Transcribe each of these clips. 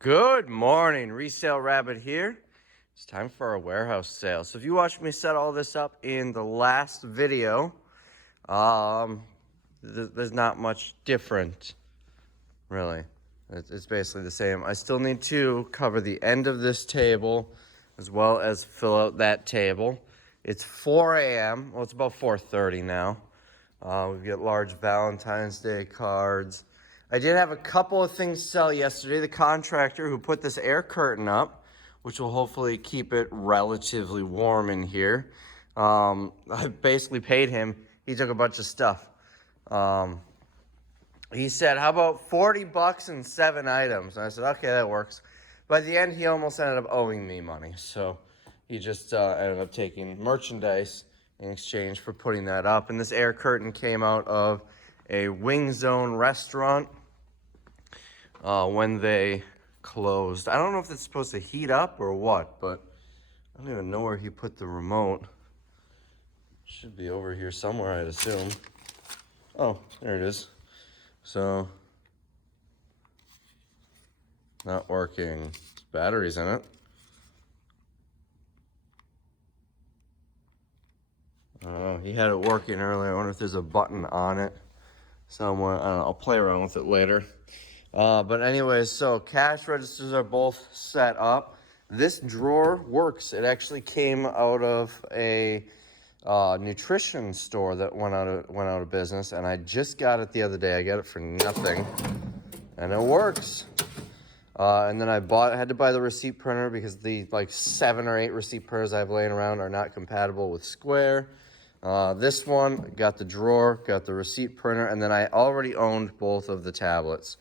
Good morning, Resale Rabbit here. It's time for our warehouse sale. So if you watched me set all this up in the last video, there's not much different, really. It's basically the same. I still need to cover the end of this table as well as fill out that table. It's 4 a.m. Well, it's about 4:30 now. We've got large Valentine's Day cards. I did have a couple of things sell yesterday. The contractor who put this air curtain up, which will hopefully keep it relatively warm in here. I basically paid him. He took a bunch of stuff. He said, how about 40 bucks and 7 items? And I said, okay, that works. By the end, he almost ended up owing me money. So he just ended up taking merchandise in exchange for putting that up. And this air curtain came out of a Wing Zone restaurant when they closed. I don't know if it's supposed to heat up or what, but I don't even know where he put the remote. Should be over here somewhere, I'd assume. Oh, there it is. So, not working. Batteries in it. I don't know. He had it working earlier. I wonder if there's a button on it somewhere. I don't know. I'll play around with it later. But anyways, so cash registers are both set up. This drawer works. It actually came out of a nutrition store that went out of business, and I just got it the other day. I got it for nothing, and it works. And then I had to buy the receipt printer because the 7 or 8 receipt printers I have laying around are not compatible with Square. This one, got the drawer, got the receipt printer, and then I already owned both of the tablets.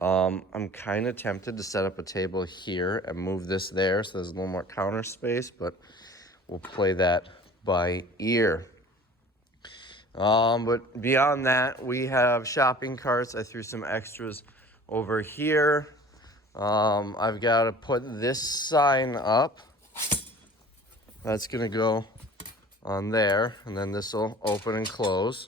I'm kind of tempted to set up a table here and move this there so there's a little more counter space, but we'll play that by ear. But beyond that, we have shopping carts. I threw some extras over here. I've got to put this sign up. That's going to go on there, and then this will open and close.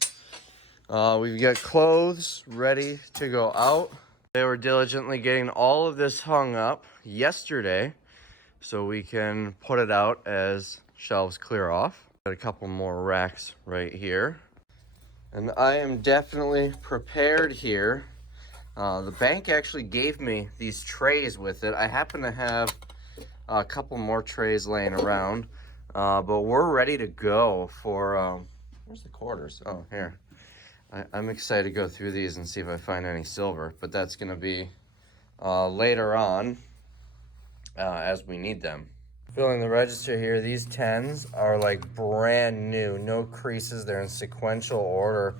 We've got clothes ready to go out. They were diligently getting all of this hung up yesterday so we can put it out as shelves clear off. Got a couple more racks right here. And I am definitely prepared here. The bank actually gave me these trays with it. I happen to have a couple more trays laying around, but we're ready to go for, where's the quarters? Oh, here. I'm excited to go through these and see if I find any silver, but that's going to be later on as we need them. Filling the register here, these 10s are like brand new, no creases. They're in sequential order.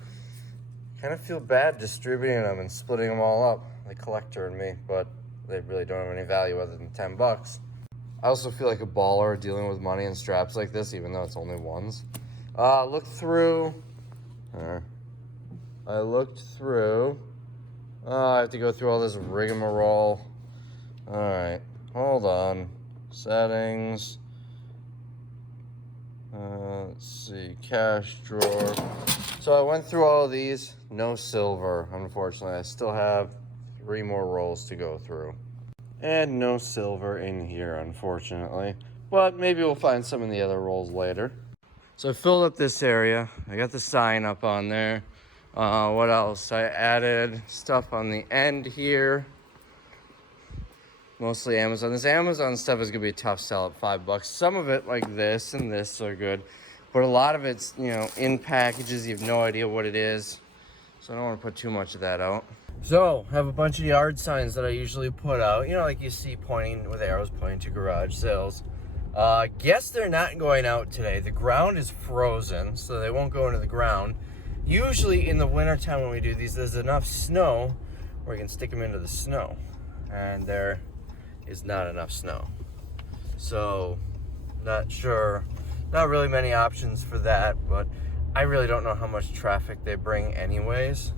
Kind of feel bad distributing them and splitting them all up, the collector and me, but they really don't have any value other than 10 bucks. I also feel like a baller dealing with money and straps like this, even though it's only ones. Look through. I looked through. I have to go through all this rigmarole. All right, hold on. Settings. Let's see, cash drawer. So I went through all of these. No silver, unfortunately. I still have 3 more rolls to go through. And no silver in here, unfortunately. But maybe we'll find some in the other rolls later. So I filled up this area. I got the sign up on there. What else? I added stuff on the end here. Mostly Amazon. This Amazon stuff is going to be a tough sell at $5. Some of it, like this and this, are good. But a lot of it's, in packages. You have no idea what it is. So I don't want to put too much of that out. So, I have a bunch of yard signs that I usually put out. Like you see pointing with arrows pointing to garage sales. Guess they're not going out today. The ground is frozen, so they won't go into the ground. Usually in the wintertime when we do these, there's enough snow where we can stick them into the snow. And there is not enough snow. So, not sure. Not really many options for that, but I really don't know how much traffic they bring anyways.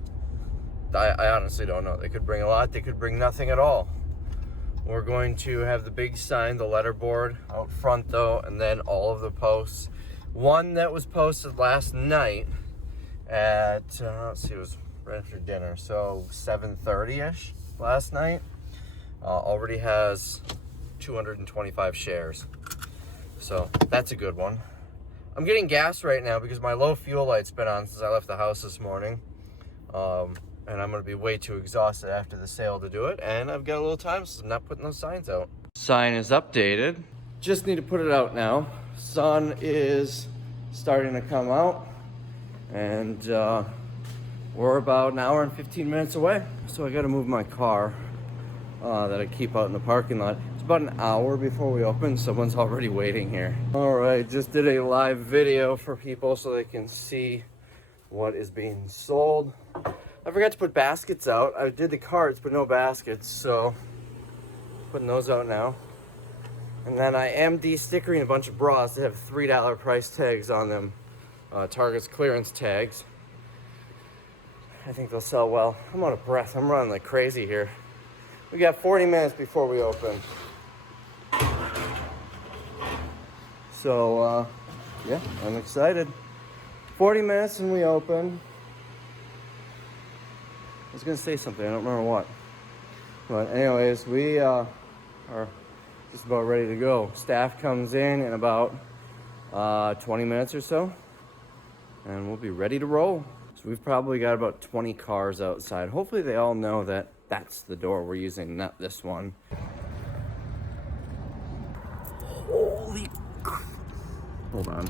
I honestly don't know. They could bring a lot. They could bring nothing at all. We're going to have the big sign, the letterboard out front though, and then all of the posts. One that was posted last night at, let's see, it was right after dinner, so 7:30-ish last night. Already has 225 shares. So that's a good one. I'm getting gas right now because my low fuel light's been on since I left the house this morning. And I'm gonna be way too exhausted after the sale to do it. And I've got a little time, so I'm not putting those signs out. Sign is updated. Just need to put it out now. Sun is starting to come out, and we're about an hour and 15 minutes away. So I gotta move my car that I keep out in the parking lot. It's about an hour before we open. Someone's already waiting here. All right, just did a live video for people so they can see what is being sold. I forgot to put baskets out. I did the carts, but no baskets, so putting those out now. And then I am de-stickering a bunch of bras that have $3 price tags on them. Target's clearance tags. I think they'll sell well. I'm out of breath. I'm running like crazy here. We got 40 minutes before we open. So, yeah, I'm excited. 40 minutes and we open. I was gonna say something, I don't remember what. But anyways, we are just about ready to go. Staff comes in about 20 minutes or so, and we'll be ready to roll. So we've probably got about 20 cars outside. Hopefully they all know that that's the door we're using, not this one. Holy crap. Hold on.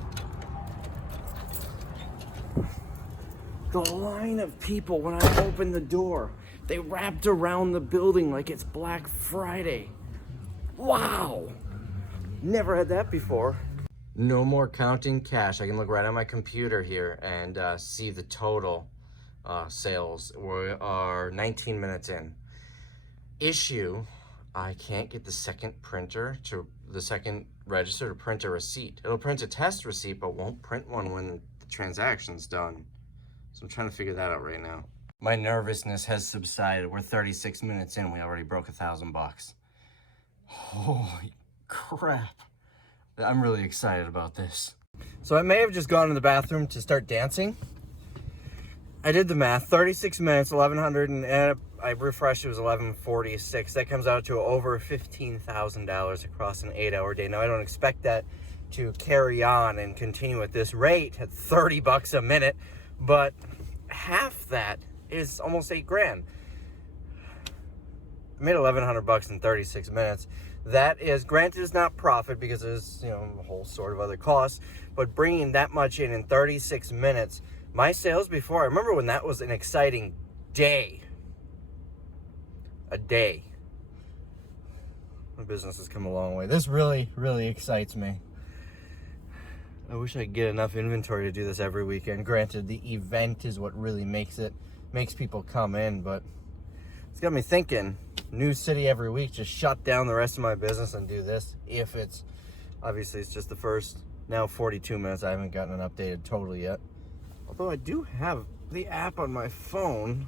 The line of people when I opened the door, they wrapped around the building like it's Black Friday. Wow. Never had that before. No more counting cash. I can look right on my computer here and see the total sales. We are 19 minutes in. Issue, I can't get the second register to print a receipt. It'll print a test receipt, but won't print one when the transaction's done. So I'm trying to figure that out right now. My nervousness has subsided. We're 36 minutes in. We already broke $1,000. Holy crap. I'm really excited about this. So I may have just gone in the bathroom to start dancing. I did the math, 36 minutes, 1,100, and I refreshed, it was 1,146. That comes out to over $15,000 across an 8-hour day. Now I don't expect that to carry on and continue at this rate at 30 bucks a minute, but half that is almost 8 grand. I made 1,100 bucks in 36 minutes. That is, granted, is not profit because there's, you know, a whole sort of other costs, but bringing that much in 36 minutes, my sales before, I remember when that was an exciting day. A day. My business has come a long way. This really, really excites me. I wish I could get enough inventory to do this every weekend. Granted, the event is what really makes people come in, but it's got me thinking, new city every week, just shut down the rest of my business and do this. If it's, obviously it's just the first, now 42 minutes. I haven't gotten an updated total yet. Although I do have the app on my phone.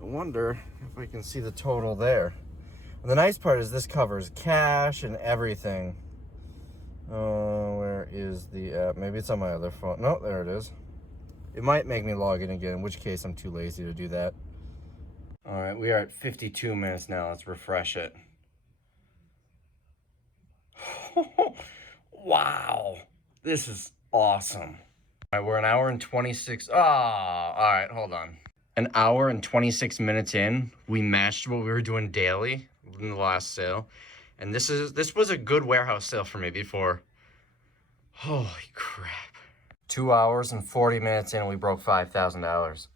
I wonder if I can see the total there. And the nice part is this covers cash and everything. Oh, where is the app? Maybe it's on my other phone. No, there it is. It might make me log in again, in which case I'm too lazy to do that. All right, we are at 52 minutes now. Let's refresh it. Wow, this is awesome. All right, we're an hour and 26. All right, hold on. An hour and 26 minutes in, we matched what we were doing daily in the last sale. And this was a good warehouse sale for me before. Holy crap. 2 hours and 40 minutes in, we broke $5,000.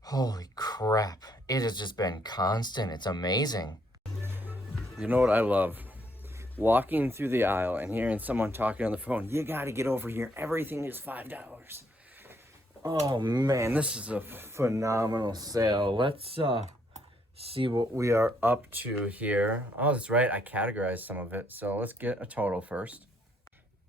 Holy crap. It has just been constant. It's amazing. You know what I love? Walking through the aisle and hearing someone talking on the phone. You got to get over here. Everything is $5. Oh man, this is a phenomenal sale. Let's see what we are up to here. Oh, that's right. I categorized some of it. So let's get a total first.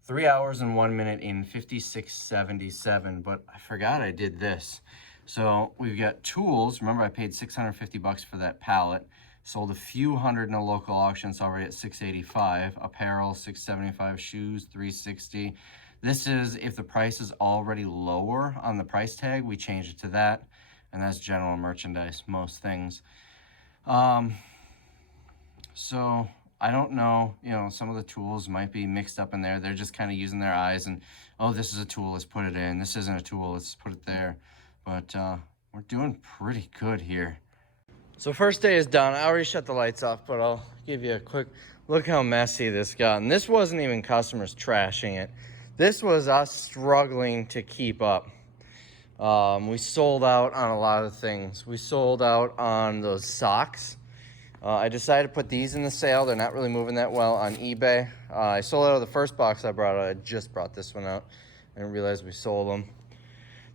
3 hours and 1 minute in, 56.77, but I forgot I did this. So we've got tools. Remember, I paid 650 bucks for that pallet. Sold a few hundred in a local auction. It's already at 685. Apparel, 675. Shoes, 360. This is if the price is already lower on the price tag, we change it to that. And that's general merchandise, most things. So I don't know, you know, some of the tools might be mixed up in there. They're just kind of using their eyes and, oh, this is a tool, let's put it in. This isn't a tool, let's put it there. But we're doing pretty good here. So first day is done. I already shut the lights off, but I'll give you a quick look how messy this got. And this wasn't even customers trashing it. This was us struggling to keep up. We sold out on a lot of things. We sold out on those socks. I decided to put these in the sale. They're not really moving that well on eBay. I sold out of the first box I brought out. I just brought this one out. I didn't realize we sold them.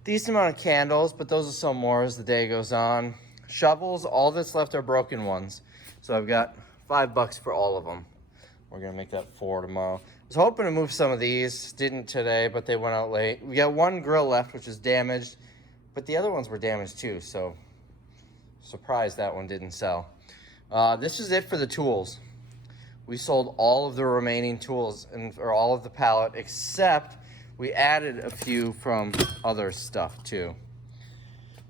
Decent amount of candles, but those will sell more as the day goes on. Shovels, all that's left are broken ones. So I've got $5 for all of them. We're gonna make that 4 tomorrow. I was hoping to move some of these, didn't today, but they went out late. We got one grill left, which is damaged, but the other ones were damaged too, so surprised that one didn't sell. This is it for the tools. We sold all of the remaining tools, or all of the pallet, except we added a few from other stuff too.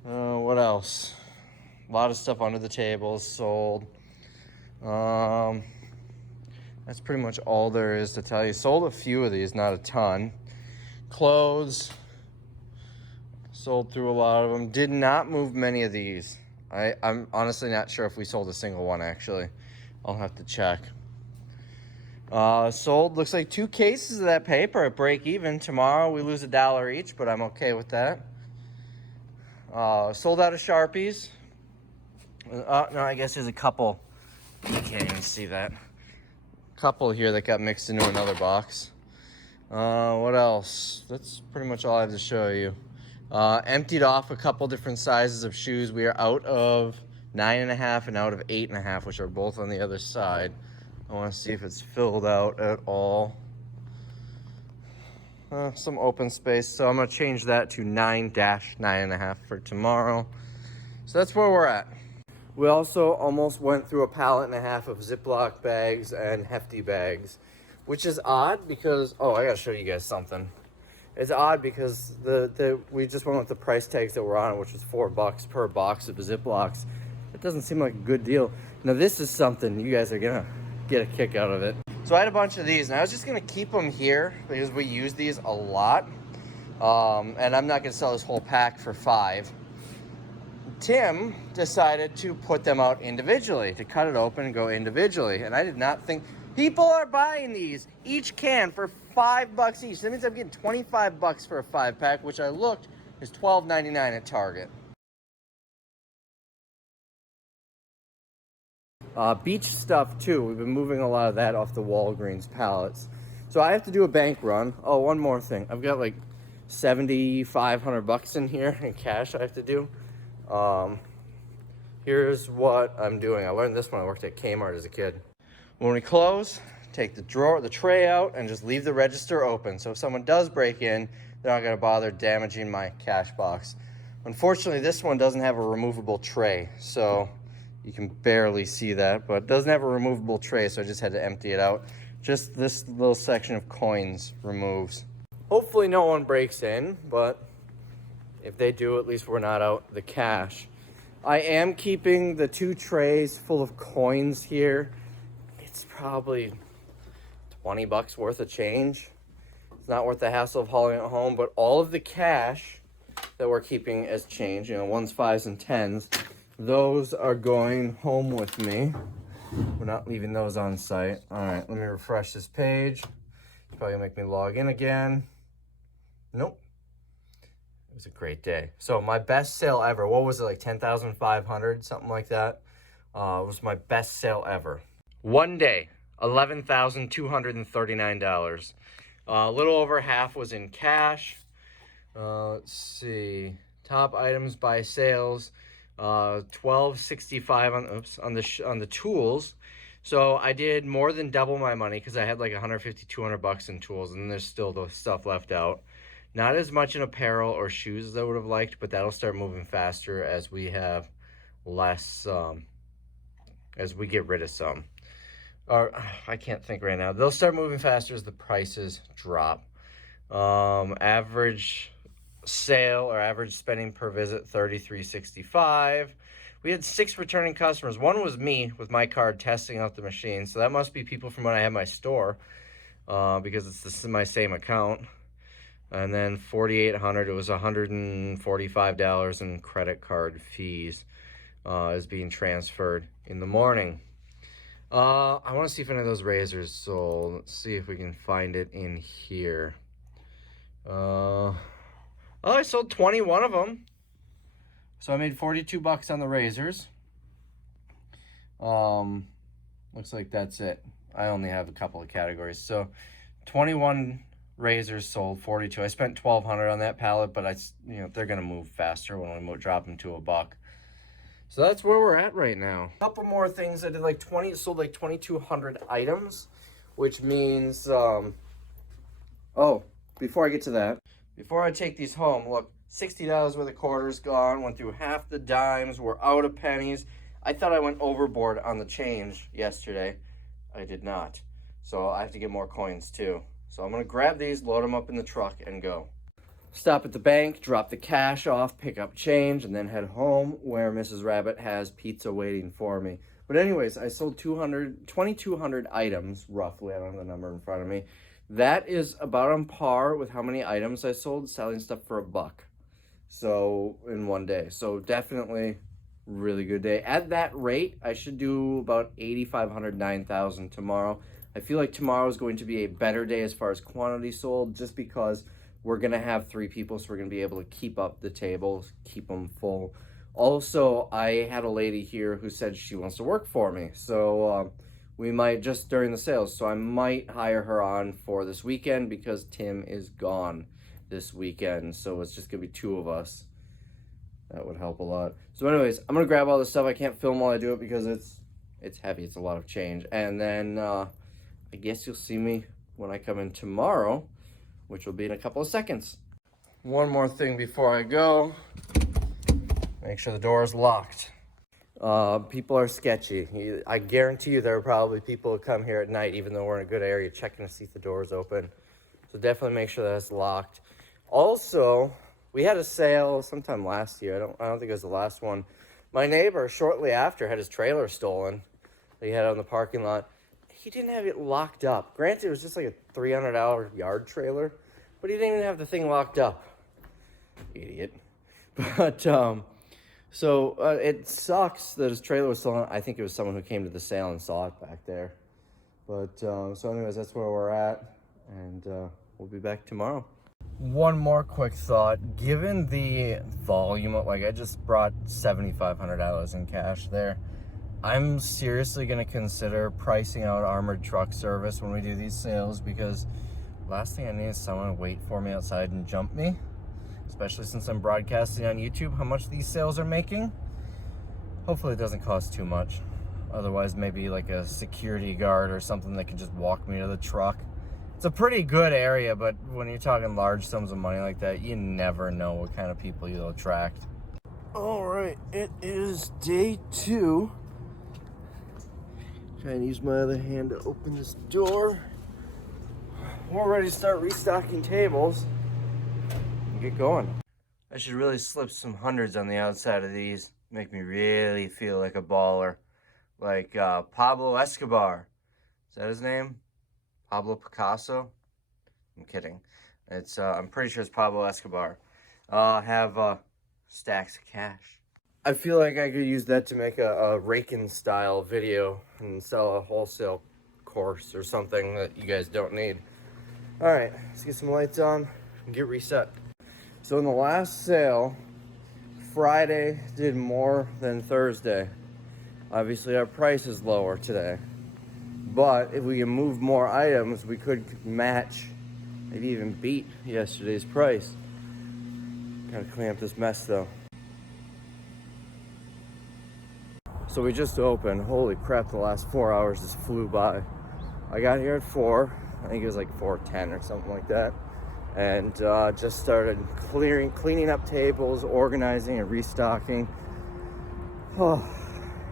What else? A lot of stuff under the tables sold. That's pretty much all there is to tell you. Sold a few of these, not a ton. Clothes, sold through a lot of them. Did not move many of these. I'm honestly not sure if we sold a single one, actually. I'll have to check. Sold, looks like 2 cases of that paper at break even. Tomorrow we lose $1 each, but I'm okay with that. Sold out of Sharpies. No, I guess there's a couple. You can't even see that. Couple here that got mixed into another box. What else? That's pretty much all I have to show you. Emptied off a couple different sizes of shoes. We are out of 9.5 and out of 8.5, which are both on the other side. I want to see if it's filled out at all. Some open space, so I'm going to change that to 9-9.5 for tomorrow. So that's where we're at. We also almost went through a 1.5 pallets of Ziploc bags and hefty bags, which is odd because, oh, I gotta show you guys something. It's odd because we just went with the price tags that were on it, which was $4 per box of Ziplocs. It doesn't seem like a good deal. Now this is something you guys are gonna get a kick out of it. So I had a bunch of these, and I was just gonna keep them here because we use these a lot, and I'm not gonna sell this whole pack for $5. Tim decided to put them out individually, to cut it open and go individually. And I did not think, people are buying these, each can for $5 each. That means I'm getting $25 for a 5-pack, which I looked is $12.99 at Target. Beach stuff too. We've been moving a lot of that off the Walgreens pallets. So I have to do a bank run. Oh, one more thing. I've got like $7,500 in here in cash I have to do. Here's what I'm doing. I learned this when I worked at Kmart as a kid. When we close, take the tray out and just leave the register open. So if someone does break in, they're not gonna bother damaging my cash box. Unfortunately, this one doesn't have a removable tray, so you can barely see that, but it doesn't have a removable tray, so I just had to empty it out. Just this little section of coins removes. Hopefully no one breaks in, but if they do, at least we're not out the cash. I am keeping the 2 trays full of coins here. It's probably $20 worth of change. It's not worth the hassle of hauling it home, but all of the cash that we're keeping as change, you know, 1s, 5s, and 10s, those are going home with me. We're not leaving those on site. All right, let me refresh this page. It's probably gonna make me log in again. Nope. It was a great day. So my best sale ever, what was it, like 10,500, something like that? Was my best sale ever. One day, $11,239. A little over half was in cash. Let's see, top items by sales, $12.65 on the tools. So I did more than double my money because I had like $150, $200 in tools, and there's still the stuff left out. Not as much in apparel or shoes as I would have liked, but that'll start moving faster as we have less, as we get rid of some. Or I can't think right now. They'll start moving faster as the prices drop. Average sale or average spending per visit, $33.65. We had 6 returning customers. One was me with my card testing out the machine. So that must be people from when I had my store, because it's my same account. And then 4,800, it was $145 in credit card fees is being transferred in the morning. I want to see if any of those razors sold. Let's see if we can find it in here. Oh, I sold 21 of them. So I made 42 bucks on the razors. Looks like that's it. I only have a couple of categories. So 21 razors sold, 42. I spent $1,200 on that pallet, but they're gonna move faster when we drop them to $1. So that's where we're at right now. A couple more things. I did sold like 2,200 items, which means, oh, before I get to that, before I take these home, look, $60 worth of quarters gone, went through half the dimes, we're out of pennies. I thought I went overboard on the change yesterday. I did not. So I have to get more coins too. So I'm gonna grab these, load them up in the truck, and go. Stop at the bank, drop the cash off, pick up change, and then head home where Mrs. Rabbit has pizza waiting for me. But anyways, I sold 2,200 items, roughly. I don't have the number in front of me. That is about on par with how many items I sold selling stuff for $1. So in one day. So definitely really good day. At that rate, I should do about 8,500, 9,000 tomorrow. I feel like tomorrow is going to be a better day as far as quantity sold, just because we're going to have 3 people, so we're going to be able to keep up the tables, keep them full. Also, I had a lady here who said she wants to work for me. So we might, just during the sales, so I might hire her on for this weekend because Tim is gone this weekend. So it's just going to be 2 of us. That would help a lot. So anyways, I'm going to grab all this stuff. I can't film while I do it because it's heavy. It's a lot of change. And then I guess you'll see me when I come in tomorrow, which will be in a couple of seconds. One more thing before I go. Make sure the door is locked. People are sketchy. I guarantee you there are probably people who come here at night, even though we're in a good area, checking to see if the door is open. So definitely make sure that it's locked. Also, we had a sale sometime last year. I don't think it was the last one. My neighbor, shortly after, had his trailer stolen that he had out in the parking lot. He didn't have it locked up. Granted, it was just like a $300 yard trailer, but he didn't even have the thing locked up. Idiot. But, so it sucks that his trailer was stolen. I think it was someone who came to the sale and saw it back there. But, so anyways, that's where we're at, and we'll be back tomorrow. One more quick thought. Given the volume, like I just brought $7,500 in cash there, I'm seriously going to consider pricing out armored truck service when we do these sales, because last thing I need is someone to wait for me outside and jump me, especially since I'm broadcasting on YouTube how much these sales are making. Hopefully it doesn't cost too much. Otherwise, maybe like a security guard or something that can just walk me to the truck. It's a pretty good area, but when you're talking large sums of money like that, you never know what kind of people you'll attract. All right, it is day 2. Trying to use my other hand to open this door. We're ready to start restocking tables and get going. I should really slip some hundreds on the outside of these. Make me really feel like a baller. Like Pablo Escobar. Is that his name? Pablo Picasso? I'm kidding. It's I'm pretty sure it's Pablo Escobar. Have stacks of cash. I feel like I could use that to make a rake-in style video and sell a wholesale course or something that you guys don't need. All right, let's get some lights on and get reset. So in the last sale, Friday did more than Thursday. Obviously our price is lower today, but if we can move more items, we could match, maybe even beat yesterday's price. Gotta clean up this mess though. So we just opened. Holy crap, the last 4 hours just flew by. I got here at 4. I think it was like 4:10 or something like that. And just started cleaning up tables, organizing and restocking. Oh,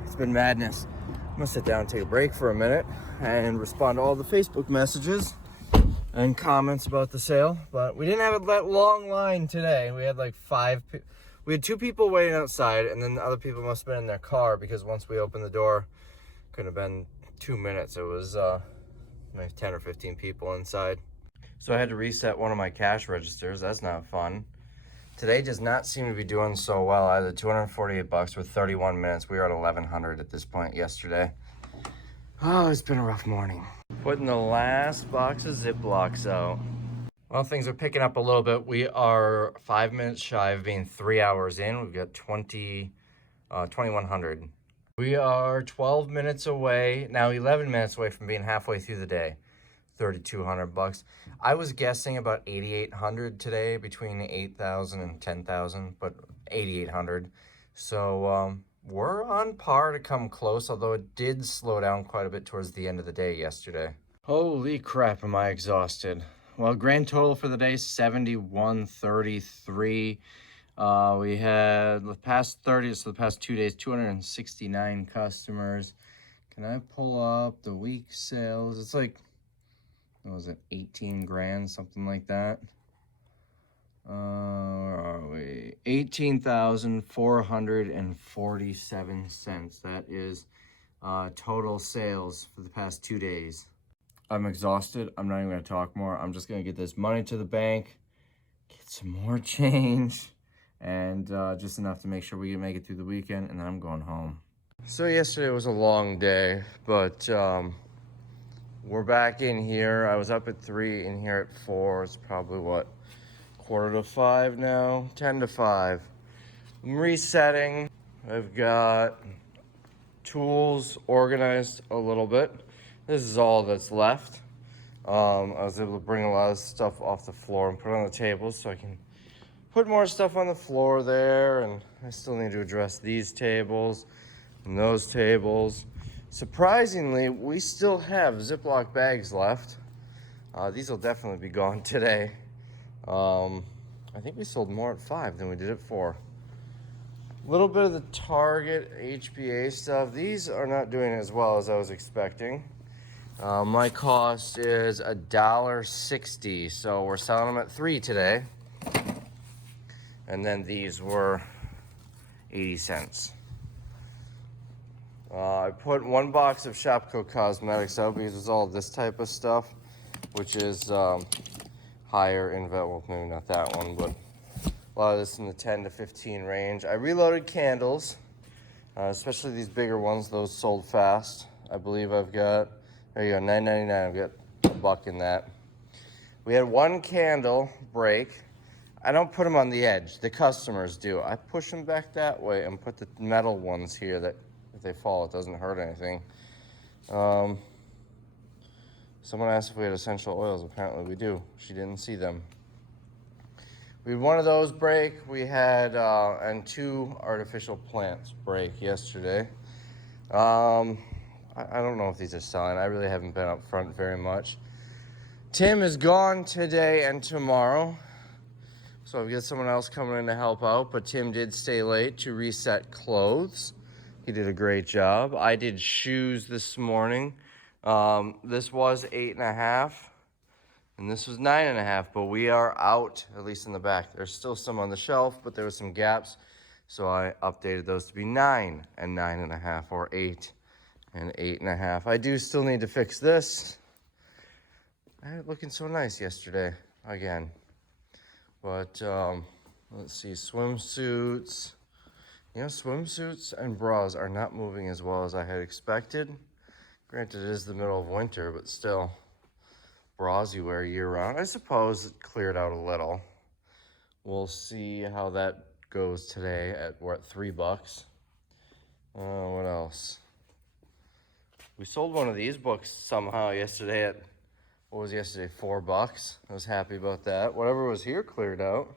it's been madness. I'm gonna sit down and take a break for a minute and respond to all the Facebook messages and comments about the sale. But we didn't have that long line today. We had like We had 2 people waiting outside, and then the other people must have been in their car, because once we opened the door, couldn't have been 2 minutes. It was maybe 10 or 15 people inside. So I had to reset one of my cash registers. That's not fun. Today does not seem to be doing so well either. $248 with 31 minutes. We were at 1100 at this point yesterday. Oh, it's been a rough morning. Putting the last box of Ziplocs out. Well, things are picking up a little bit. We are 5 minutes shy of being 3 hours in. We've got 2100. We are 12 minutes away, now 11 minutes away from being halfway through the day. $3,200. I was guessing about 8,800 today, between 8,000 and 10,000, but 8,800. So we're on par to come close, although it did slow down quite a bit towards the end of the day yesterday. Holy crap, am I exhausted. Well, grand total for the day, 7133. We had the past 30, so the past 2 days, 269 customers. Can I pull up the week sales? It's like, what was it, 18 grand, something like that. Where are we? 18,447 cents. That is total sales for the past 2 days. I'm exhausted. I'm not even going to talk more. I'm just going to get this money to the bank, get some more change, and just enough to make sure we can make it through the weekend, and then I'm going home. So yesterday was a long day, but we're back in here. I was up at 3, in here at 4. It's probably, what, 4:45 now? 10 to 5. I'm resetting. I've got tools organized a little bit. This is all that's left. I was able to bring a lot of stuff off the floor and put it on the table so I can put more stuff on the floor there, and I still need to address these tables and those tables. Surprisingly, we still have Ziploc bags left. These will definitely be gone today. I think we sold more at 5 than we did at 4. A little bit of the Target HBA stuff. These are not doing as well as I was expecting. My cost is $1.60, so we're selling them at 3 today. And then these were 80 cents. I put 1 box of Shopko Cosmetics out because it's all this type of stuff, which is higher in value. Well, maybe not that one, but a lot of this in the 10 to 15 range. I reloaded candles, especially these bigger ones. Those sold fast. I believe I've got, there you go, $9.99. I've got $1 in that. We had 1 candle break. I don't put them on the edge. The customers do. I push them back that way and put the metal ones here that if they fall, it doesn't hurt anything. Someone asked if we had essential oils. Apparently we do. She didn't see them. We had 1 of those break. We had, and 2 artificial plants break yesterday. I don't know if these are selling. I really haven't been up front very much. Tim is gone today and tomorrow, so I've got someone else coming in to help out, but Tim did stay late to reset clothes. He did a great job. I did shoes this morning. This was 8.5, and this was 9.5, but we are out, at least in the back. There's still some on the shelf, but there were some gaps, so I updated those to be 9 and 9.5, or 8 and 8.5. I do still need to fix this. I had it looking so nice yesterday, again. But let's see, swimsuits. You know, swimsuits and bras are not moving as well as I had expected. Granted, it is the middle of winter, but still, bras you wear year-round. I suppose it cleared out a little. We'll see how that goes today. We're at $3. What else? We sold one of these books somehow yesterday at, what was yesterday, $4. I was happy about that. Whatever was here cleared out.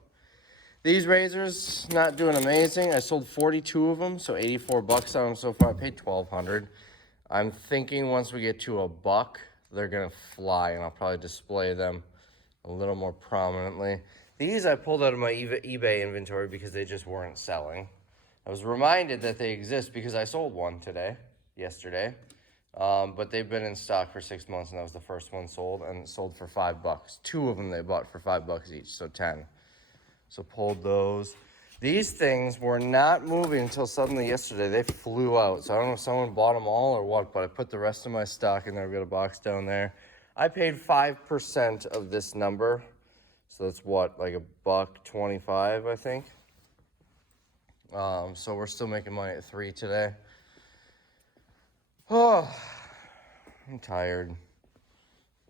These razors, not doing amazing. I sold 42 of them, so $84 on them so far. I paid $1,200. I'm thinking once we get to $1, they're gonna fly, and I'll probably display them a little more prominently. These I pulled out of my eBay inventory because they just weren't selling. I was reminded that they exist because I sold one yesterday. But they've been in stock for 6 months, and that was the first one sold, and it sold for $5. 2 of them they bought for $5 each, so 10. So pulled those. These things were not moving until suddenly yesterday. They flew out. So I don't know if someone bought them all or what, but I put the rest of my stock in there. I've got a box down there. I paid 5% of this number. So that's what, like $1.25, I think. So we're still making money at 3 today. Oh, I'm tired.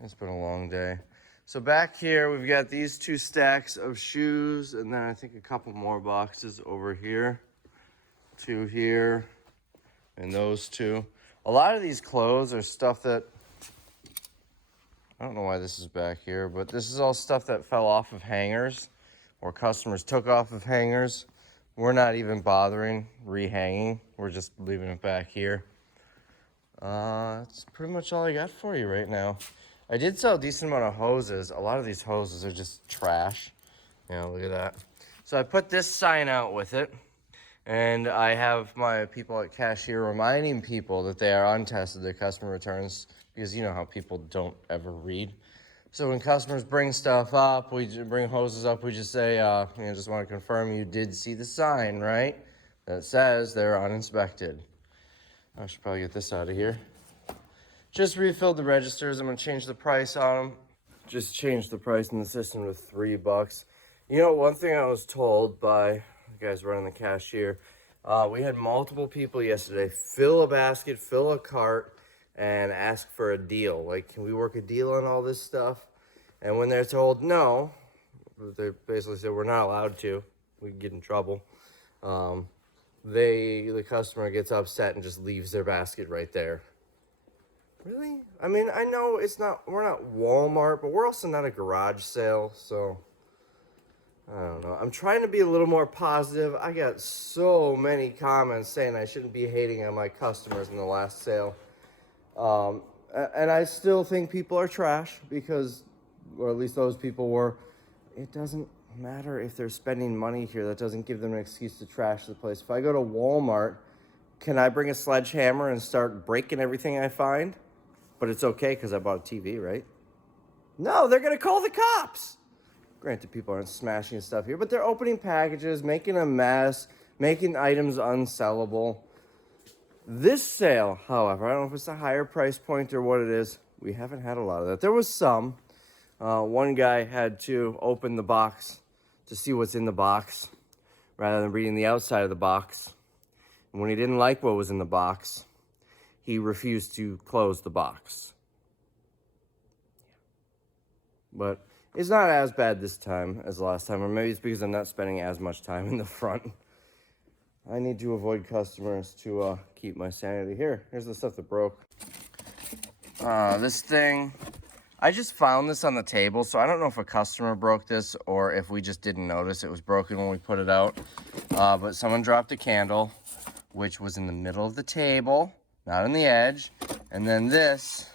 It's been a long day. So back here, we've got these 2 stacks of shoes, and then I think a couple more boxes over here. 2 here, and those 2. A lot of these clothes are stuff that, I don't know why this is back here, but this is all stuff that fell off of hangers, or customers took off of hangers. We're not even bothering rehanging. We're just leaving it back here. That's pretty much all I got for you right now. I did sell a decent amount of hoses. A lot of these hoses are just trash. Yeah, look at that. So I put this sign out with it. And I have my people at cashier reminding people that they are untested, their customer returns, because you know how people don't ever read. So when customers bring stuff up, we bring hoses up, we just say, just want to confirm you did see the sign, right? That says they're uninspected. I should probably get this out of here. Just refilled the registers. I'm going to change the price on them. Just changed the price in the system to $3. You know, one thing I was told by the guys running the cashier, we had multiple people yesterday fill a basket, fill a cart, and ask for a deal. Like, can we work a deal on all this stuff? And when they're told no, they basically said we're not allowed to. We can get in trouble. The customer gets upset and just leaves their basket right there. Really? I mean, I know we're not Walmart, but we're also not a garage sale, so I don't know. I'm trying to be a little more positive. I got so many comments saying I shouldn't be hating on my customers in the last sale. And I still think people are trash because, or at least those people were. It doesn't matter if they're spending money here. That doesn't give them an excuse to trash the place. If I go to Walmart, can I bring a sledgehammer and start breaking everything I find? But it's okay because I bought a TV, right? No, they're going to call the cops. Granted, people aren't smashing stuff here, but they're opening packages, making a mess, making items unsellable. This sale, however, I don't know if it's a higher price point or what it is. We haven't had a lot of that. There was some. One guy had to open the box to see what's in the box rather than reading the outside of the box. And when he didn't like what was in the box, he refused to close the box. But it's not as bad this time as last time, or maybe it's because I'm not spending as much time in the front. I need to avoid customers to keep my sanity. Here's the stuff that broke. This thing, I just found this on the table, so I don't know if a customer broke this or if we just didn't notice it was broken when we put it out. But someone dropped a candle, which was in the middle of the table, not on the edge. And then this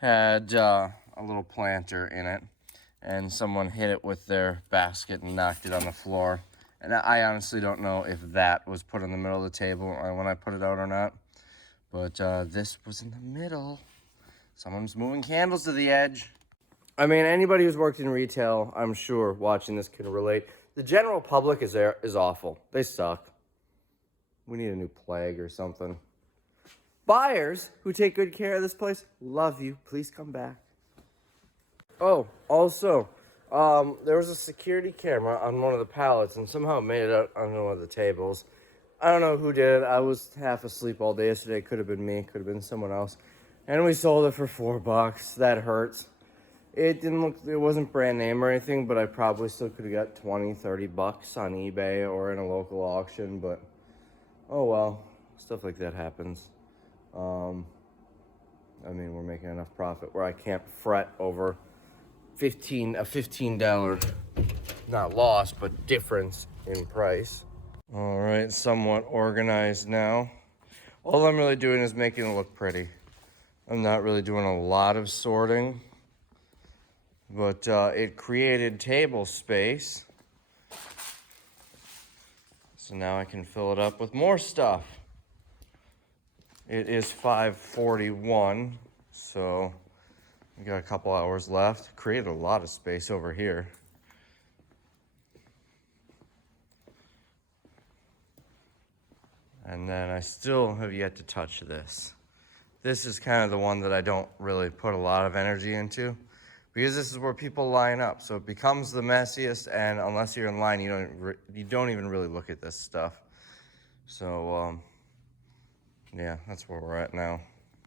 had a little planter in it, and someone hit it with their basket and knocked it on the floor. And I honestly don't know if that was put in the middle of the table when I put it out or not. But this was in the middle. Someone's moving candles to the edge. I mean, anybody who's worked in retail, I'm sure, watching this can relate. The general public is awful. They suck. We need a new plague or something. Buyers who take good care of this place, love you. Please come back. Oh, also, there was a security camera on one of the pallets and somehow it made it out on one of the tables. I don't know who did it. I was half asleep all day yesterday. Could have been me. Could have been someone else. And we sold it for $4. That hurts. It wasn't brand name or anything, but I probably still could have got $20, $30 on eBay or in a local auction. But, oh well, stuff like that happens. I mean, we're making enough profit where I can't fret over a $15, not loss, but difference in price. All right, somewhat organized now. All I'm really doing is making it look pretty. I'm not really doing a lot of sorting, but it created table space. So now I can fill it up with more stuff. It is 5:41, so we got a couple hours left. Created a lot of space over here. And then I still have yet to touch this. This is kind of the one that I don't really put a lot of energy into because this is where people line up. So it becomes the messiest, and unless you're in line, you don't even really look at this stuff. So yeah, that's where we're at now.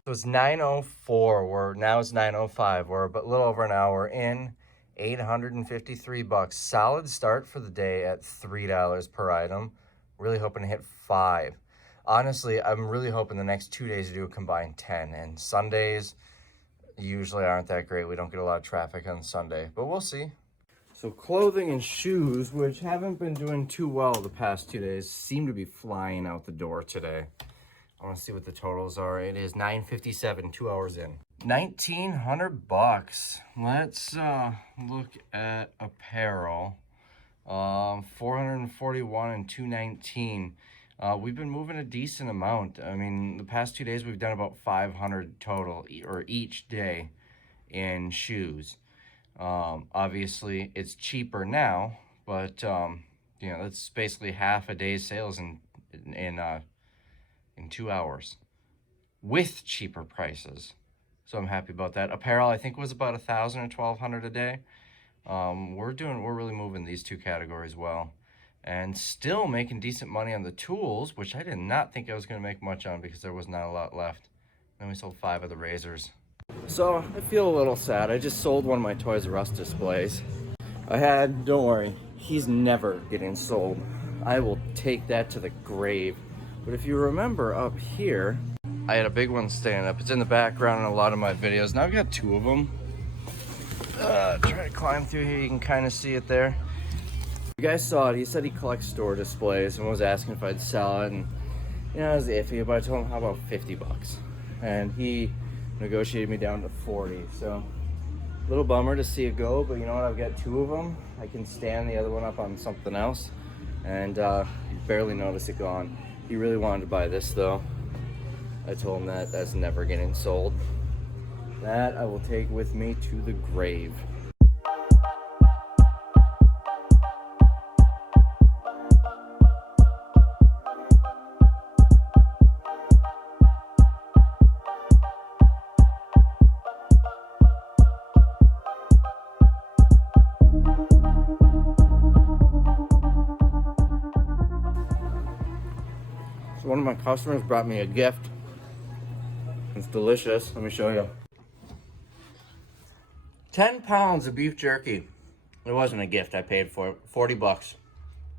So it's 9:04. Now it's 9:05. We're a little over an hour in. $853. Solid start for the day at $3 per item. Really hoping to hit 5. Honestly, I'm really hoping the next 2 days to do a combined 10. And Sundays usually aren't that great. We don't get a lot of traffic on Sunday, but we'll see. So clothing and shoes, which haven't been doing too well the past 2 days, seem to be flying out the door today. I want to see what the totals are. It is 9:57, 2 hours in. $1,900. Let's look at apparel. 441 and 219. We've been moving a decent amount. I mean, the past 2 days we've done about 500 total, or each day, in shoes. Obviously it's cheaper now, but you know, that's basically half a day's sales in 2 hours with cheaper prices. So I'm happy about that. Apparel, I think, was about 1,000 or 1,200 a day. We're really moving these two categories well, and still making decent money on the tools, which I did not think I was going to make much on because there was not a lot left. Then we sold 5 of the razors. So I feel a little sad. I just sold one of my Toys R Us displays. Don't worry, he's never getting sold. I will take that to the grave. But if you remember up here, I had a big one stand up. It's in the background in a lot of my videos. Now I've got 2 of them. Try to climb through here. You can kind of see it there. You guys saw it. He said he collects store displays and was asking if I'd sell it. And, you know, I was iffy, but I told him, how about $50? And he negotiated me down to 40. So a little bummer to see it go, but you know what? I've got 2 of them. I can stand the other one up on something else, and you barely notice it gone. He really wanted to buy this though. I told him that's never getting sold. That I will take with me to the grave. So one of my customers brought me a gift. It's delicious. Let me show you. 10 pounds of beef jerky. It wasn't a gift. I paid for it. $40.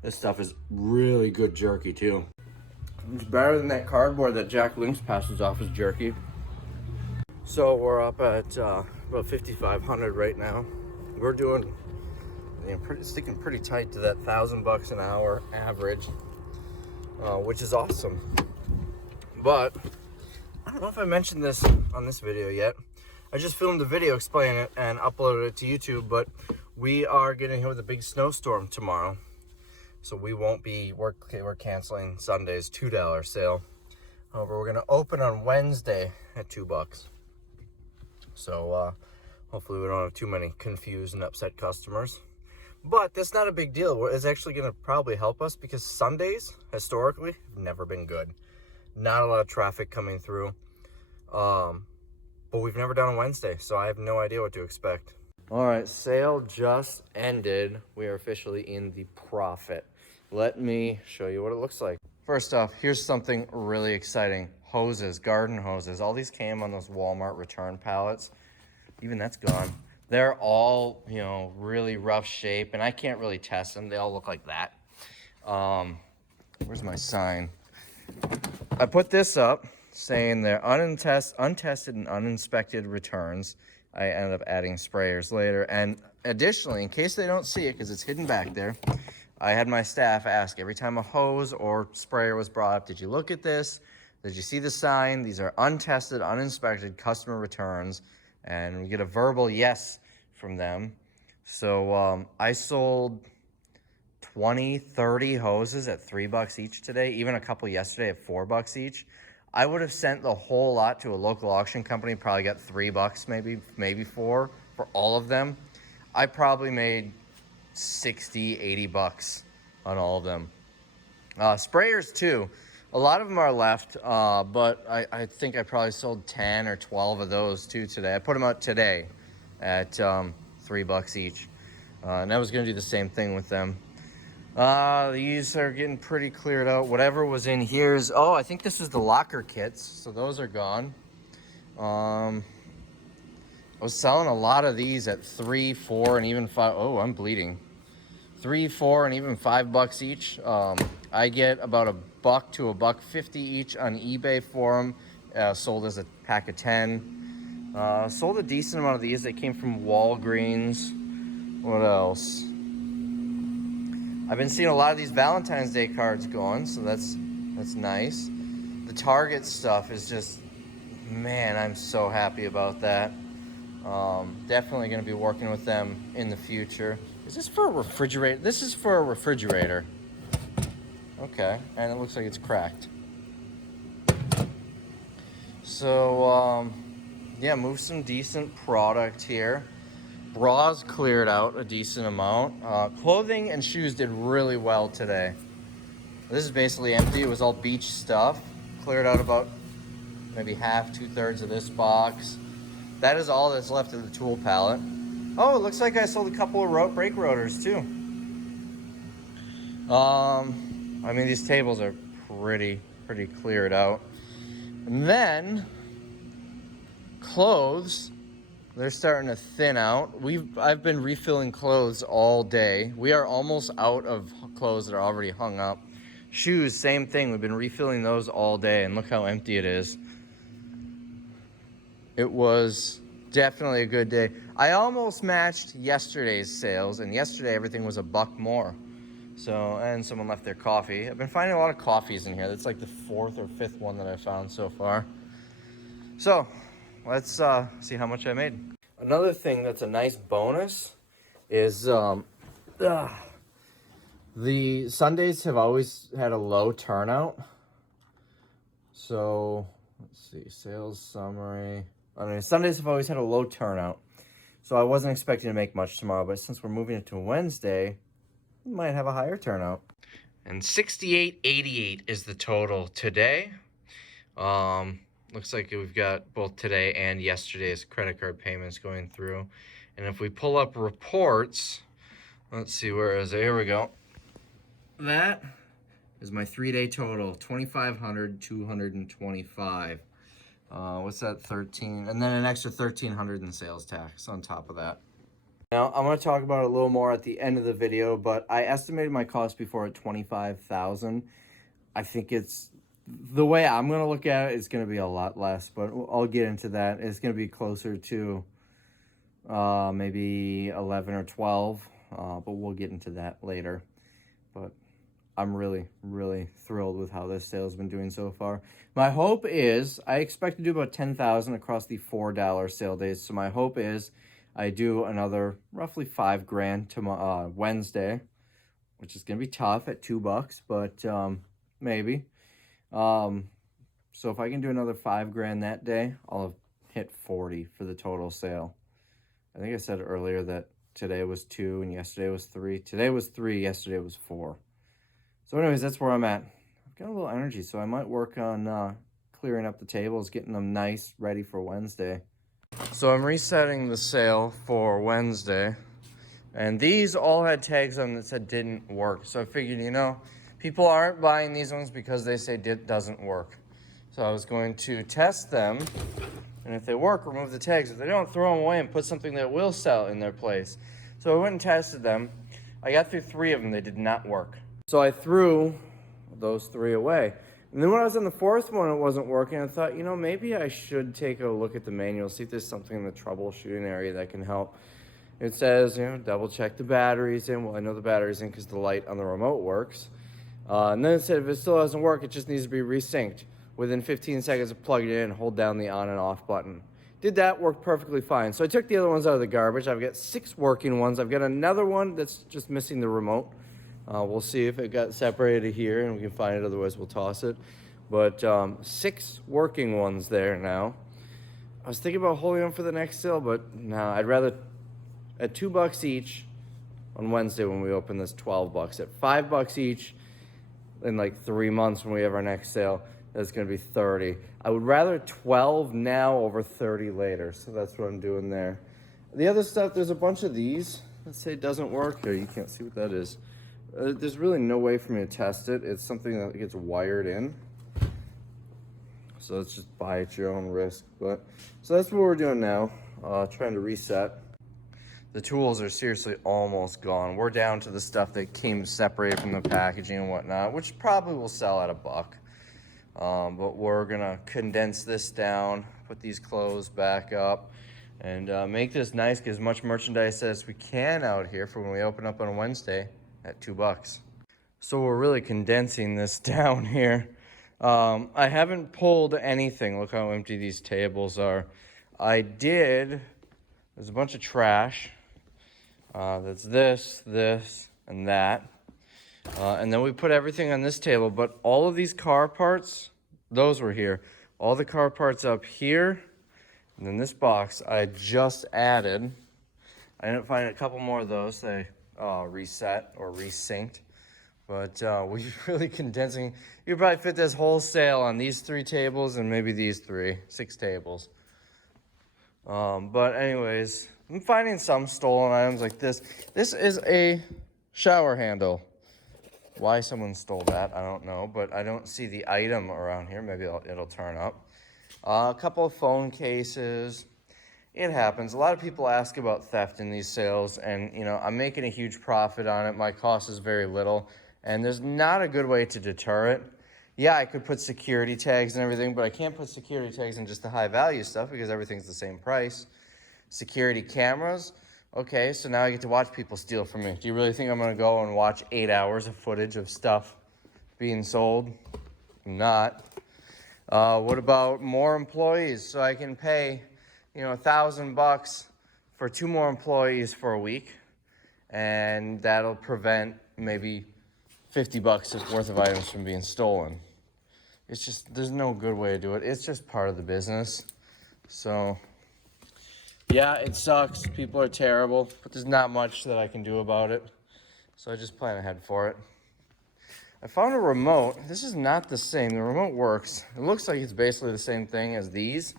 This stuff is really good jerky too. It's better than that cardboard that Jack Lynx passes off as jerky. So we're up at about 5,500 right now. We're doing, sticking pretty tight to that $1,000 an hour average, which is awesome. But I don't know if I mentioned this on this video yet. I just filmed a video explaining it and uploaded it to YouTube, but we are getting hit with a big snowstorm tomorrow. So we won't be, we're canceling Sunday's $2 sale. However, we're gonna open on Wednesday at $2. So hopefully we don't have too many confused and upset customers. But that's not a big deal. It's actually gonna probably help us because Sundays, historically, have never been good. Not a lot of traffic coming through. But we've never done a Wednesday, so I have no idea what to expect. All right, sale just ended. We are officially in the profit. Let me show you what it looks like. First off, here's something really exciting. Hoses, garden hoses. All these came on those Walmart return pallets. Even that's gone. They're all, you know, really rough shape, and I can't really test them. They all look like that. Where's my sign? I put this up saying they're untested and uninspected returns. I ended up adding sprayers later. And additionally, in case they don't see it, because it's hidden back there, I had my staff ask every time a hose or sprayer was brought up, did you look at this? Did you see the sign? These are untested, uninspected customer returns. And we get a verbal yes from them. So I sold 20, 30 hoses at $3 each today, even a couple yesterday at $4 each. I would have sent the whole lot to a local auction company, probably got $3, maybe 4 for all of them. I probably made 60, $80 on all of them. Sprayers too. A lot of them are left, but I think I probably sold 10 or 12 of those too today. I put them out today at $3 each. And I was gonna do the same thing with them. These are getting pretty cleared out. Whatever was in here is, oh, I think this is the locker kits. So those are gone. I was selling a lot of these at 3, 4, and even 5. Oh, I'm bleeding. 3, 4, and even $5 each. I get about $1 to $1.50 each on eBay for them. Sold as a pack of 10. Sold a decent amount of these. They came from Walgreens. What else? I've been seeing a lot of these Valentine's Day cards going, so that's nice. The Target stuff is just, man, I'm so happy about that. Definitely going to be working with them in the future. Is this for a refrigerator? This is for a refrigerator. Okay, and it looks like it's cracked. So, yeah, move some decent product here. Bras cleared out a decent amount. Clothing and shoes did really well today. This is basically empty. It was all beach stuff. Cleared out about maybe half, 2/3 of this box. That is all that's left of the tool pallet. Oh, it looks like I sold a couple of brake rotors too. I mean, these tables are pretty cleared out. And then clothes, they're starting to thin out. I've been refilling clothes all day. We are almost out of clothes that are already hung up. Shoes, same thing. We've been refilling those all day, and look how empty it is. It was definitely a good day. I almost matched yesterday's sales, and yesterday everything was $1 more. So, and someone left their coffee. I've been finding a lot of coffees in here. That's like the 4th or 5th one that I found so far. So, let's see how much I made. Another thing that's a nice bonus is the Sundays have always had a low turnout. So, let's see, sales summary. I mean, Sundays have always had a low turnout. So I wasn't expecting to make much tomorrow, but since we're moving it to Wednesday, we might have a higher turnout. And $68.88 is the total today. Looks like we've got both today and yesterday's credit card payments going through. And if we pull up reports, let's see, where is it? Here we go. That is my 3-day total, $2,500,225. What's that, 13? And then an extra $1,300 in sales tax on top of that. Now, I'm going to talk about it a little more at the end of the video, but I estimated my cost before at $25,000. I think it's, the way I'm going to look at it, it's going to be a lot less, but I'll get into that. It's going to be closer to maybe 11 or 12, but we'll get into that later. But I'm really thrilled with how this sale has been doing so far. My hope is, I expect to do about $10,000 across the $4 sale days. So my hope is I do another roughly $5,000 tomorrow, Wednesday, which is going to be tough at $2, but maybe. So if I can do another $5,000 that day, I'll have hit 40 for the total sale. I think I said earlier that today was 2 and yesterday was 3. Today was 3, yesterday was 4. So anyways, that's where I'm at. I've got a little energy, so I might work on clearing up the tables, getting them nice, ready for Wednesday. So I'm resetting the sale for Wednesday. And these all had tags on that said didn't work. So I figured, you know, people aren't buying these ones because they say it doesn't work. So I was going to test them. And if they work, remove the tags. If they don't, throw them away and put something that will sell in their place. So I went and tested them. I got through 3 of them. They did not work. So I threw those 3 away. And then when I was on the 4th one, it wasn't working. I thought, you know, maybe I should take a look at the manual, see if there's something in the troubleshooting area that can help. It says, you know, double check the batteries in. Well, I know the battery's in because the light on the remote works. And then it said if it still doesn't work, it just needs to be resynced. Within 15 seconds of plugging it in, hold down the on and off button. Did that, work perfectly fine. So I took the other ones out of the garbage. I've got 6 working ones. I've got another one that's just missing the remote. We'll see if it got separated here and we can find it, otherwise we'll toss it. But 6 working ones there now. I was thinking about holding them for the next sale, but no, I'd rather, at $2 each on Wednesday when we open this, $12. At $5 each, in like 3 months when we have our next sale, that's gonna be 30. I would rather 12 now over 30 later. So that's what I'm doing there. The other stuff, there's a bunch of these. Let's say it doesn't work. Here, you can't see what that is. There's really no way for me to test it. It's something that gets wired in. So it's just buy at your own risk. But so that's what we're doing now. Trying to reset. The tools are seriously almost gone. We're down to the stuff that came separated from the packaging and whatnot, which probably will sell at $1. But we're gonna condense this down, put these clothes back up, and make this nice, get as much merchandise as we can out here for when we open up on Wednesday at $2. So we're really condensing this down here. I haven't pulled anything. Look how empty these tables are. There's a bunch of trash. That's this, and that. And then we put everything on this table, but all of these car parts, those were here. All the car parts up here, and then this box I just added. I ended up finding a couple more of those. They reset or resynced. But we're really condensing. You probably fit this whole sale on these 3 tables and maybe these 6 tables. But anyways, I'm finding some stolen items like this. This is a shower handle. Why someone stole that, I don't know, but I don't see the item around here. Maybe it'll turn up. A couple of phone cases. It happens. A lot of people ask about theft in these sales, and you know, I'm making a huge profit on it. My cost is very little, and there's not a good way to deter it. Yeah, I could put security tags and everything, but I can't put security tags in just the high value stuff because everything's the same price. Security cameras. Okay, so now I get to watch people steal from me. Do you really think I'm gonna go and watch 8 hours of footage of stuff being sold? I'm not. What about more employees? So I can pay, you know, $1,000 for 2 more employees for a week, and that'll prevent maybe $50 worth of items from being stolen. It's just, there's no good way to do it. It's just part of the business. So yeah, it sucks. People are terrible, but there's not much that I can do about it. So I just plan ahead for it. I found a remote. This is not the same. The remote works. It looks like it's basically the same thing as these,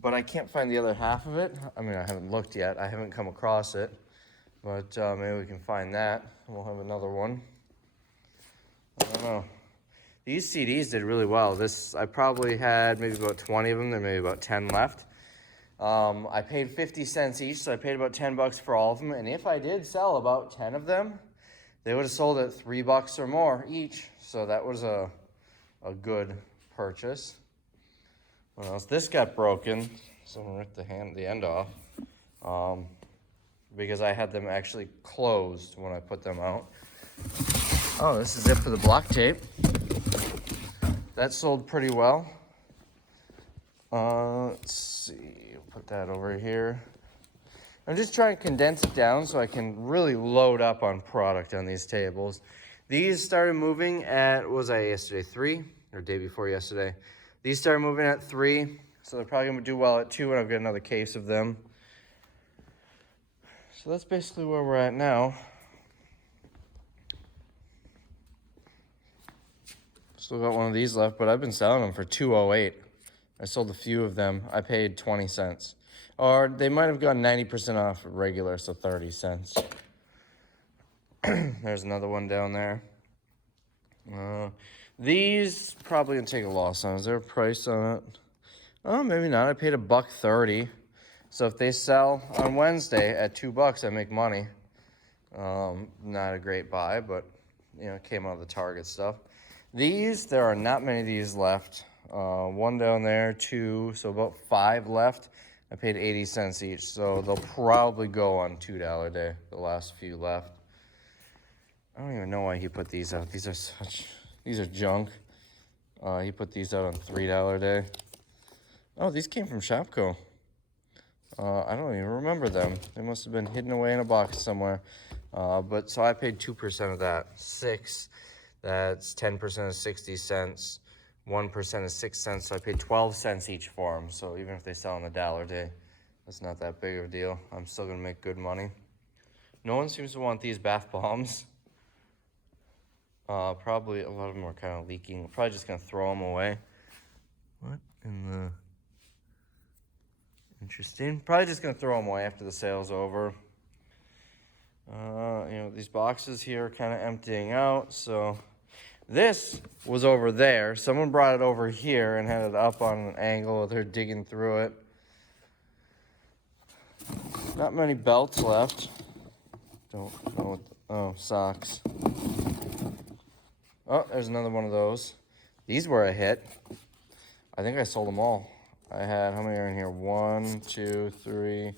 but I can't find the other half of it. I mean, I haven't looked yet. I haven't come across it, but maybe we can find that. We'll have another one. I don't know. These CDs did really well. I probably had maybe about 20 of them. There may be about 10 left. I paid 50 cents each, so I paid about $10 for all of them. And if I did sell about 10 of them, they would have sold at $3 or more each. So that was a good purchase. What else? This got broken. Someone ripped the end off. Because I had them actually closed when I put them out. Oh, this is it for the block tape. That sold pretty well. Let's see, we'll put that over here. I'm just trying to condense it down so I can really load up on product on these tables. These started moving at, what was I yesterday, 3? Or day before yesterday. These started moving at 3, so they're probably gonna do well at 2, and I've got another case of them. So that's basically where we're at now. Still got one of these left, but I've been selling them for $2.08. I sold a few of them. I paid 20 cents. Or they might have gotten 90% off regular, so 30 cents. There's another one down there. These probably gonna take a loss on. Is there a price on it? Oh, maybe not. I paid $1.30. So if they sell on Wednesday at $2, I make money. Not a great buy, but you know, it came out of the Target stuff. These, there are not many of these left. One down there, 2, so about 5 left. I paid 80 cents each, so they'll probably go on $2 a day, the last few left. I don't even know why he put these out. These are junk. He put these out on $3 a day. Oh, these came from Shopko. I don't even remember them. They must have been hidden away in a box somewhere. But so I paid 2% of that. 6. That's 10% of 60 cents. 1% is 6 cents. So I paid 12 cents each for them. So even if they sell on $1 a day, that's not that big of a deal. I'm still gonna make good money. No one seems to want these bath bombs. Probably a lot of them are kind of leaking. Probably just gonna throw them away. What in the... Interesting. Probably just gonna throw them away after the sale's over. You know, these boxes here are kind of emptying out, so this was over there. Someone brought it over here and had it up on an angle. They're digging through it. Not many belts left. Don't know what... Oh, socks. Oh, there's another one of those. These were a hit. I think I sold them all. I had, how many are in here? 1, 2, 3...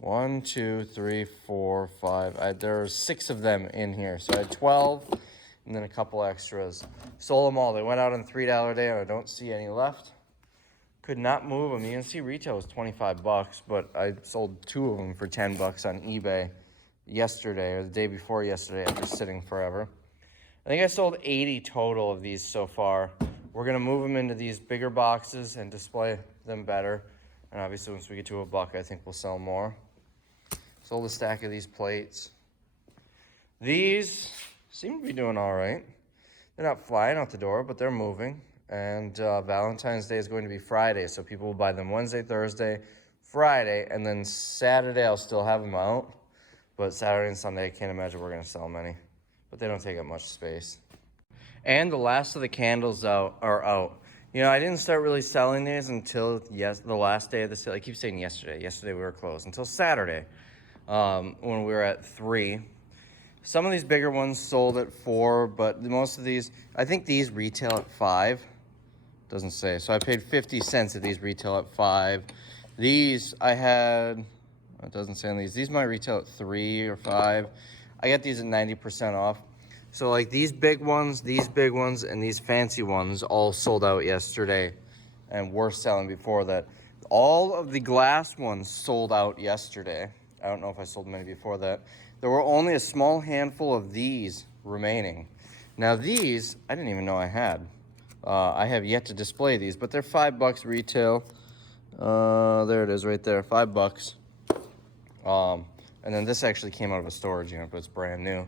1, 2, 3, 4, 5. There are 6 of them in here. So I had 12 and then a couple extras. Sold them all. They went out on $3 day and I don't see any left. Could not move them. You can see retail was 25 bucks, but I sold 2 of them for 10 bucks on eBay yesterday or the day before yesterday after sitting forever. I think I sold 80 total of these so far. We're going to move them into these bigger boxes and display them better. And obviously once we get to $1, I think we'll sell more. Sold a stack of these plates. These seem to be doing all right. They're not flying out the door, but they're moving. And Valentine's Day is going to be Friday, so people will buy them Wednesday, Thursday, Friday, and then Saturday I'll still have them out. But Saturday and Sunday, I can't imagine we're going to sell many. But they don't take up much space. And the last of the candles are out. You know, I didn't start really selling these until the last day of the sale. I keep saying yesterday. Yesterday we were closed. Until Saturday, when we were at 3. Some of these bigger ones sold at 4, but most of these, I think these retail at 5. Doesn't say. So I paid 50 cents at these retail at 5. These I had, it doesn't say on these. These might retail at 3 or 5. I got these at 90% off. So like these big ones, and these fancy ones all sold out yesterday and were selling before that. All of the glass ones sold out yesterday. I don't know if I sold many before that. There were only a small handful of these remaining. Now these, I didn't even know I had. I have yet to display these, but they're $5 retail. There it is right there, $5. And then this actually came out of a storage unit, but it's brand new.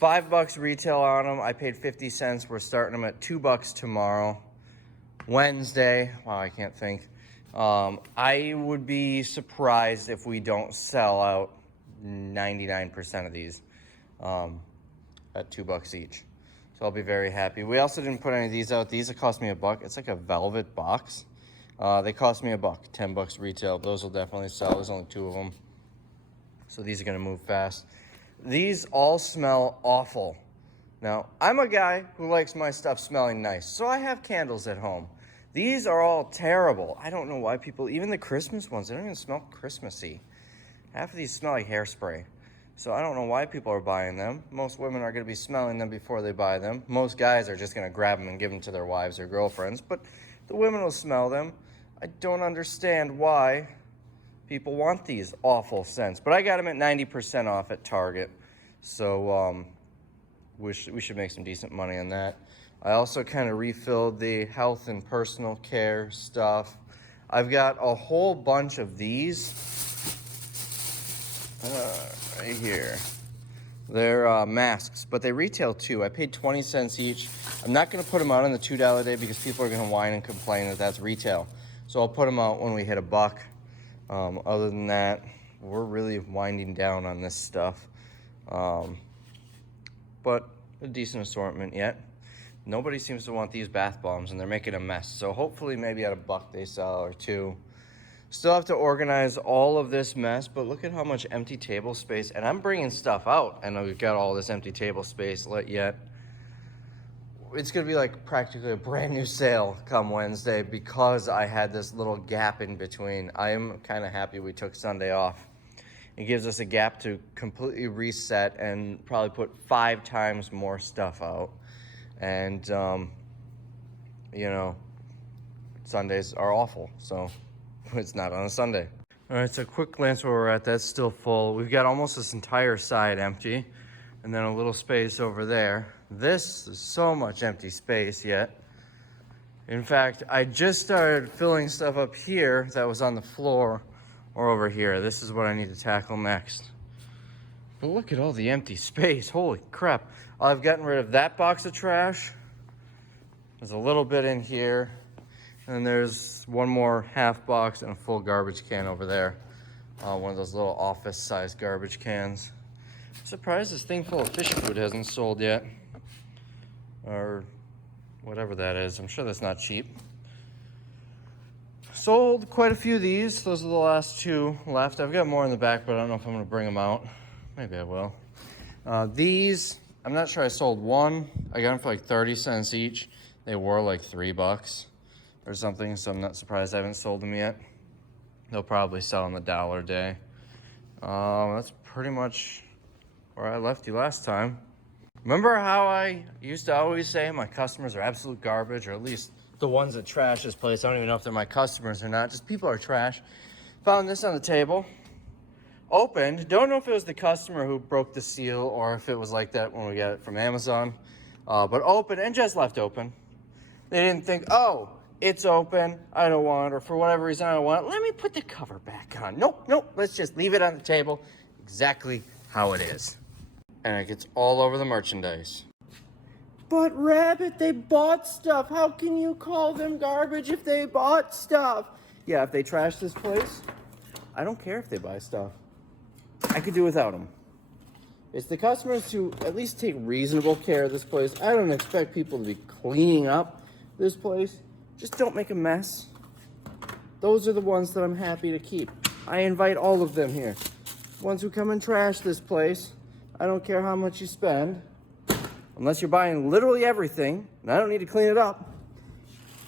$5 retail on them. I paid 50 cents. We're starting them at $2 tomorrow. Wednesday. Wow, I can't think. I would be surprised if we don't sell out 99% of these at $2 each. So I'll be very happy. We also didn't put any of these out. These cost me $1. It's like a velvet box. They cost me $1, $10 retail. Those will definitely sell. There's only 2 of them. So these are gonna move fast. These all smell awful. Now, I'm a guy who likes my stuff smelling nice, so I have candles at home. These are all terrible. I don't know why people, even the Christmas ones, they don't even smell Christmassy. Half of these smell like hairspray. So I don't know why people are buying them. Most women are gonna be smelling them before they buy them. Most guys are just gonna grab them and give them to their wives or girlfriends, but the women will smell them. I don't understand why people want these awful scents, but I got them at 90% off at Target. So we should make some decent money on that. I also kind of refilled the health and personal care stuff. I've got a whole bunch of these right here. They're masks, but they retail too. I paid 20 cents each. I'm not going to put them out on the $2 day because people are going to whine and complain that that's retail. So I'll put them out when we hit $1. Other than that, we're really winding down on this stuff. But a decent assortment yet. Nobody seems to want these bath bombs and they're making a mess. So hopefully maybe at $1 they sell or 2. Still have to organize all of this mess, but look at how much empty table space. And I'm bringing stuff out and we've got all this empty table space yet. It's gonna be like practically a brand new sale come Wednesday because I had this little gap in between. I am kind of happy we took Sunday off. It gives us a gap to completely reset and probably put 5 times more stuff out. And, you know, Sundays are awful, so it's not on a Sunday. All right, so quick glance where we're at. That's still full. We've got almost this entire side empty and then a little space over there. This is so much empty space yet. In fact, I just started filling stuff up here that was on the floor or over here. This is what I need to tackle next. But look at all the empty space. Holy crap. I've gotten rid of that box of trash. There's a little bit in here. And there's one more half box and a full garbage can over there. One of those little office-sized garbage cans. I'm surprised this thing full of fish food hasn't sold yet. Or whatever that is. I'm sure that's not cheap. Sold quite a few of these. Those are the last two left. I've got more in the back, but I don't know if I'm going to bring them out. Maybe I will. These, I'm not sure I sold one. I got them for like 30 cents each. They were like $3 or something, so I'm not surprised I haven't sold them yet. They'll probably sell on the dollar day. That's pretty much where I left you last time. Remember how I used to always say my customers are absolute garbage, or at least the ones that trash this place? I don't even know if they're my customers or not. Just people are trash. Found this on the table. Opened. Don't know if it was the customer who broke the seal or if it was like that when we got it from Amazon. But open and just left open. They didn't think, oh, it's open, I don't want it, or for whatever reason I don't want it. Let me put the cover back on. Nope, let's just leave it on the table exactly how it is. And it gets all over the merchandise. But Rabbit, they bought stuff. How can you call them garbage if they bought stuff? Yeah, if they trash this place, I don't care if they buy stuff. I could do without them. It's the customers who at least take reasonable care of this place. I don't expect people to be cleaning up this place. Just don't make a mess. Those are the ones that I'm happy to keep. I invite all of them here. Ones who come and trash this place. I don't care how much you spend. Unless you're buying literally everything, and I don't need to clean it up.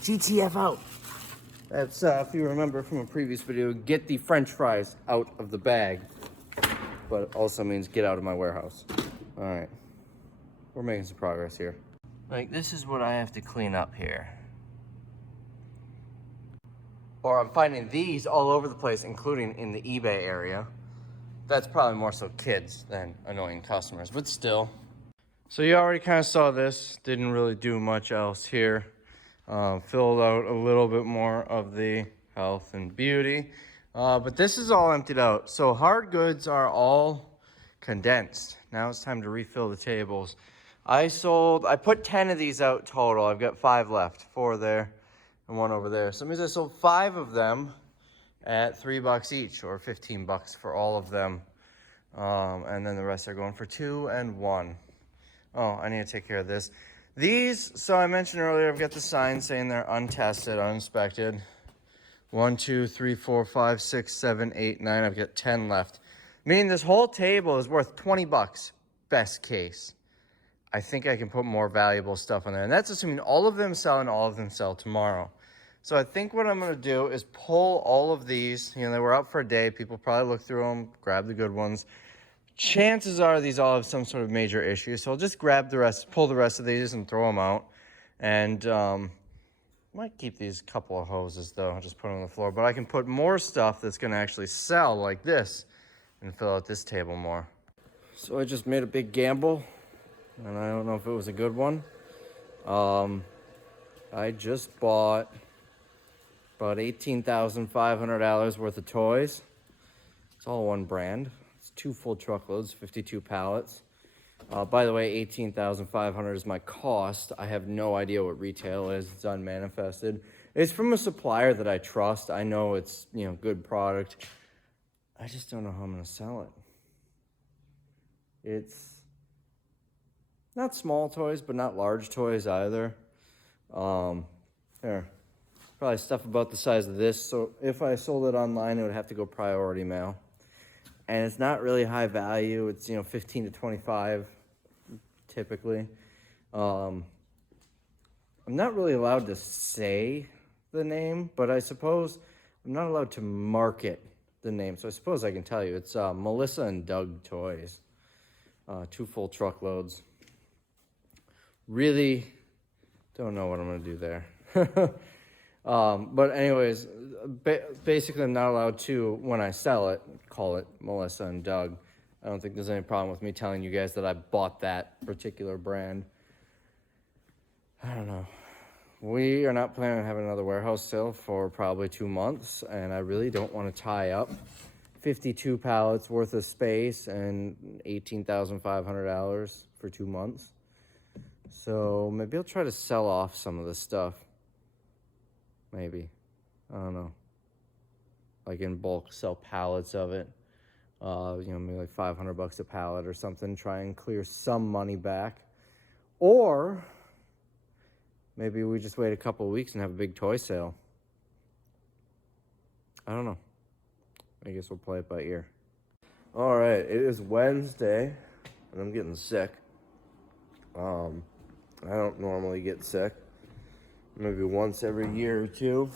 GTF out. That's, if you remember from a previous video, get the French fries out of the bag. But it also means get out of my warehouse. All right, we're making some progress here. Like, this is what I have to clean up here. Or I'm finding these all over the place, including in the eBay area. That's probably more so kids than annoying customers, but still. So you already kind of saw this. Didn't really do much else here. Filled out a little bit more of the health and beauty. But this is all emptied out. So hard goods are all condensed. Now it's time to refill the tables. I put 10 of these out total. I've got 5 left, 4 there and 1 over there. So that means I sold 5 of them at $3 each, or $15 for all of them. And then the rest are going for 2 and 1. Oh, I need to take care of this. These, so I mentioned earlier, I've got the sign saying they're untested, uninspected. 1, 2, 3, 4, 5, 6, 7, 8, 9. I've got 10 left. Meaning this whole table is worth $20, best case. I think I can put more valuable stuff on there. And that's assuming all of them sell and all of them sell tomorrow. So I think what I'm going to do is pull all of these. You know, they were out for a day. People probably look through them, grab the good ones. Chances are these all have some sort of major issue. So I'll just grab the rest, pull the rest of these and throw them out. And might keep these couple of hoses though. I'll just put them on the floor. But I can put more stuff that's going to actually sell like this and fill out this table more. So I just made a big gamble. And I don't know if it was a good one. I just bought about $18,500 worth of toys. It's all one brand. It's 2 full truckloads, 52 pallets. By the way, $18,500 is my cost. I have no idea what retail is. It's unmanifested. It's from a supplier that I trust. I know it's, you know, good product. I just don't know how I'm going to sell it. It's not small toys, but not large toys either. There. Probably stuff about the size of this. So if I sold it online, it would have to go priority mail. And it's not really high value. It's, you know, 15 to 25 typically. I'm not really allowed to say the name, but I suppose I'm not allowed to market the name. So I suppose I can tell you. It's Melissa and Doug Toys. 2 full truckloads. Really don't know what I'm going to do there. But anyways, basically I'm not allowed to, when I sell it, call it Melissa and Doug. I don't think there's any problem with me telling you guys that I bought that particular brand. I don't know. We are not planning on having another warehouse sale for probably 2 months, and I really don't want to tie up 52 pallets worth of space and $18,500 for 2 months. So maybe I'll try to sell off some of this stuff. Maybe. I don't know. Like in bulk, sell pallets of it. Maybe like $500 a pallet or something. Try and clear some money back. Or maybe we just wait a couple of weeks and have a big toy sale. I don't know. I guess we'll play it by ear. All right, it is Wednesday, and I'm getting sick. I don't normally get sick. Maybe once every year or two.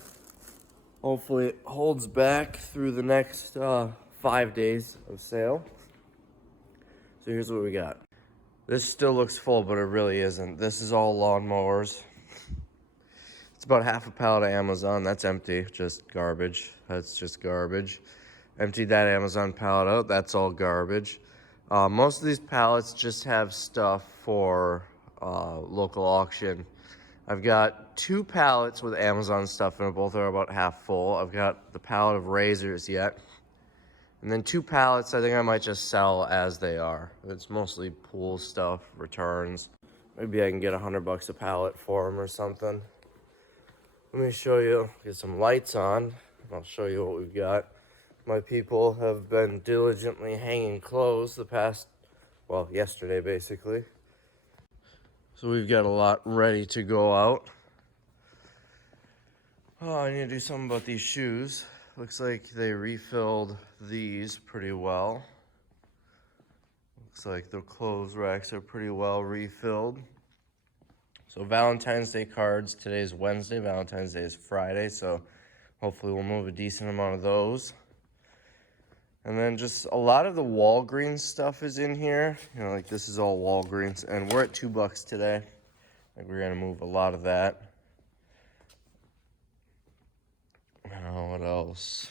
Hopefully it holds back through the next 5 days of sale. So here's what we got. This still looks full, but it really isn't. This is all lawnmowers. It's about half a pallet of Amazon. That's empty, just garbage. That's just garbage. Emptied that Amazon pallet out. That's all garbage. Most of these pallets just have stuff for local auction. I've got 2 pallets with Amazon stuff in it. Both are about half full. I've got the pallet of razors yet. And then 2 pallets I think I might just sell as they are. It's mostly pool stuff, returns. Maybe I can get $100 a pallet for them or something. Let me show you, get some lights on. I'll show you what we've got. My people have been diligently hanging clothes the past, well, yesterday basically. So we've got a lot ready to go out. Oh, I need to do something about these shoes. Looks like they refilled these pretty well. Looks like the clothes racks are pretty well refilled. So Valentine's Day cards, today's Wednesday, Valentine's Day is Friday, so hopefully we'll move a decent amount of those. And then just a lot of the Walgreens stuff is in here. Like this is all Walgreens, and we're at $2 today. I think we're gonna move a lot of that. What else?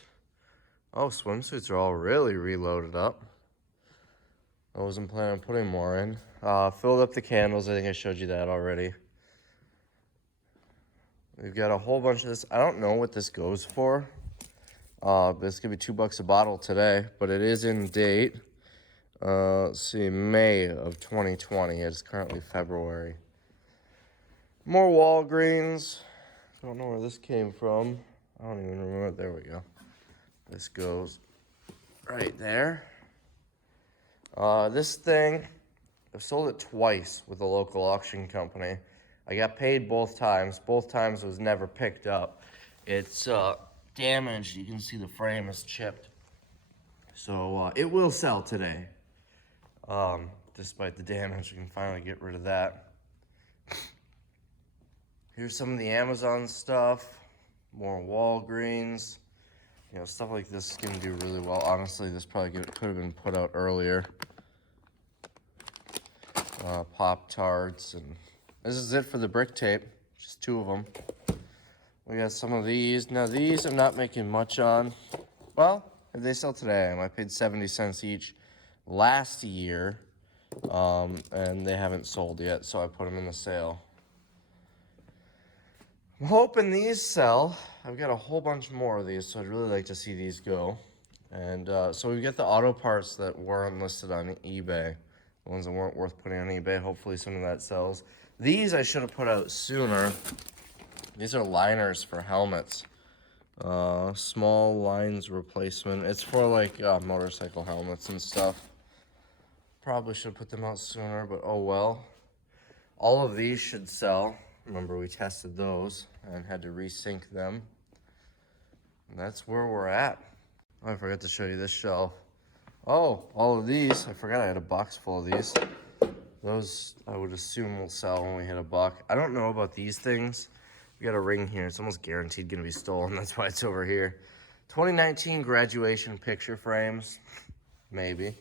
Oh, swimsuits are all really reloaded up. I wasn't planning on putting more in. Filled up the candles, I think I showed you that already. We've got a whole bunch of this. I don't know what this goes for. This could be $2 a bottle today, but it is in date. Let's see, May of 2020. It's currently February. More Walgreens. Don't know where this came from. I don't even remember. There we go. This goes right there. This thing, I've sold it twice with a local auction company. I got paid both times. Both times it was never picked up. It's damaged. You can see the frame is chipped. So it will sell today. Despite the damage, we can finally get rid of that. Here's some of the Amazon stuff. More Walgreens. Stuff like this is going to do really well. Honestly, this probably could have been put out earlier. Pop-Tarts, and this is it for the brick tape. Just 2 of them. We got some of these. Now, these I'm not making much on. Well, if they sell today, I paid 70 cents each last year, and they haven't sold yet, so I put them in the sale. I'm hoping these sell. I've got a whole bunch more of these, so I'd really like to see these go. And so we get the auto parts that weren't listed on eBay, the ones that weren't worth putting on eBay. Hopefully some of that sells. These I should have put out sooner. These are liners for helmets. Small lines replacement. It's for like motorcycle helmets and stuff. Probably should have put them out sooner, but oh well. All of these should sell. Remember, we tested those and had to resync them. And that's where we're at. Oh, I forgot to show you this shelf. Oh, all of these. I forgot I had a box full of these. Those I would assume will sell when we hit $1. I don't know about these things. We got a ring here. It's almost guaranteed going to be stolen. That's why it's over here. 2019 graduation picture frames. Maybe.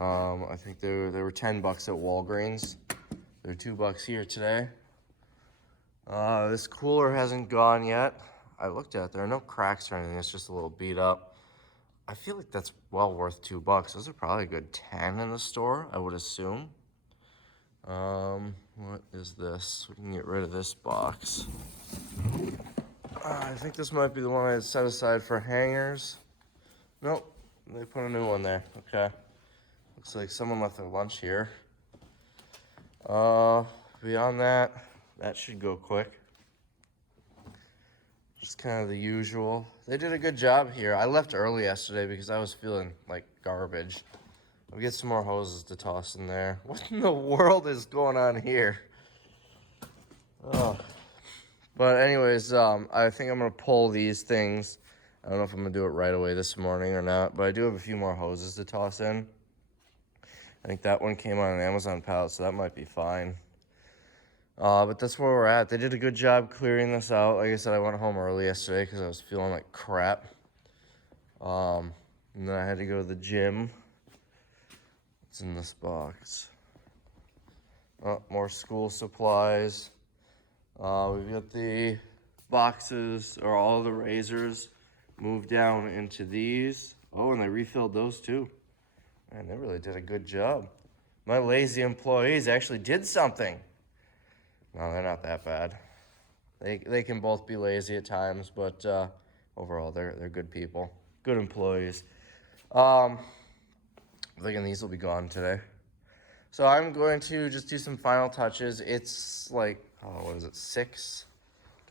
I think they were $10 at Walgreens. They're $2 here today. This cooler hasn't gone yet. I looked at it. There are no cracks or anything. It's just a little beat up. I feel like that's well worth $2. Those are probably a good 10 in the store, I would assume. What is this? We can get rid of this box. I think this might be the one I had set aside for hangers. Nope. They put a new one there. Okay. Looks like someone left their lunch here. Beyond that, that should go quick. Just kind of the usual. They did a good job here. I left early yesterday because I was feeling like garbage. I'll get some more hoses to toss in there. What in the world is going on here? Oh. But anyways, I think I'm going to pull these things. I don't know if I'm going to do it right away this morning or not, but I do have a few more hoses to toss in. I think that one came on an Amazon pallet, so that might be fine. But that's where we're at. They did a good job clearing this out. Like I said, I went home early yesterday because I was feeling like crap. And then I had to go to the gym. What's in this box? Oh, more school supplies. We've got the boxes, or all the razors, moved down into these. Oh, and they refilled those too. Man, they really did a good job. My lazy employees actually did something. No, they're not that bad. They can both be lazy at times, but overall, they're good people, good employees. I'm thinking these will be gone today. So I'm going to just do some final touches. It's like, oh, what is it, 6?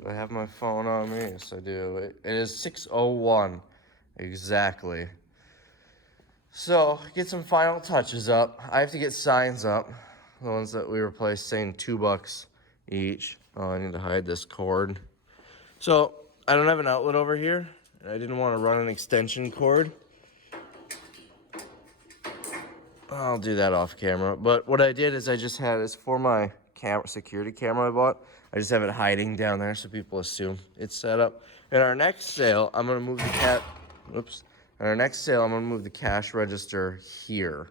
Do I have my phone on me? Yes, I do. It is 6:01 exactly. So get some final touches up. I have to get signs up, the ones that we replaced, saying $2 each. Oh, I need to hide this cord. So I don't have an outlet over here. I didn't want to run an extension cord. I'll do that off camera. But what I did is I just had, it's for my security camera I bought. I just have it hiding down there so people assume it's set up. In our next sale, I'm gonna move the In our next sale, I'm gonna move the cash register here.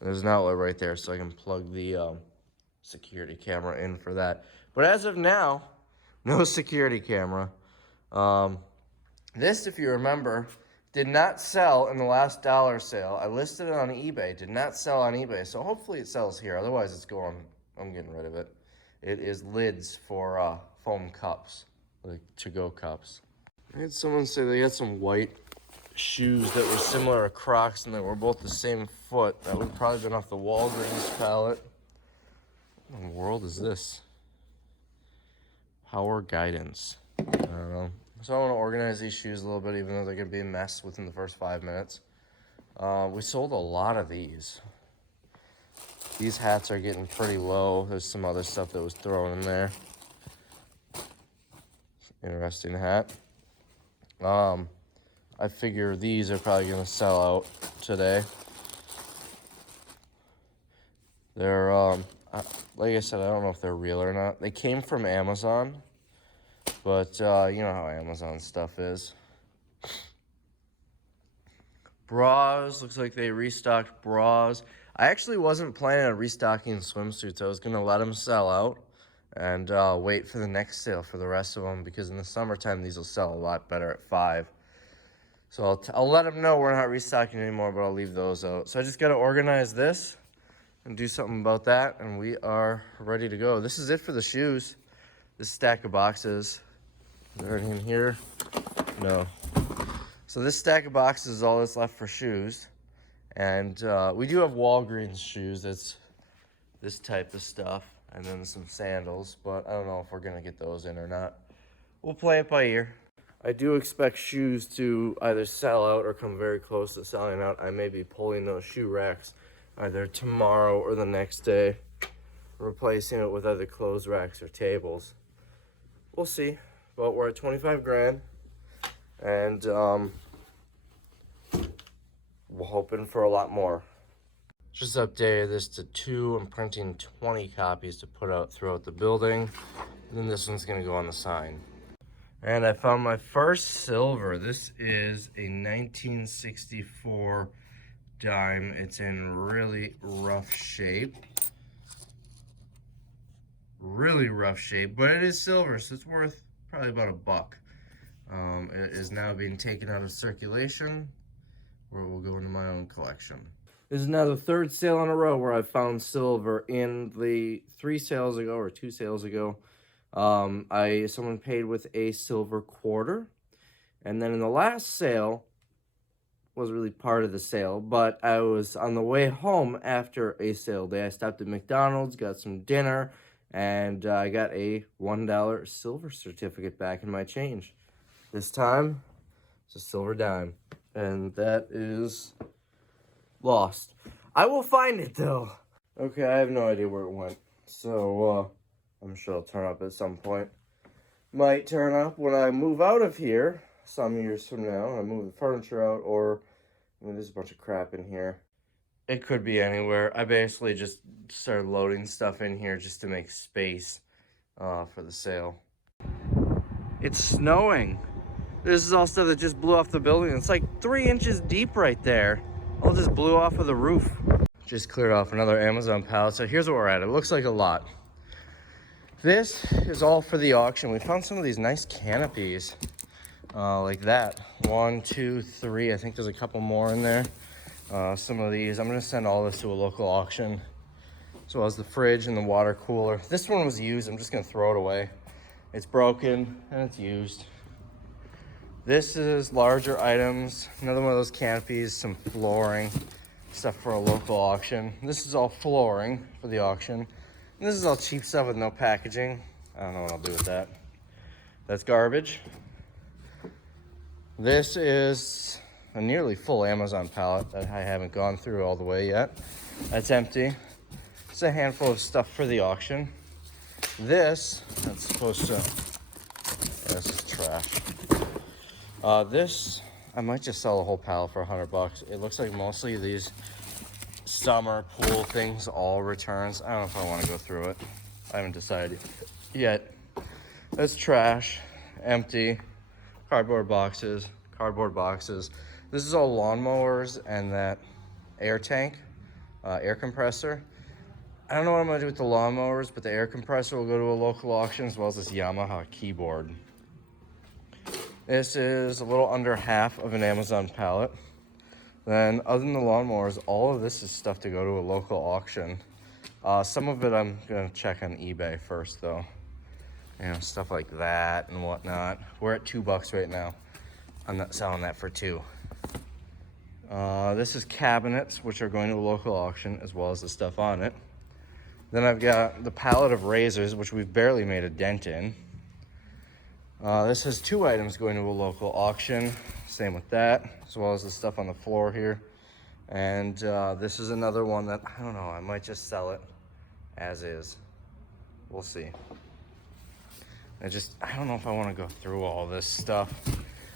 There's an outlet right there, so I can plug the security camera in for that. But as of now, no security camera. This, if you remember, did not sell in the last dollar sale. I listed it on eBay. Did not sell on eBay. So hopefully it sells here. Otherwise, it's going. I'm getting rid of it. It is lids for foam cups, like to-go cups. I had someone say they had some white shoes that were similar to Crocs and they were both the same foot. That would have probably been off the Walgreens pallet. What in the world is this? Power guidance. I don't know. So I want to organize these shoes a little bit, even though they're going to be a mess within the first 5 minutes. We sold a lot of these. These hats are getting pretty low. There's some other stuff that was thrown in there. Interesting hat. I figure these are probably going to sell out today. They're, like I said, I don't know if they're real or not. They came from Amazon. But, you know how Amazon stuff is. Bras, looks like they restocked bras. I actually wasn't planning on restocking swimsuits. I was going to let them sell out and wait for the next sale for the rest of them, because in the summertime, these will sell a lot better at 5. So I'll let them know we're not restocking anymore, but I'll leave those out. So I just got to organize this and do something about that, and we are ready to go. This is it for the shoes. This stack of boxes. Is there anything in here? No. So this stack of boxes is all that's left for shoes. And we do have Walgreens shoes. That's this type of stuff. And then some sandals. But I don't know if we're going to get those in or not. We'll play it by ear. I do expect shoes to either sell out or come very close to selling out. I may be pulling those shoe racks either tomorrow or the next day, replacing it with either clothes racks or tables. We'll see. But we're at 25 grand, and we're hoping for a lot more. Just updated this to 2. I'm printing 20 copies to put out throughout the building. And then this one's gonna go on the sign. And I found my first silver. This is a 1964 dime. It's in really rough shape. Really rough shape, but it is silver, so it's worth probably about $1. It is now being taken out of circulation, where it will go into my own collection. This is now the 3rd sale in a row where I found silver. In the 3 sales ago, or 2 sales ago, someone paid with a silver quarter. And then in the last sale, was really part of the sale, but I was on the way home after a sale day. I stopped at McDonald's, got some dinner, and I got a $1 silver certificate back in my change. This time, it's a silver dime, and that is lost. I will find it, though. Okay, I have no idea where it went, so I'm sure it'll turn up at some point. Might turn up when I move out of here some years from now. I move the furniture out, or I mean, there's a bunch of crap in here. It could be anywhere. I basically just started loading stuff in here just to make space for the sale. It's snowing. This is all stuff that just blew off the building. It's like 3 inches deep right there. All just blew off of the roof. Just cleared off another Amazon pallet. So here's what we're at. It looks like a lot. This is all for the auction. We found some of these nice canopies like that. 1, 2, 3. I think there's a couple more in there. Some of these. I'm going to send all this to a local auction, as well as the fridge and the water cooler. This one was used. I'm just going to throw it away. It's broken and it's used. This is larger items. Another one of those canopies, some flooring, stuff for a local auction. This is all flooring for the auction. And this is all cheap stuff with no packaging. I don't know what I'll do with that. That's garbage. This is a nearly full Amazon pallet that I haven't gone through all the way yet. That's empty. It's a handful of stuff for the auction. That's supposed to, this is trash. This, I might just sell a whole pallet for $100. It looks like mostly these summer pool things, all returns. I don't know if I want to go through it. I haven't decided yet. That's trash, empty, cardboard boxes. This is all lawnmowers and that air tank, air compressor. I don't know what I'm gonna do with the lawnmowers, but the air compressor will go to a local auction, as well as this Yamaha keyboard. This is a little under half of an Amazon pallet. Then, other than the lawnmowers, all of this is stuff to go to a local auction. Some of it I'm gonna check on eBay first, though. You know, stuff like that and whatnot. We're at $2 right now. I'm not selling that for $2. This is cabinets, which are going to a local auction, as well as the stuff on it. Then I've got the pallet of razors, which we've barely made a dent in. This has 2 items going to a local auction. Same with that, as well as the stuff on the floor here. And this is another one that, I don't know, I might just sell it as is. We'll see. I don't know if I want to go through all this stuff,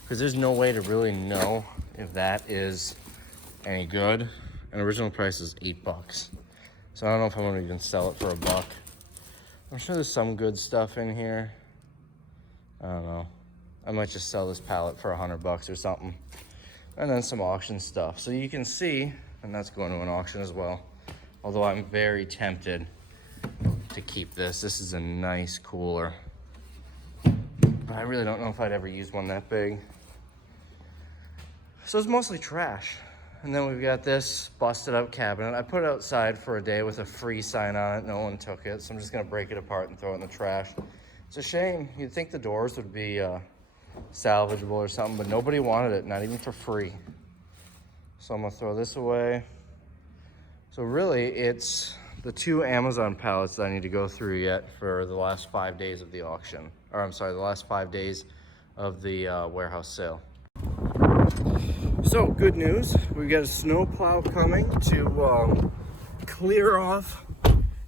because there's no way to really know if that is any good. And original price is $8. So I don't know if I want to even sell it for $1. I'm sure there's some good stuff in here. I don't know. I might just sell this pallet for $100 or something. And then some auction stuff. So you can see, and that's going to an auction as well. Although I'm very tempted to keep this. This is a nice cooler. But I really don't know if I'd ever use one that big. So it's mostly trash. And then we've got this busted up cabinet. I put it outside for a day with a free sign on it. No one took it, so I'm just gonna break it apart and throw it in the trash. It's a shame. You'd think the doors would be salvageable or something, but nobody wanted it, not even for free. So I'm gonna throw this away. So really, it's the 2 Amazon pallets that I need to go through yet for the last 5 days of the auction. Or I'm sorry, the last 5 days of the warehouse sale. So, good news, we've got a snow plow coming to clear off.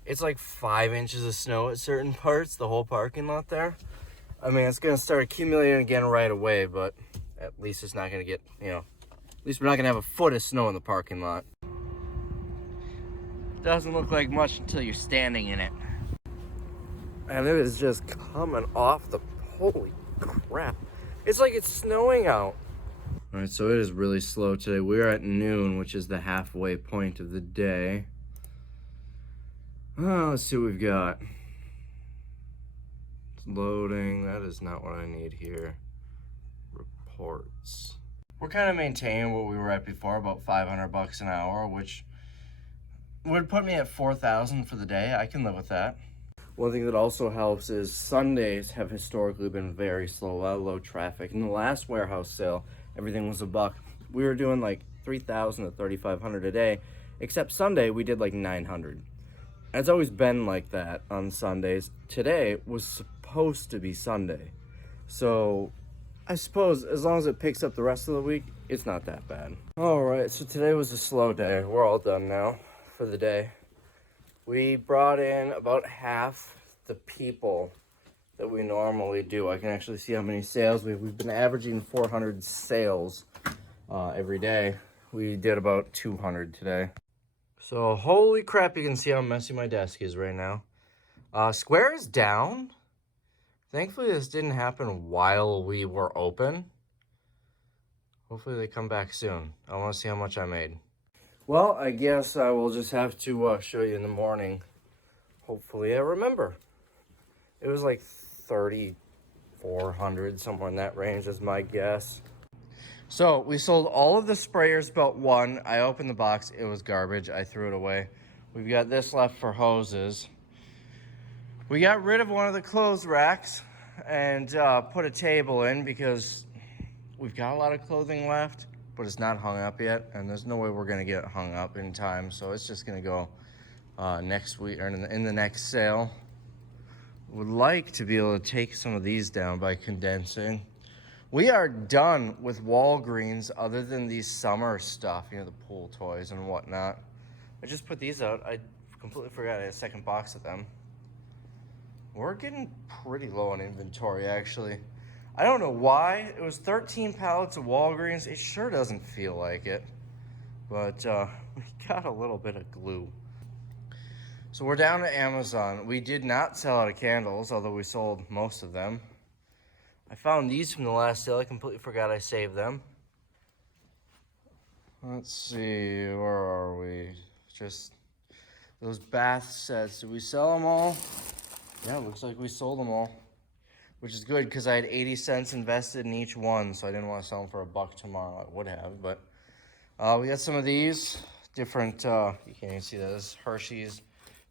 It's like 5 inches of snow at certain parts, the whole parking lot there. I mean, it's gonna start accumulating again right away, but at least it's not gonna get, you know, at least we're not gonna have a foot of snow in the parking lot. Doesn't look like much until you're standing in it. And it is just coming off the, holy crap. It's like it's snowing out. All right, so it is really slow today. We're at noon, which is the halfway point of the day. Let's see what we've got. It's loading. That is not what I need here. Reports. We're kind of maintaining what we were at before, about $500 an hour, which would put me at 4,000 for the day. I can live with that. One thing that also helps is Sundays have historically been very slow, a lot of low traffic. In the last warehouse sale, everything was $1. we were doing like 3,000 to 3,500 a day, except Sunday we did like 900. And it's always been like that on Sundays. Today was supposed to be Sunday. So I suppose as long as it picks up the rest of the week, it's not that bad. All right, so today was a slow day. We're all done now for the day. We brought in about half the people that we normally do. I can actually see how many sales we've been averaging 400 sales every day. We did about 200 today. So holy crap, you can see how messy my desk is right now. Square is down. Thankfully this didn't happen while we were open. Hopefully they come back soon. I want to see how much I made. Well, I guess I will just have to show you in the morning. Hopefully I remember. It was like 3,400, somewhere in that range is my guess. So we sold all of the sprayers but one. I opened the box, it was garbage, I threw it away. We've got this left for hoses. We got rid of one of the clothes racks and put a table in because we've got a lot of clothing left, but it's not hung up yet, and there's no way we're gonna get it hung up in time, so it's just gonna go next week or in the next sale. Would like to be able to take some of these down by condensing. We are done with Walgreens other than these summer stuff, you know, the pool toys and whatnot. I just put these out. I completely forgot I had a second box of them. We're getting pretty low on inventory, actually. I don't know why. It was 13 pallets of Walgreens. It sure doesn't feel like it. But we got a little bit of glue. So we're down to Amazon. We did not sell out of candles, although we sold most of them. I found these from the last sale. I completely forgot I saved them. Let's see, where are we? Just those bath sets. Did we sell them all? Yeah, it looks like we sold them all, which is good because I had 80 cents invested in each one, so I didn't want to sell them for $1 tomorrow. I would have, but we got some of these different, you can't even see that. This is Hershey's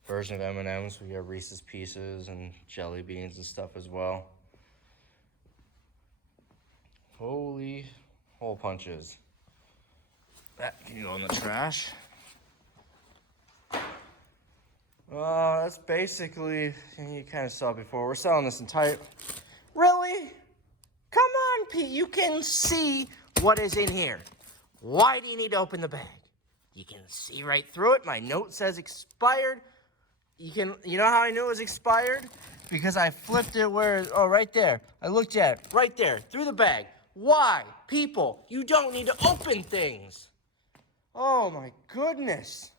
version of M&M's. We got Reese's Pieces and jelly beans and stuff as well. Holy hole punches. That can go in the trash. That's basically, you kind of saw it before. We're selling this entire, really? Come on, Pete, you can see what is in here. Why do you need to open the bag? You can see right through it. My note says expired. You know how I knew it was expired? Because I flipped it where, oh, right there. I looked at it, right there, through the bag. Why? People, you don't need to open things. Oh my goodness.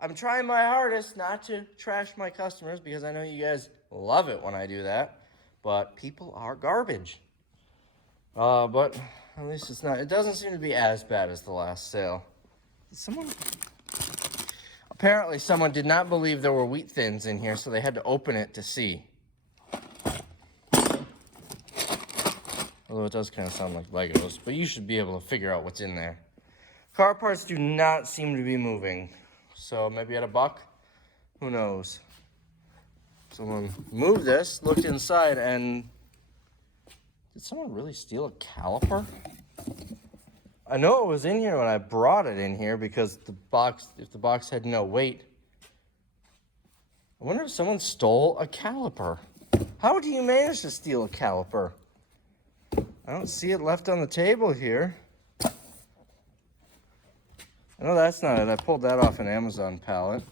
I'm trying my hardest not to trash my customers because I know you guys love it when I do that. But people are garbage. But at least it's not, it doesn't seem to be as bad as the last sale. Apparently someone did not believe there were wheat thins in here, so they had to open it to see. Although it does kind of sound like Legos, but you should be able to figure out what's in there. Car parts do not seem to be moving. So maybe at $1, who knows? Someone moved this, looked inside, and did someone really steal a caliper? I know it was in here when I brought it in here because the box, if the box had no weight. I wonder if someone stole a caliper. How do you manage to steal a caliper? I don't see it left on the table here. No, that's not it. I pulled that off an Amazon pallet.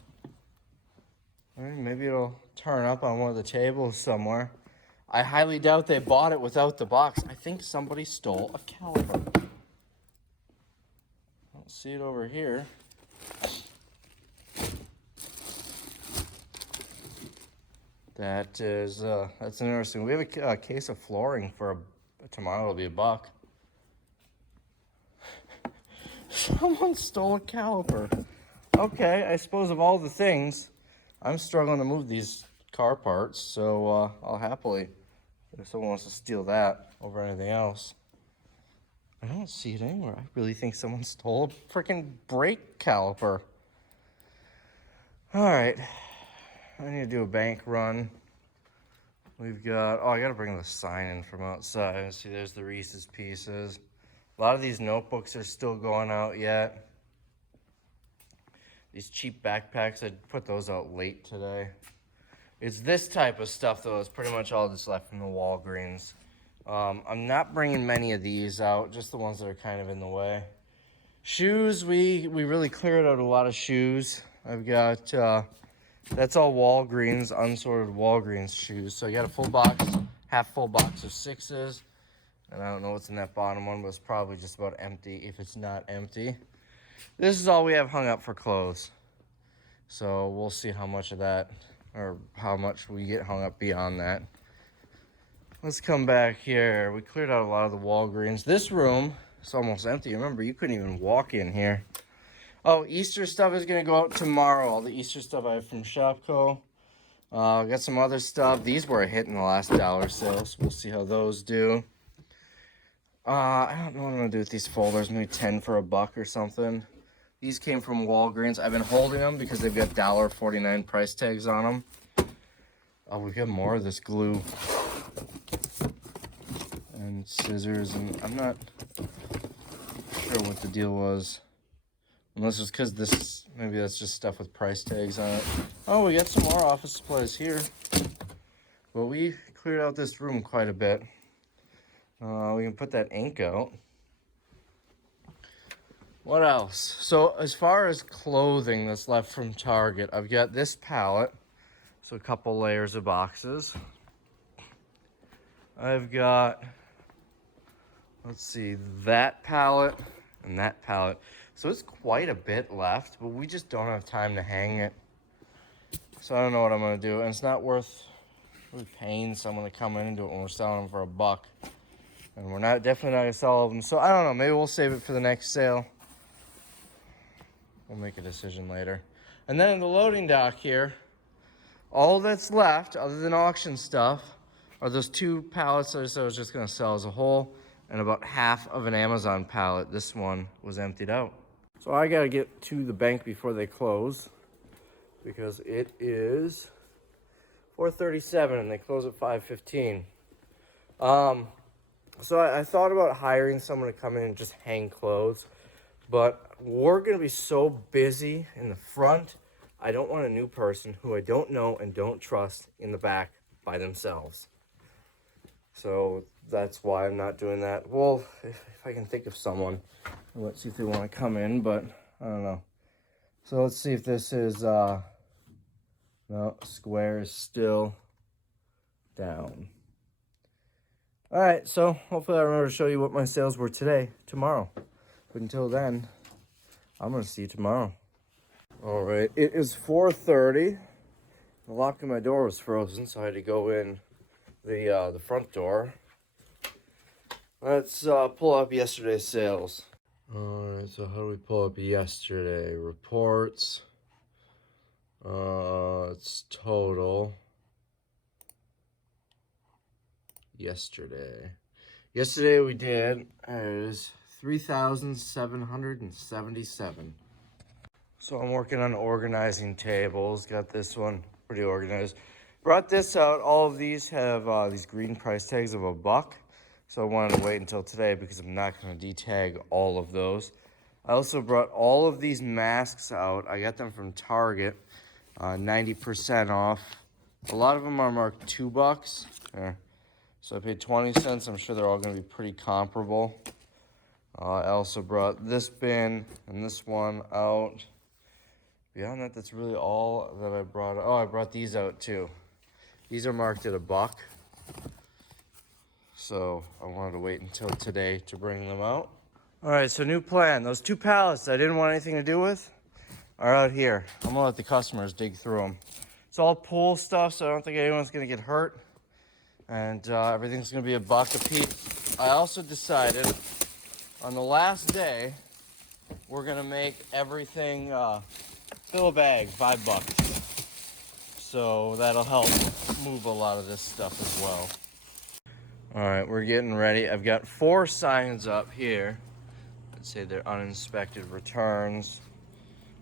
All right, maybe it'll turn up on one of the tables somewhere. I highly doubt they bought it without the box. I think somebody stole a caliper. I don't see it over here. That is, that's interesting. We have a case of flooring for tomorrow. It'll be $1. Someone stole a caliper. Okay, I suppose of all the things, I'm struggling to move these car parts, so I'll happily, if someone wants to steal that over anything else. I don't see it anywhere. I really think someone stole a freaking brake caliper. All right, I need to do a bank run. We've got, oh, I gotta bring the sign in from outside. See, there's the Reese's Pieces. lot of these notebooks are still going out yet. These cheap backpacks, I put those out late today. It's this type of stuff, though. It's pretty much all that's left from the Walgreens. I'm not bringing many of these out, just the ones that are kind of in the way. Shoes, we really cleared out a lot of shoes. I've got, that's all Walgreens, unsorted Walgreens shoes. So I got a full box, half full box of 6s. And I don't know what's in that bottom one, but it's probably just about empty if it's not empty. This is all we have hung up for clothes. So we'll see how much of that, or how much we get hung up beyond that. Let's come back here. We cleared out a lot of the Walgreens. This room is almost empty. Remember, you couldn't even walk in here. Oh, Easter stuff is going to go out tomorrow. All the Easter stuff I have from Shopco. Got some other stuff. These were a hit in the last dollar sale, so we'll see how those do. I don't know what I'm going to do with these folders. Maybe 10 for $1 or something. These came from Walgreens. I've been holding them because they've got $1.49 price tags on them. Oh, we've got more of this glue. And scissors, and I'm not sure what the deal was. Unless it's because this, maybe that's just stuff with price tags on it. Oh, we got some more office supplies here. Well, we cleared out this room quite a bit. We can put that ink out. What else? So as far as clothing that's left from Target, I've got this pallet. So a couple layers of boxes. I've got, let's see, that pallet and that pallet. So it's quite a bit left, but we just don't have time to hang it. So I don't know what I'm going to do. And it's not worth really paying someone to come in and do it when we're selling them for $1. And we're definitely not going to sell all of them. So I don't know. Maybe we'll save it for the next sale. We'll make a decision later. And then in the loading dock here, all that's left, other than auction stuff, are those 2 pallets that I was just going to sell as a whole, and about half of an Amazon pallet. This one was emptied out. So I got to get to the bank before they close, because it is 4:37 and they close at 5:15. So I thought about hiring someone to come in and just hang clothes, but we're going to be so busy in the front. I don't want a new person who I don't know and don't trust in the back by themselves. So that's why I'm not doing that. Well, if I can think of someone, let's see if they want to come in, but I don't know. So let's see if this is, no, square is still down. All right, so hopefully I remember to show you what my sales were tomorrow. But until then, I'm going to see you tomorrow. All right, it is 4:30. The lock on my door was frozen, so I had to go in the front door. Let's pull up yesterday's sales. All right, so how do we pull up yesterday? Reports. It's total. Yesterday we did is 3,777. So I'm working on organizing tables. Got this one pretty organized. Brought this out. All of these have these green price tags of $1. So I wanted to wait until today because I'm not going to detag all of those. I also brought all of these masks out. I got them from Target, 90% off. A lot of them are marked $2. There. So I paid 20 cents. I'm sure they're all going to be pretty comparable. I also brought this bin and this one out. Beyond that, that's really all that I brought. Oh, I brought these out too. These are marked at $1. So I wanted to wait until today to bring them out. All right, so new plan. Those 2 pallets I didn't want anything to do with are out here. I'm going to let the customers dig through them. It's all pool stuff, so I don't think anyone's going to get hurt. And everything's going to be $1 a piece. I also decided on the last day, we're going to make everything fill a bag, $5. So that'll help move a lot of this stuff as well. All right, we're getting ready. I've got 4 signs up here. Let's say they're uninspected returns.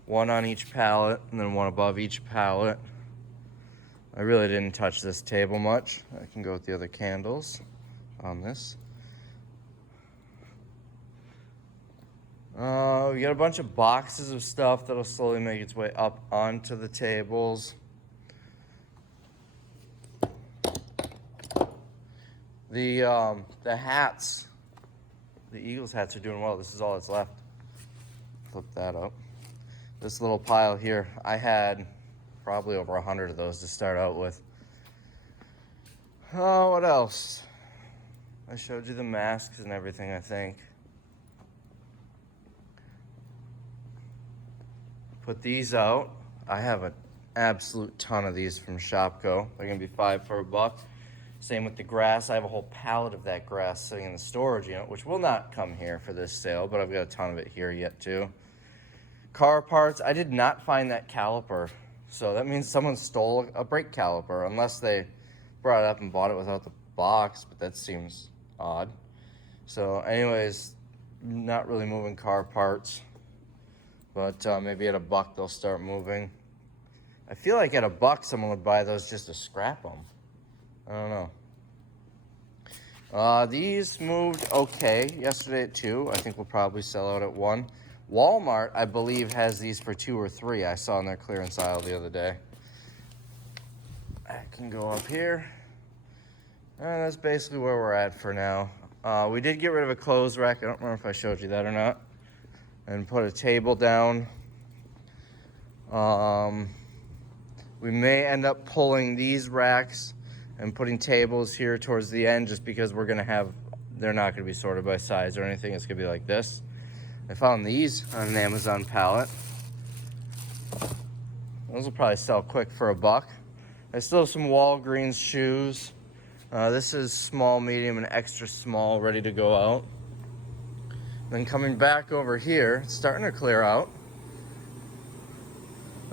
1 on each pallet and then 1 above each pallet. I really didn't touch this table much. I can go with the other candles on this. We got a bunch of boxes of stuff that'll slowly make its way up onto the tables. The hats, the Eagles hats are doing well. This is all that's left. Flip that up. This little pile here, I had probably over 100 of those to start out with. Oh, what else? I showed you the masks and everything, I think. Put these out. I have an absolute ton of these from Shopko. They're gonna be $5 for $1. Same with the grass. I have a whole pallet of that grass sitting in the storage unit, which will not come here for this sale, but I've got a ton of it here yet too. Car parts, I did not find that caliper. So that means someone stole a brake caliper, unless they brought it up and bought it without the box, but that seems odd. So anyways, not really moving car parts, but maybe at $1 they'll start moving. I feel like at $1 someone would buy those just to scrap them. I don't know. These moved okay yesterday at 2. I think we'll probably sell out at 1. Walmart, I believe, has these for 2 or 3. I saw in their clearance aisle the other day. I can go up here. And that's basically where we're at for now. We did get rid of a clothes rack. I don't remember if I showed you that or not. And put a table down. We may end up pulling these racks and putting tables here towards the end, just because we're gonna have, they're not gonna be sorted by size or anything. It's gonna be like this. I found these on an Amazon pallet. Those will probably sell quick for $1. I still have some Walgreens shoes. This is small, medium, and extra small, ready to go out. Then coming back over here, it's starting to clear out.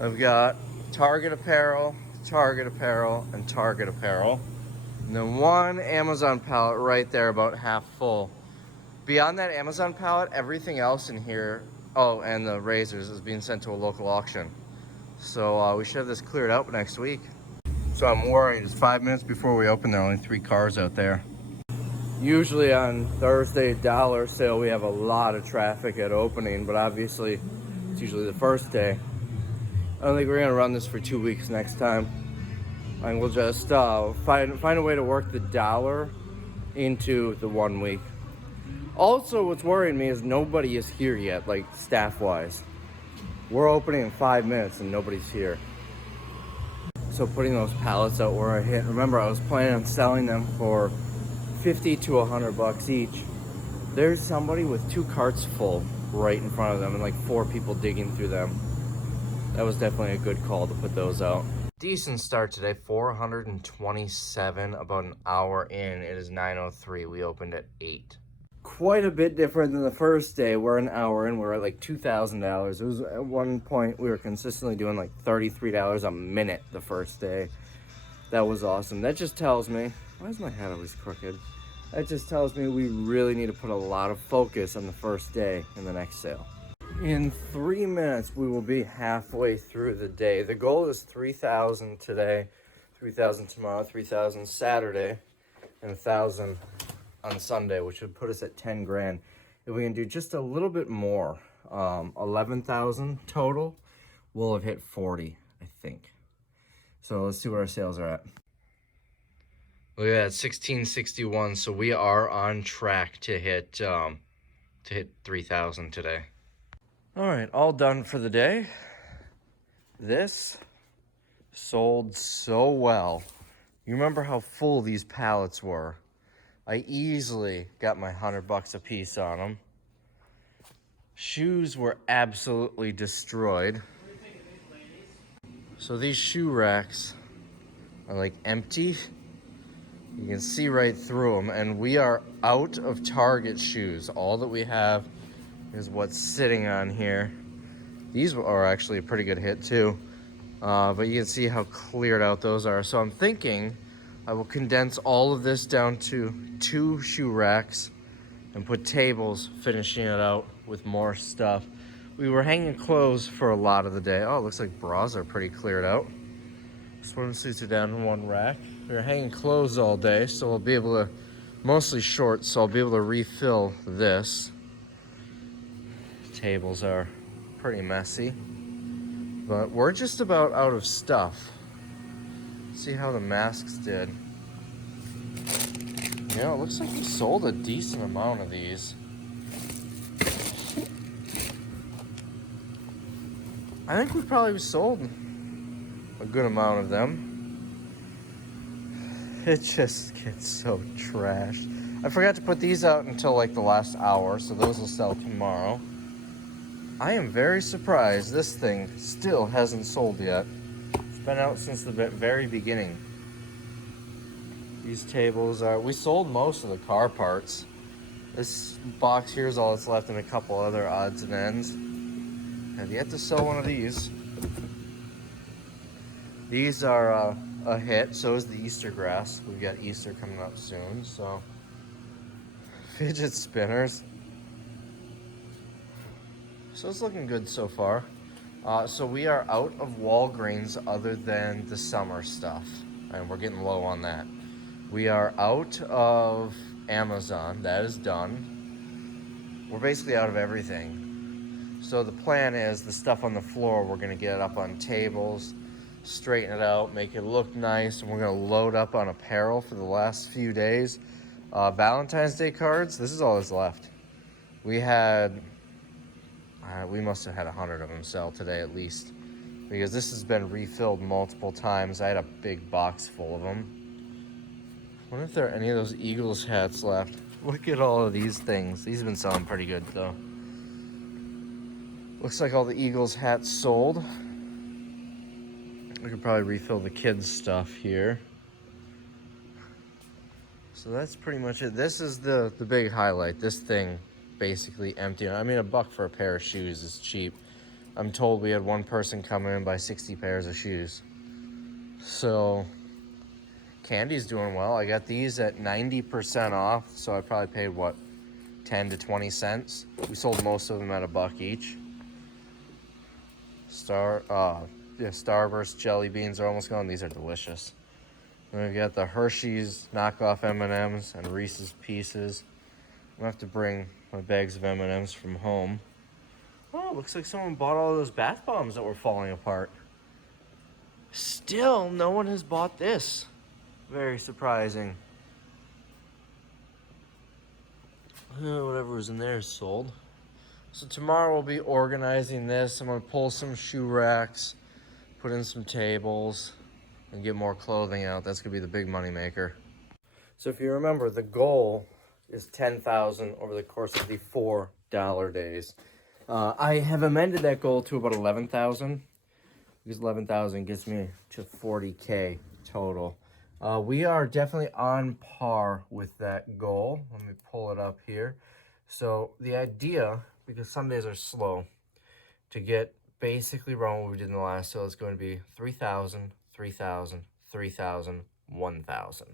I've got Target apparel, Target apparel, and Target apparel. And then one Amazon pallet right there, about half full. Beyond that Amazon pallet, everything else in here, oh, and the razors, is being sent to a local auction. So we should have this cleared out next week. So I'm worried, it's 5 minutes before we open, there are only 3 cars out there. Usually on Thursday dollar sale, we have a lot of traffic at opening, but obviously it's usually the first day. I don't think we're gonna run this for 2 weeks next time. And we'll just find a way to work the dollar into the 1 week. Also, what's worrying me is nobody is here yet, like staff-wise. We're opening in 5 minutes and nobody's here. So putting those pallets out where I hit, remember I was planning on selling them for 50 to $100 each. There's somebody with 2 carts full right in front of them and like 4 people digging through them. That was definitely a good call to put those out. Decent start today, 427, about an hour in. It is 9:03, we opened at 8. Quite a bit different than the first day. We're an hour in, we're at like $2,000. It was at one point, we were consistently doing like $33 a minute the first day. That was awesome. That just tells me, why is my hat always crooked? That just tells me we really need to put a lot of focus on the first day in the next sale. In 3 minutes, we will be halfway through the day. The goal is 3,000 today, 3,000 tomorrow, 3,000 Saturday, and 1,000 on Sunday, which would put us at 10 grand. If we can do just a little bit more, 11,000 total, we'll have hit 40, I think. So let's see where our sales are at. Look at that, 1661. So we are on track to hit 3,000 today. All right, all done for the day. This sold so well. You remember how full these pallets were? I easily got my $100 a piece on them. Shoes were absolutely destroyed. So these shoe racks are like empty. You can see right through them, and we are out of Target shoes. All that we have is what's sitting on here. These are actually a pretty good hit too. But you can see how cleared out those are. So I'm thinking I will condense all of this down to 2 shoe racks and put tables, finishing it out with more stuff. We were hanging clothes for a lot of the day. Oh, it looks like bras are pretty cleared out. Swimsuits are down in 1 rack. We were hanging clothes all day, so we'll be able to, mostly shorts, so I'll be able to refill this. tables are pretty messy. But we're just about out of stuff. See how the masks did. Yeah, it looks like we sold a decent amount of these. I think we probably sold a good amount of them. It just gets so trashed. I forgot to put these out until like the last hour, so those will sell tomorrow. I am very surprised this thing still hasn't sold yet. It's been out since the very beginning. These tables are, we sold most of the car parts. This box here is all that's left and a couple other odds and ends. Have yet to sell one of these. These are a hit, so is the Easter grass. We've got Easter coming up soon, so. Fidget spinners. So it's looking good so far. So we are out of Walgreens other than the summer stuff, and we're getting low on that. We are out of Amazon, that is done. We're basically out of everything. So the plan is the stuff on the floor, we're gonna get it up on tables, straighten it out, make it look nice, and we're gonna load up on apparel for the last few days. Valentine's Day cards, this is all that's left. We must have had 100 of them sell today at least, because this has been refilled multiple times. I had a big box full of them. I wonder if there are any of those Eagles hats left. Look at all of these things. These have been selling pretty good though. Looks like all the Eagles hats sold. We could probably refill the kids' stuff here. So that's pretty much it. This is the big highlight. This thing basically empty. I mean, $1 for a pair of shoes is cheap. I'm told we had one person come in and buy 60 pairs of shoes. So candy's doing well. I got these at 90% off, so I probably paid what, 10 to 20 cents. We sold most of them at $1 each. Starburst jelly beans are almost gone. These are delicious. Then we've got the Hershey's knockoff M&Ms and Reese's Pieces. I'm gonna have to bring my bags of M&Ms from home. Oh, looks like someone bought all those bath bombs that were falling apart. Still, no one has bought this. Very surprising. Whatever was in there is sold. So tomorrow we'll be organizing this. I'm gonna pull some shoe racks, put in some tables, and get more clothing out. That's gonna be the big money maker. So if you remember, the goal is 10,000 over the course of the $4 days. I have amended that goal to about 11,000, because 11,000 gets me to 40K total. We are definitely on par with that goal. Let me pull it up here. So the idea, because Sundays are slow, to get basically around what we did in the last sale is going to be 3,000, 3,000, 3,000, 1,000.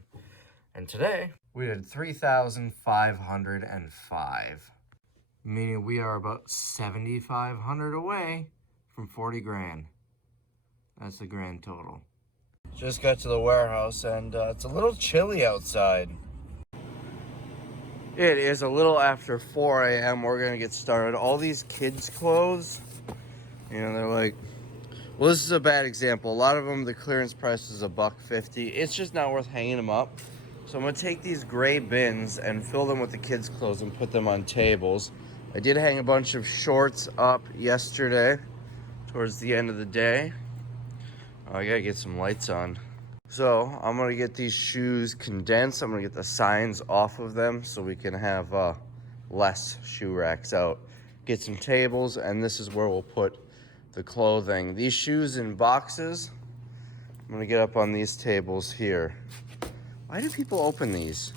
And today, we did 3,505. Meaning we are about 7,500 away from 40 grand. That's the grand total. Just got to the warehouse and it's a little chilly outside. It is a little after 4 a.m. We're gonna get started. All these kids' clothes, you know, they're like, well, this is a bad example. A lot of them, the clearance price is $1.50. It's just not worth hanging them up. So I'm gonna take these gray bins and fill them with the kids' clothes and put them on tables. I did hang a bunch of shorts up yesterday towards the end of the day. Oh, I gotta get some lights on. So I'm gonna get these shoes condensed. I'm gonna get the signs off of them so we can have less shoe racks out. Get some tables, and this is where we'll put the clothing. These shoes in boxes, I'm gonna get up on these tables here. Why do people open these?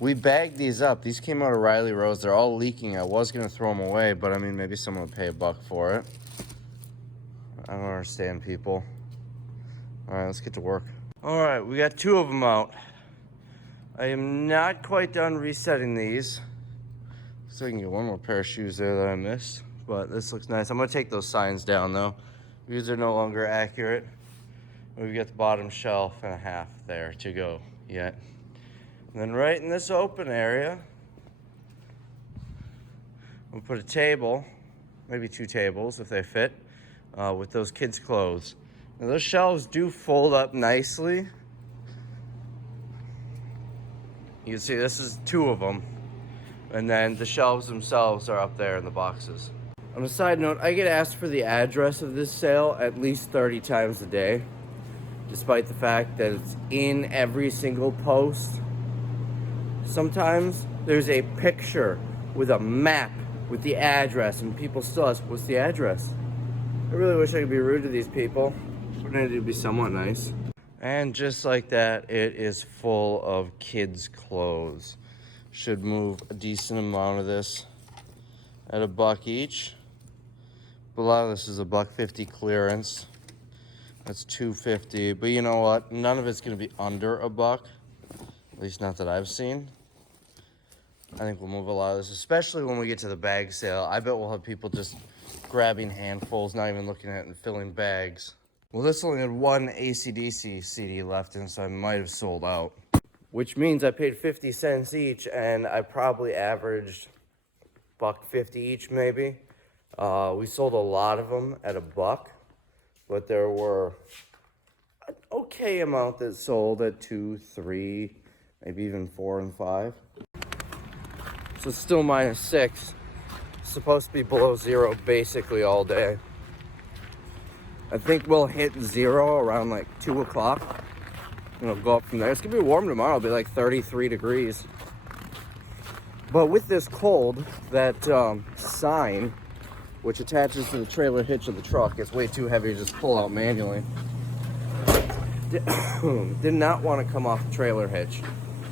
We bagged these up. These came out of Riley Rose. They're all leaking. I was gonna throw them away, but I mean, maybe someone would pay $1 for it. I don't understand people. All right, let's get to work. All right, we got 2 of them out. I am not quite done resetting these. So I can get one more pair of shoes there that I missed, but this looks nice. I'm gonna take those signs down though, because they're no longer accurate. We've got the bottom shelf and a half there to go yet. And then right in this open area, we'll put a table maybe 2 tables if they fit, with those kids' clothes. Now those shelves do fold up nicely. You can see this is 2 of them. And then the shelves themselves are up there in the boxes. On a side note, I get asked for the address of this sale at least 30 times a day, despite the fact that it's in every single post. Sometimes there's a picture with a map with the address, and people still ask, what's the address? I really wish I could be rude to these people, but I need to be somewhat nice. And just like that, it is full of kids' clothes. Should move a decent amount of this at $1 each. But a lot of this is $1.50 clearance. That's $2.50. But you know what? None of it's gonna be under $1. At least not that I've seen. I think we'll move a lot of this, especially when we get to the bag sale. I bet we'll have people just grabbing handfuls, not even looking at it, and filling bags. Well, this only had 1 AC/DC CD left in, so I might have sold out. Which means I paid 50 cents each, and I probably averaged $1.50 each, maybe. We sold a lot of them at $1, but there were an okay amount that sold at 2, 3, maybe even 4 and 5. So it's still -6. It's supposed to be below 0 basically all day. I think we'll hit 0 around like 2 o'clock. And it'll go up from there. It's gonna be warm tomorrow. It'll be like 33 degrees. But with this cold, that sign, which attaches to the trailer hitch of the truck, it's way too heavy to just pull out manually. Did not want to come off the trailer hitch.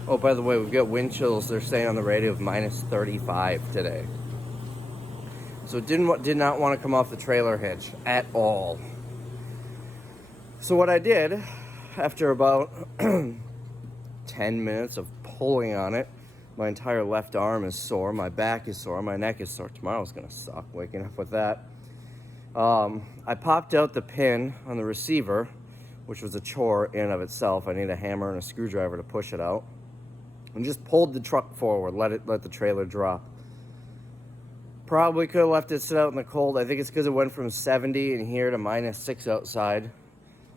Oh, by the way, we've got wind chills. They're saying on the radio of -35 today. So it did not want to come off the trailer hitch at all. So what I did, after about 10 minutes of pulling on it, my entire left arm is sore, my back is sore, my neck is sore. Tomorrow's gonna suck waking up with that. I popped out the pin on the receiver, which was a chore in and of itself. I need a hammer and a screwdriver to push it out. And just pulled the truck forward, let the trailer drop. Probably could have left it sit out in the cold. I think it's because it went from 70 in here to -6 outside.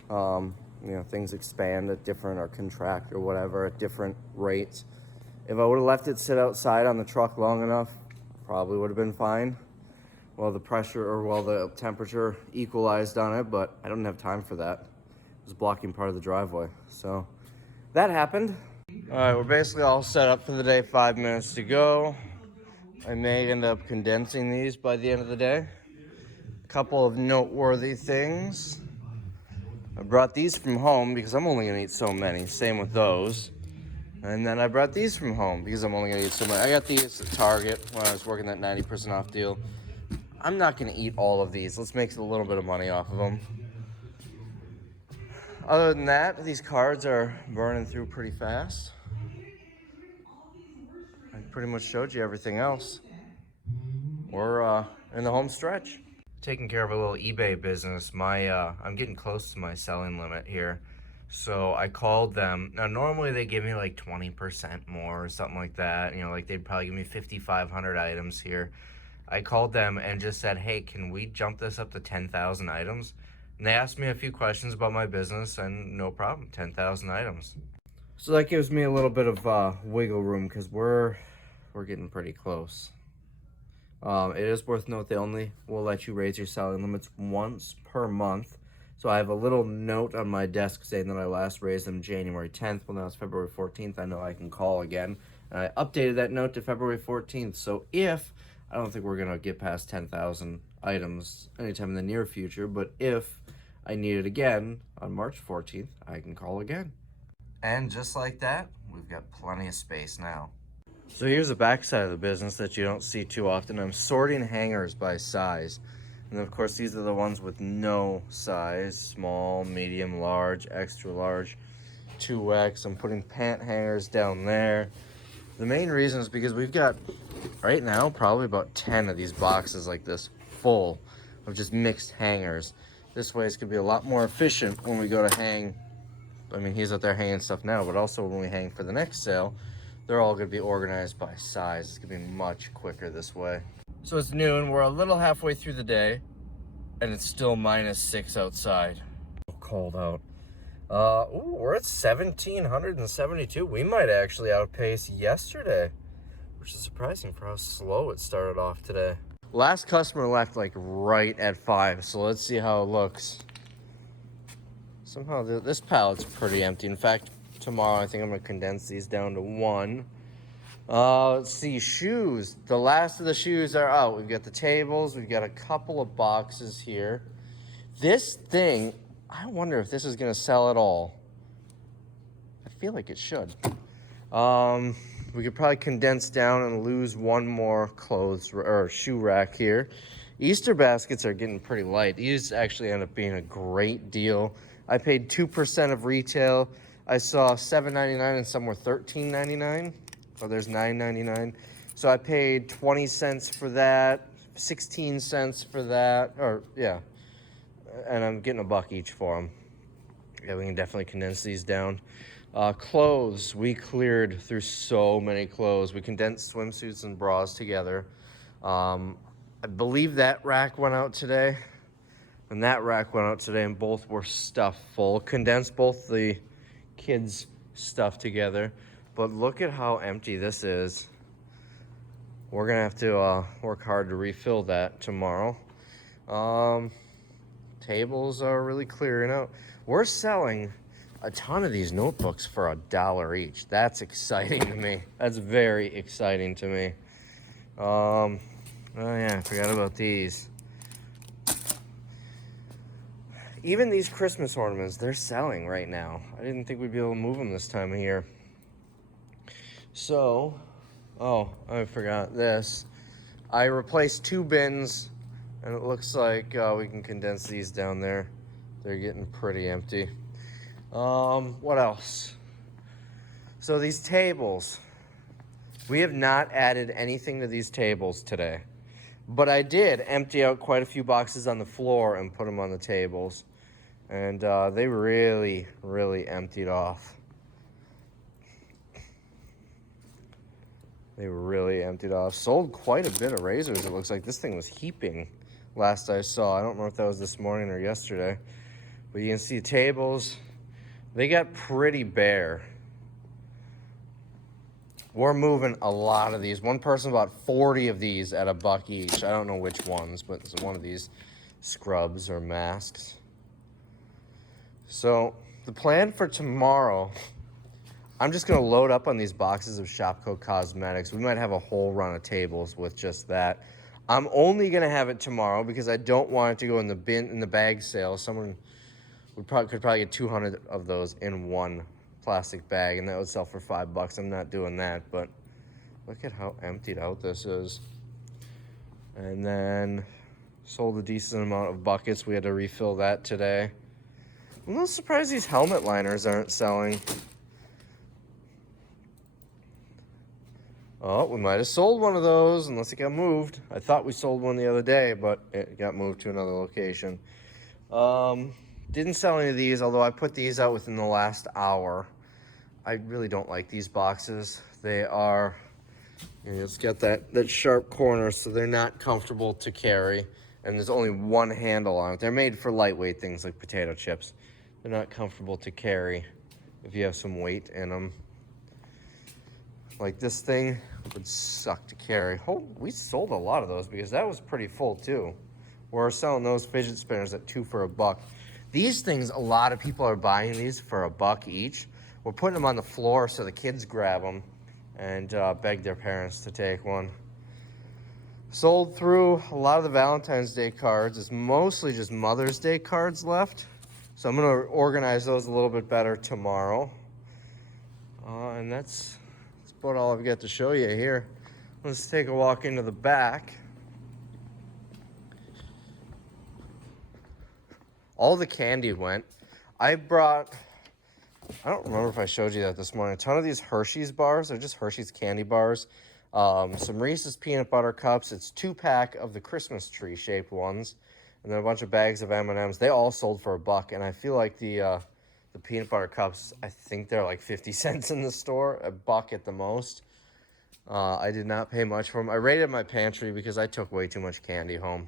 You know, things expand at different, or contract or whatever, at different rates. If I would have left it sit outside on the truck long enough, probably would have been fine. Well, the pressure, or well, the temperature equalized on it, but I don't have time for that. It was blocking part of the driveway. So that happened. All right, we're basically all set up for the day. 5 minutes to go. I may end up condensing these by the end of the day. A couple of noteworthy things. I brought these from home because I'm only gonna eat so many. Same with those. And then I brought these from home because I'm only gonna eat so many. I got these at Target when I was working that 90% off deal. I'm not gonna eat all of these. Let's make a little bit of money off of them. Other than that, these cards are burning through pretty fast. I pretty much showed you everything else. We're in the home stretch. Taking care of a little eBay business. I'm getting close to my selling limit here. So I called them. Now, normally they give me like 20% more or something like that. You know, like they'd probably give me 5,500 items here. I called them and just said, hey, can we jump this up to 10,000 items? And they asked me a few questions about my business, and no problem, 10,000 items. So that gives me a little bit of wiggle room because we're getting pretty close. It is worth note they only will let you raise your selling limits once per month. So I have a little note on my desk saying that I last raised them January 10th. Well, now it's February 14th. I know I can call again. And I updated that note to February 14th. So I don't think we're going to get past 10,000 items anytime in the near future, but if I need it again on March 14th, I can call again. And just like that, we've got plenty of space now. So here's the back side of the business that you don't see too often. I'm sorting hangers by size. And of course, these are the ones with no size: small, medium, large, extra large, 2X. I'm putting pant hangers down there. The main reason is because we've got, right now, probably about 10 of these boxes like this full of just mixed hangers. This way it's gonna be a lot more efficient when we go to hang. I mean, he's out there hanging stuff now, but also when we hang for the next sale, they're all gonna be organized by size. It's gonna be much quicker this way. So it's noon, we're a little halfway through the day, and it's still -6 outside. Cold out. Ooh, we're at 1,772. We might actually outpace yesterday, which is surprising for how slow it started off today. Last customer left like right at 5, so let's see how it looks. Somehow this pallet's pretty empty. In fact, tomorrow I think I'm gonna condense these down to 1. Let's see, shoes. The last of the shoes are out. We've got the tables. We've got a couple of boxes here. This thing, I wonder if this is going to sell at all. I feel like it should. We could probably condense down and lose one more clothes or shoe rack here. Easter baskets are getting pretty light. These actually end up being a great deal. I paid 2% of retail. I saw $7.99 and some were $13.99. Oh, there's $9.99. So I paid 20 cents for that, 16 cents for that, or yeah. And I'm getting $1 each for them. Yeah, we can definitely condense these down. Clothes, we cleared through so many clothes. We condensed swimsuits and bras together. I believe that rack went out today. And that rack went out today, and both were stuffed full. Condensed both the kids' stuff together. But look at how empty this is. We're gonna have to work hard to refill that tomorrow. Tables are really clearing out. We're selling a ton of these notebooks for $1 each. That's exciting to me. That's very exciting to me. Oh yeah, I forgot about these. Even these Christmas ornaments, they're selling right now. I didn't think we'd be able to move them this time of year. So, oh, I forgot this. I replaced 2 bins, and it looks like we can condense these down there. They're getting pretty empty. What else? So these tables, we have not added anything to these tables today, but I did empty out quite a few boxes on the floor and put them on the tables, and they really, really emptied off. They really emptied off. Sold quite a bit of razors. It looks like this thing was heaping last I saw. I don't know if that was this morning or yesterday. But you can see tables. They got pretty bare. We're moving a lot of these. One person bought 40 of these at $1 each. I don't know which ones, but it's one of these scrubs or masks. So the plan for tomorrow, I'm just gonna load up on these boxes of Shopko Cosmetics. We might have a whole run of tables with just that. I'm only gonna have it tomorrow because I don't want it to go in the bin, in the bag sale. Someone could probably get 200 of those in one plastic bag, and that would sell for $5. I'm not doing that, but look at how emptied out this is. And then sold a decent amount of buckets. We had to refill that today. I'm a little surprised these helmet liners aren't selling. Oh, we might have sold one of those unless it got moved. I thought we sold one the other day, but it got moved to another location. Didn't sell any of these, although I put these out within the last hour. I really don't like these boxes. They are, you know, it's got that sharp corner, so they're not comfortable to carry. And there's only one handle on it. They're made for lightweight things like potato chips. They're not comfortable to carry if you have some weight in them. Like this thing would suck to carry. Oh, we sold a lot of those because that was pretty full too. We're selling those fidget spinners at 2 for $1. These things, a lot of people are buying these for $1 each. We're putting them on the floor so the kids grab them and beg their parents to take one. Sold through a lot of the Valentine's Day cards. It's mostly just Mother's Day cards left. So I'm gonna organize those a little bit better tomorrow. And that's about all I've got to show you here. Let's take a walk into the back. All the candy went. I brought, I don't remember if I showed you that this morning, a ton of these Hershey's bars. They're just Hershey's candy bars. Some Reese's peanut butter cups. It's 2-pack of the Christmas tree shaped ones. And then a bunch of bags of M&Ms. They all sold for $1. And I feel like the peanut butter cups, I think they're like 50 cents in the store, $1 at the most. I did not pay much for them. I raided my pantry because I took way too much candy home.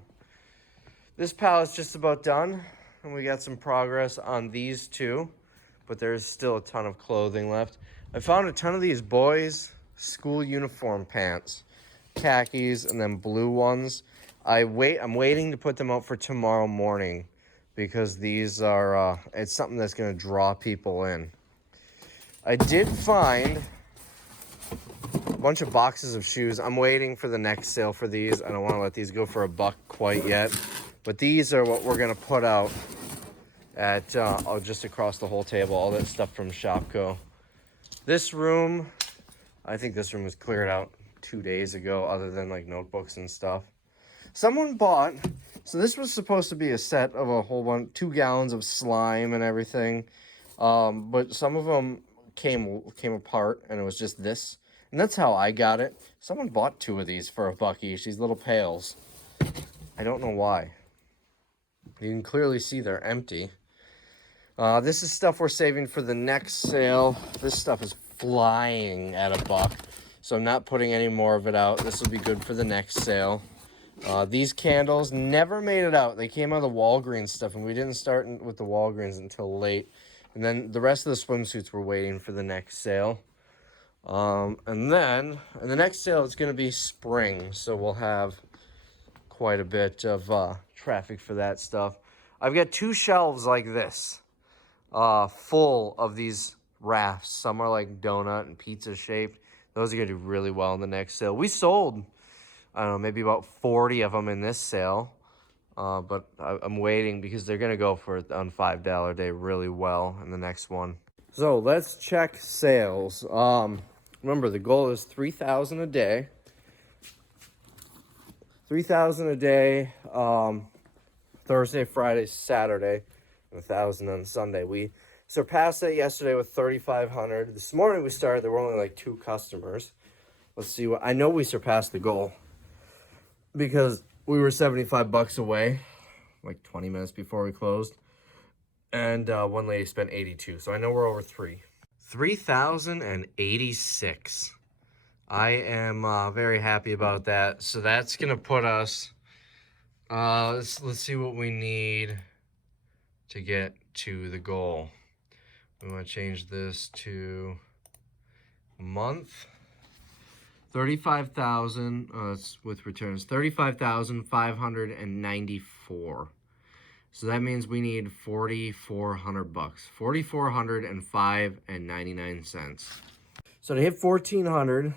This pallet's just about done, and we got some progress on these two, but there's still a ton of clothing left. I found a ton of these boys' school uniform pants, khakis, and then blue ones. I'm waiting to put them out for tomorrow morning because these are, it's something that's gonna draw people in. I did find a bunch of boxes of shoes. I'm waiting for the next sale for these. I don't wanna let these go for $1 quite yet. But these are what we're gonna put out at just across the whole table, all that stuff from Shopko. This room, I think this room was cleared out 2 days ago, other than like notebooks and stuff. Someone bought, so this was supposed to be a set of a whole bunch, 2 gallons of slime and everything. But some of them came apart and it was just this. And that's how I got it. Someone bought 2 of these for $1 each, these little pails. I don't know why. You can clearly see they're empty. This is stuff we're saving for the next sale. This stuff is flying at $1, so I'm not putting any more of it out. This will be good for the next sale. These candles never made it out. They came out of the Walgreens stuff, and we didn't start with the Walgreens until late. And then the rest of the swimsuits were waiting for the next sale. And then, in the next sale, it's going to be spring, so we'll have quite a bit of traffic for that stuff. I've got 2 shelves like this, full of these wraps. Some are like donut and pizza shaped. Those are gonna do really well in the next sale. We sold, I don't know, maybe about 40 of them in this sale, but I'm waiting because they're gonna go for on $5 a day really well in the next one. So let's check sales. Remember, the goal is 3,000 a day. 3,000 a day, Thursday, Friday, Saturday, 1,000 on Sunday. We surpassed that yesterday with 3,500. This morning we started, there were only like 2 customers. Let's see what, I know we surpassed the goal because we were $75 away, like 20 minutes before we closed. And one lady spent 82, so I know we're over 3,086. I am very happy about that. So that's gonna put us, let's see what we need to get to the goal. We wanna change this to a month. 35,000, that's with returns, 35,594. So that means we need $4,400. $4,405.99. So to hit 1,400,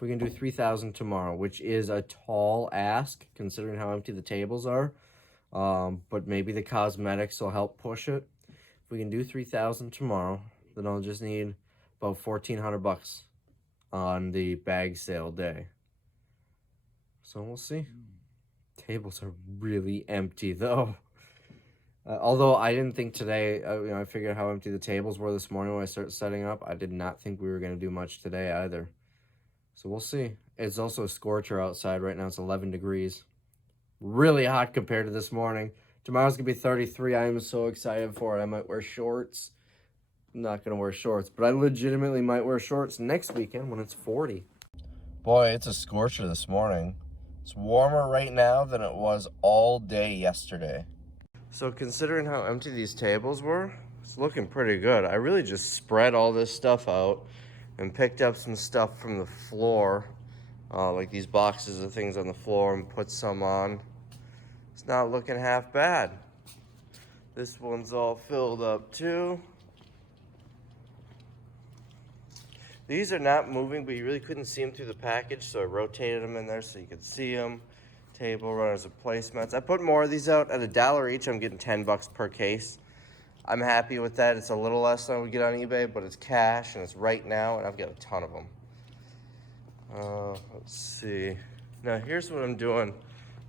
we can do 3,000 tomorrow, which is a tall ask considering how empty the tables are. But maybe the cosmetics will help push it. If we can do 3,000 tomorrow, then I'll just need about $1,400 on the bag sale day. So we'll see. Tables are really empty though. Although I didn't think today, I figured how empty the tables were this morning when I started setting up. I did not think we were going to do much today either. So we'll see. It's also a scorcher outside right now. It's 11 degrees. Really hot compared to this morning. Tomorrow's going to be 33. I am so excited for it. I might wear shorts. I'm not going to wear shorts, but I legitimately might wear shorts next weekend when it's 40. Boy, it's a scorcher this morning. It's warmer right now than it was all day yesterday. So considering how empty these tables were, it's looking pretty good. I really just spread all this stuff out and picked up some stuff from the floor, like these boxes of things on the floor, and put some on. It's not looking half bad. This one's all filled up too. These are not moving, but you really couldn't see them through the package, so I rotated them in there so you could see them. Table runners of placemats. I put more of these out at $1 each. I'm getting $10 per case. I'm happy with that. It's a little less than I would get on eBay, but it's cash and it's right now, and I've got a ton of them. Let's see. Now here's what I'm doing.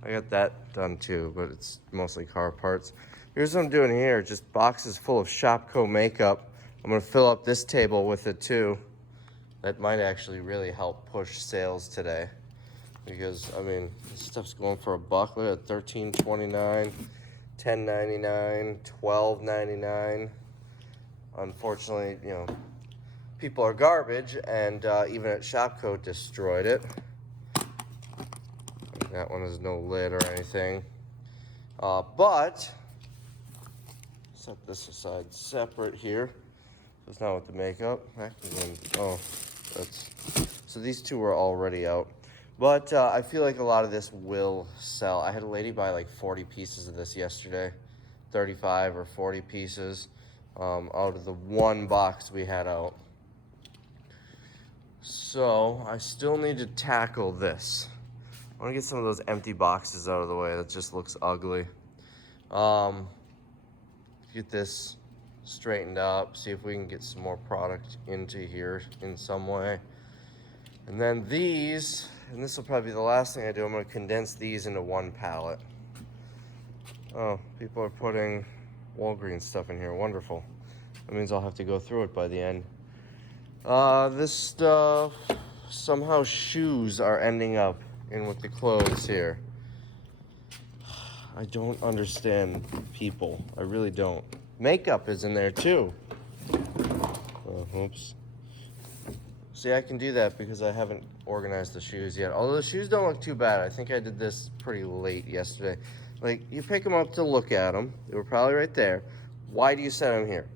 I got that done too, but it's mostly car parts. Here's what I'm doing here. Just boxes full of Shopko makeup. I'm gonna fill up this table with it too. That might actually really help push sales today. Because, I mean, this stuff's going for $1. Look at $13.29, $10.99, $12.99. Unfortunately, people are garbage, and even at Shopco destroyed it. That one has no lid or anything. But set this aside separate here. So it's not with the makeup. Oh, so these two were already out. But I feel like a lot of this will sell. I had a lady buy like 40 pieces of this yesterday. 35 or 40 pieces out of the one box we had out. So I still need to tackle this. I want to get some of those empty boxes out of the way. That just looks ugly. Get this straightened up. See if we can get some more product into here in some way. And then these, and this will probably be the last thing I do, I'm going to condense these into one pallet. Oh, people are putting Walgreens stuff in here. Wonderful. That means I'll have to go through it by the end. This stuff, somehow shoes are ending up in with the clothes here. I don't understand people. I really don't. Makeup is in there too. Oh, oops. See, I can do that because I haven't organized the shoes yet. Although the shoes don't look too bad. I think I did this pretty late yesterday. Like, you pick them up to look at them. They were probably right there. Why do you set them here?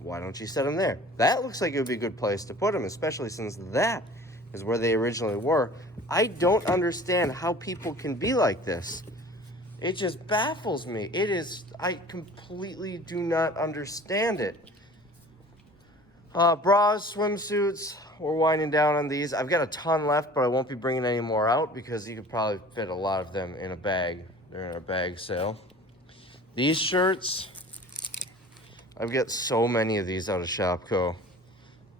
Why don't you set them there? That looks like it would be a good place to put them, especially since that is where they originally were. I don't understand how people can be like this. It just baffles me. I completely do not understand it. Bras, swimsuits, we're winding down on these. I've got a ton left, but I won't be bringing any more out because you could probably fit a lot of them in a bag. They're in our bag sale. These shirts, I've got so many of these out of Shopco.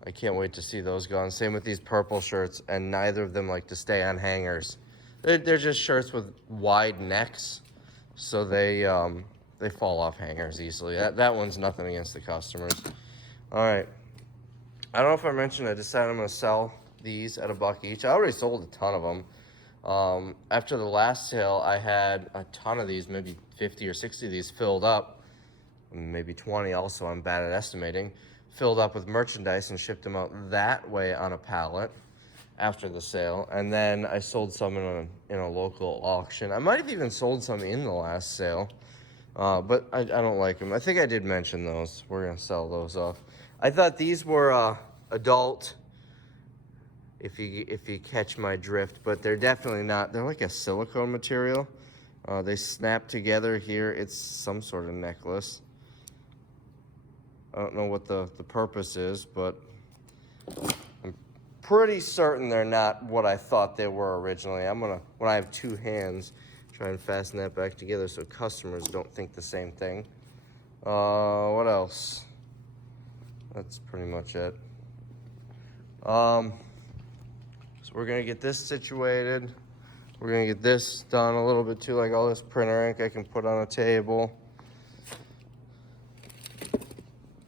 I can't wait to see those gone. Same with these purple shirts, and neither of them like to stay on hangers. They're just shirts with wide necks, so they fall off hangers easily. That one's nothing against the customers. All right. I don't know if I mentioned I decided I'm going to sell these at $1 each. I already sold a ton of them. After the last sale, I had a ton of these, maybe 50 or 60 of these filled up. Maybe 20 also, I'm bad at estimating. Filled up with merchandise and shipped them out that way on a pallet after the sale. And then I sold some in a local auction. I might have even sold some in the last sale, but I don't like them. I think I did mention those. We're going to sell those off. I thought these were adult, if you catch my drift, but they're definitely not. They're like a silicone material. They snap together here. It's some sort of necklace. I don't know what the purpose is, but I'm pretty certain they're not what I thought they were originally. I'm gonna, when I have two hands, try and fasten that back together so customers don't think the same thing. What else? That's pretty much it. So we're gonna get this situated. We're gonna get this done a little bit too, like all this printer ink I can put on a table.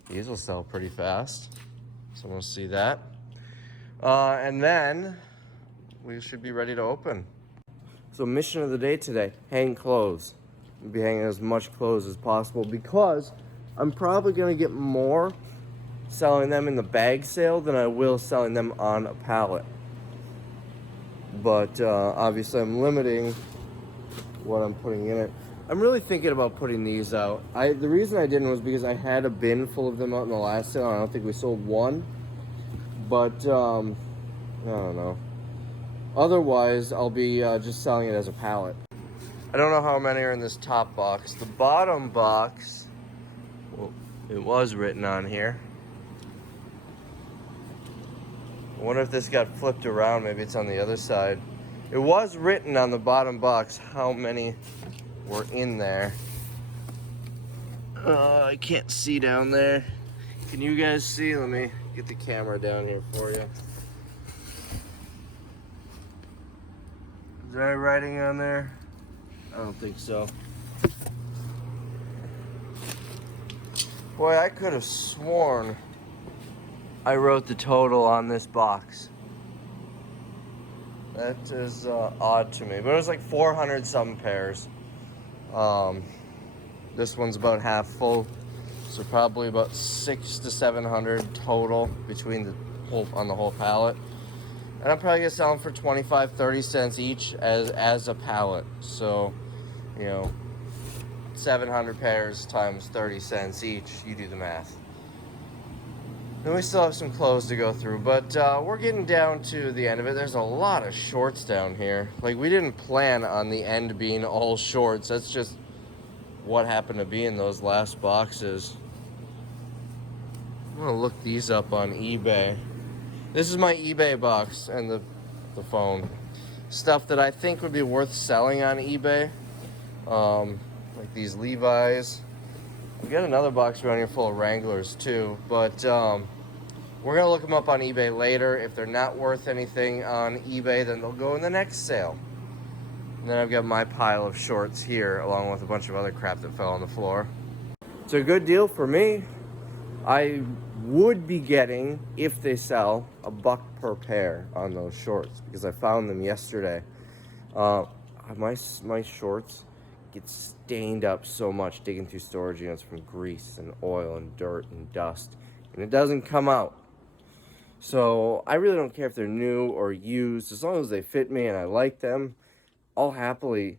These will sell pretty fast, so we'll see that. And then we should be ready to open. So mission of the day today, hang clothes. I'll be hanging as much clothes as possible because I'm probably gonna get more selling them in the bag sale than I will selling them on a pallet. But obviously I'm limiting what I'm putting in it. I'm really thinking about putting these out. The reason I didn't was because I had a bin full of them out in the last sale. I don't think we sold one. But, I don't know. Otherwise, I'll be just selling it as a pallet. I don't know how many are in this top box. The bottom box, well, it was written on here. I wonder if this got flipped around. Maybe it's on the other side. It was written on the bottom box how many were in there. I can't see down there. Can you guys see? Let me get the camera down here for you. Is there any writing on there? I don't think so. Boy, I could have sworn I wrote the total on this box. That is odd to me, but it was like 400 some pairs. This one's about half full, so probably about 600 to 700 total between the on the whole pallet. And I'm probably gonna sell them for 25, 30 cents each as a pallet. So, you know, 700 pairs times 30 cents each. You do the math. Then we still have some clothes to go through, but we're getting down to the end of it. There's a lot of shorts down here. Like, we didn't plan on the end being all shorts. That's just what happened to be in those last boxes. I'm gonna look these up on eBay. This is my eBay box and the phone. Stuff that I think would be worth selling on eBay. Like these Levi's. We got another box around here full of Wranglers too, but we're gonna look them up on eBay later. If they're not worth anything on eBay, then they'll go in the next sale. And then I've got my pile of shorts here, along with a bunch of other crap that fell on the floor. It's a good deal for me. I would be getting, if they sell, $1 per pair on those shorts because I found them yesterday. My shorts get stained up so much digging through storage units from grease and oil and dirt and dust, and it doesn't come out. So I really don't care if they're new or used, as long as they fit me and I like them. I'll happily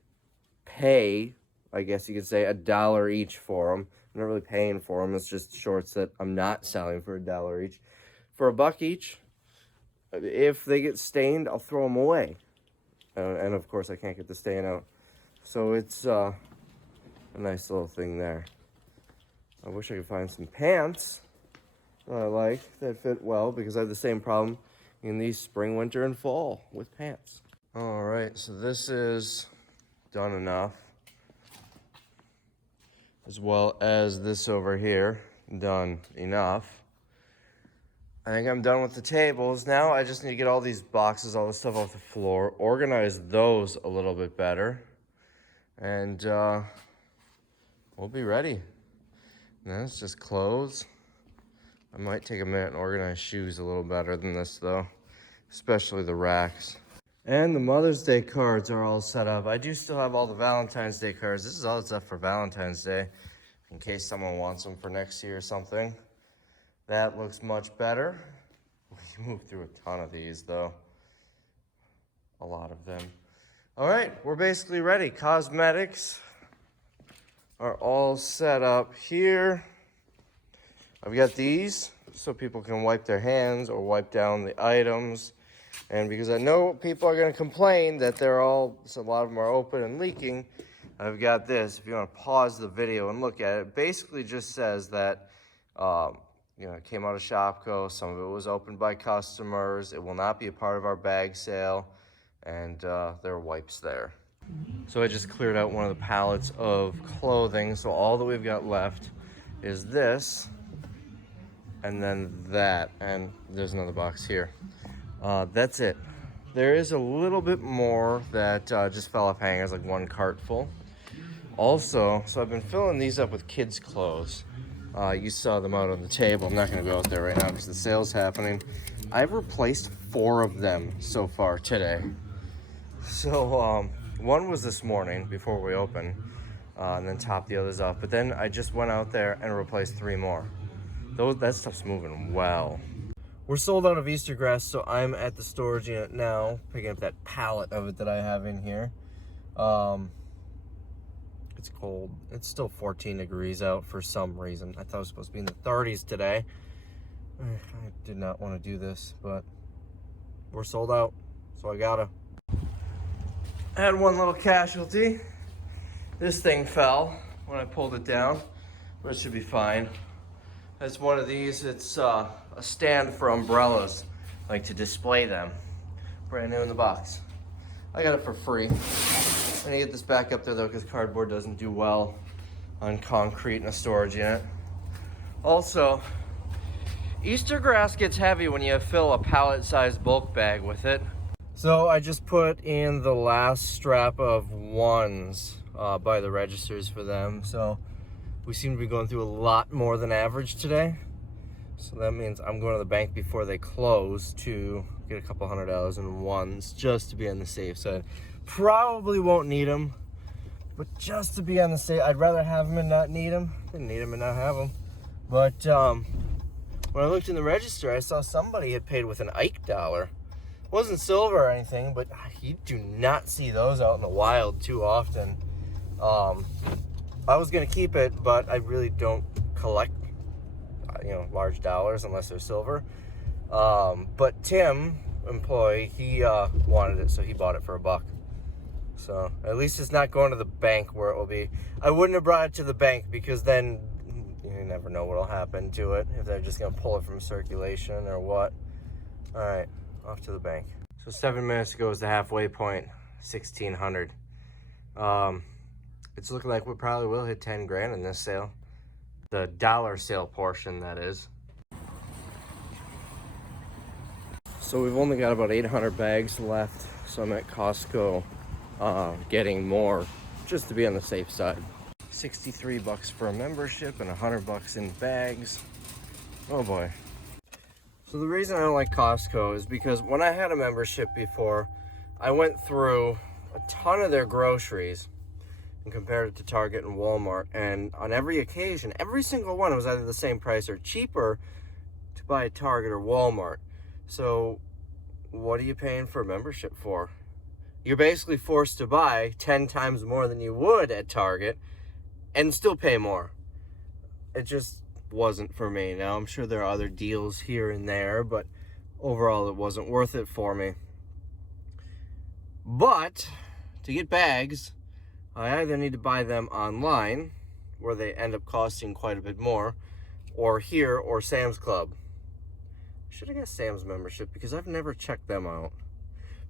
pay, I guess you could say, $1 each for them. I'm not really paying for them. It's just shorts that I'm not selling for $1 each. For $1 each, if they get stained, I'll throw them away. And of course, I can't get the stain out. So it's a nice little thing there. I wish I could find some pants that I like that fit well, because I have the same problem in the spring, winter, and fall with pants. All right, so this is done enough, as well as this over here, done enough. I think I'm done with the tables. Now I just need to get all these boxes, all this stuff off the floor, organize those a little bit better, and we'll be ready. And then it's just clothes. I might take a minute and organize shoes a little better than this though, especially the racks. And the Mother's Day cards are all set up. I do still have all the Valentine's Day cards. This is all that's left for Valentine's Day, in case someone wants them for next year or something. That looks much better. We moved through a ton of these though. A lot of them. All right, we're basically ready. Cosmetics are all set up here. I've got these so people can wipe their hands or wipe down the items. And because I know people are going to complain that they're all, so a lot of them are open and leaking, I've got this. If you want to pause the video and look at it, it basically just says that, you know, it came out of Shopko. Some of it was opened by customers. It will not be a part of our bag sale. And there are wipes there. So I just cleared out one of the pallets of clothing. So all that we've got left is this, and then that, and there's another box here. That's it. There is a little bit more that just fell off hangers, like one cart full. Also, so I've been filling these up with kids' clothes. You saw them out on the table. I'm not going to go out there right now because the sale's happening. I've replaced 4 of them so far today. So one was this morning before we opened, and then topped the others off. But then I just went out there and replaced 3 more. That stuff's moving well. We're sold out of Easter grass, so I'm at the storage unit now, picking up that pallet of it that I have in here. It's cold. It's still 14 degrees out for some reason. I thought it was supposed to be in the 30s today. I did not want to do this, but we're sold out, so I gotta. I had one little casualty. This thing fell when I pulled it down, but it should be fine. It's one of these. It's a stand for umbrellas, like to display them. Brand new in the box. I got it for free. I'm gonna get this back up there though, because cardboard doesn't do well on concrete in a storage unit. Also, Easter grass gets heavy when you fill a pallet-sized bulk bag with it. So I just put in the last strap of ones by the registers for them. So we seem to be going through a lot more than average today. So that means I'm going to the bank before they close to get a couple $100 in ones, just to be on the safe side. Probably won't need them, but just to be on the safe, I'd rather have them and not need them than need them and not have them. But what when I looked in the register, I saw somebody had paid with an Ike dollar. It wasn't silver or anything, but you do not see those out in the wild too often. I was gonna keep it, but I really don't collect, large dollars unless they're silver. But Tim, employee, he wanted it, so he bought it for $1. So at least it's not going to the bank where it will be. I wouldn't have brought it to the bank because then you never know what'll happen to it, if they're just gonna pull it from circulation or what. All right, off to the bank. So 7 minutes ago is the halfway point, 1,600. It's looking like we probably will hit 10 grand in this sale. The dollar sale portion, that is. So we've only got about 800 bags left. So I'm at Costco getting more just to be on the safe side. $63 for a membership and $100 in bags. Oh boy. So the reason I don't like Costco is because when I had a membership before, I went through a ton of their groceries and compared it to Target and Walmart, and on every occasion, every single one was either the same price or cheaper to buy at Target or Walmart. So what are you paying for a membership for? You're basically forced to buy 10 times more than you would at Target and still pay more. It just wasn't for me. Now, I'm sure there are other deals here and there, but overall it wasn't worth it for me. But to get bags, I either need to buy them online, where they end up costing quite a bit more, or here, or Sam's Club. Should have got Sam's membership because I've never checked them out.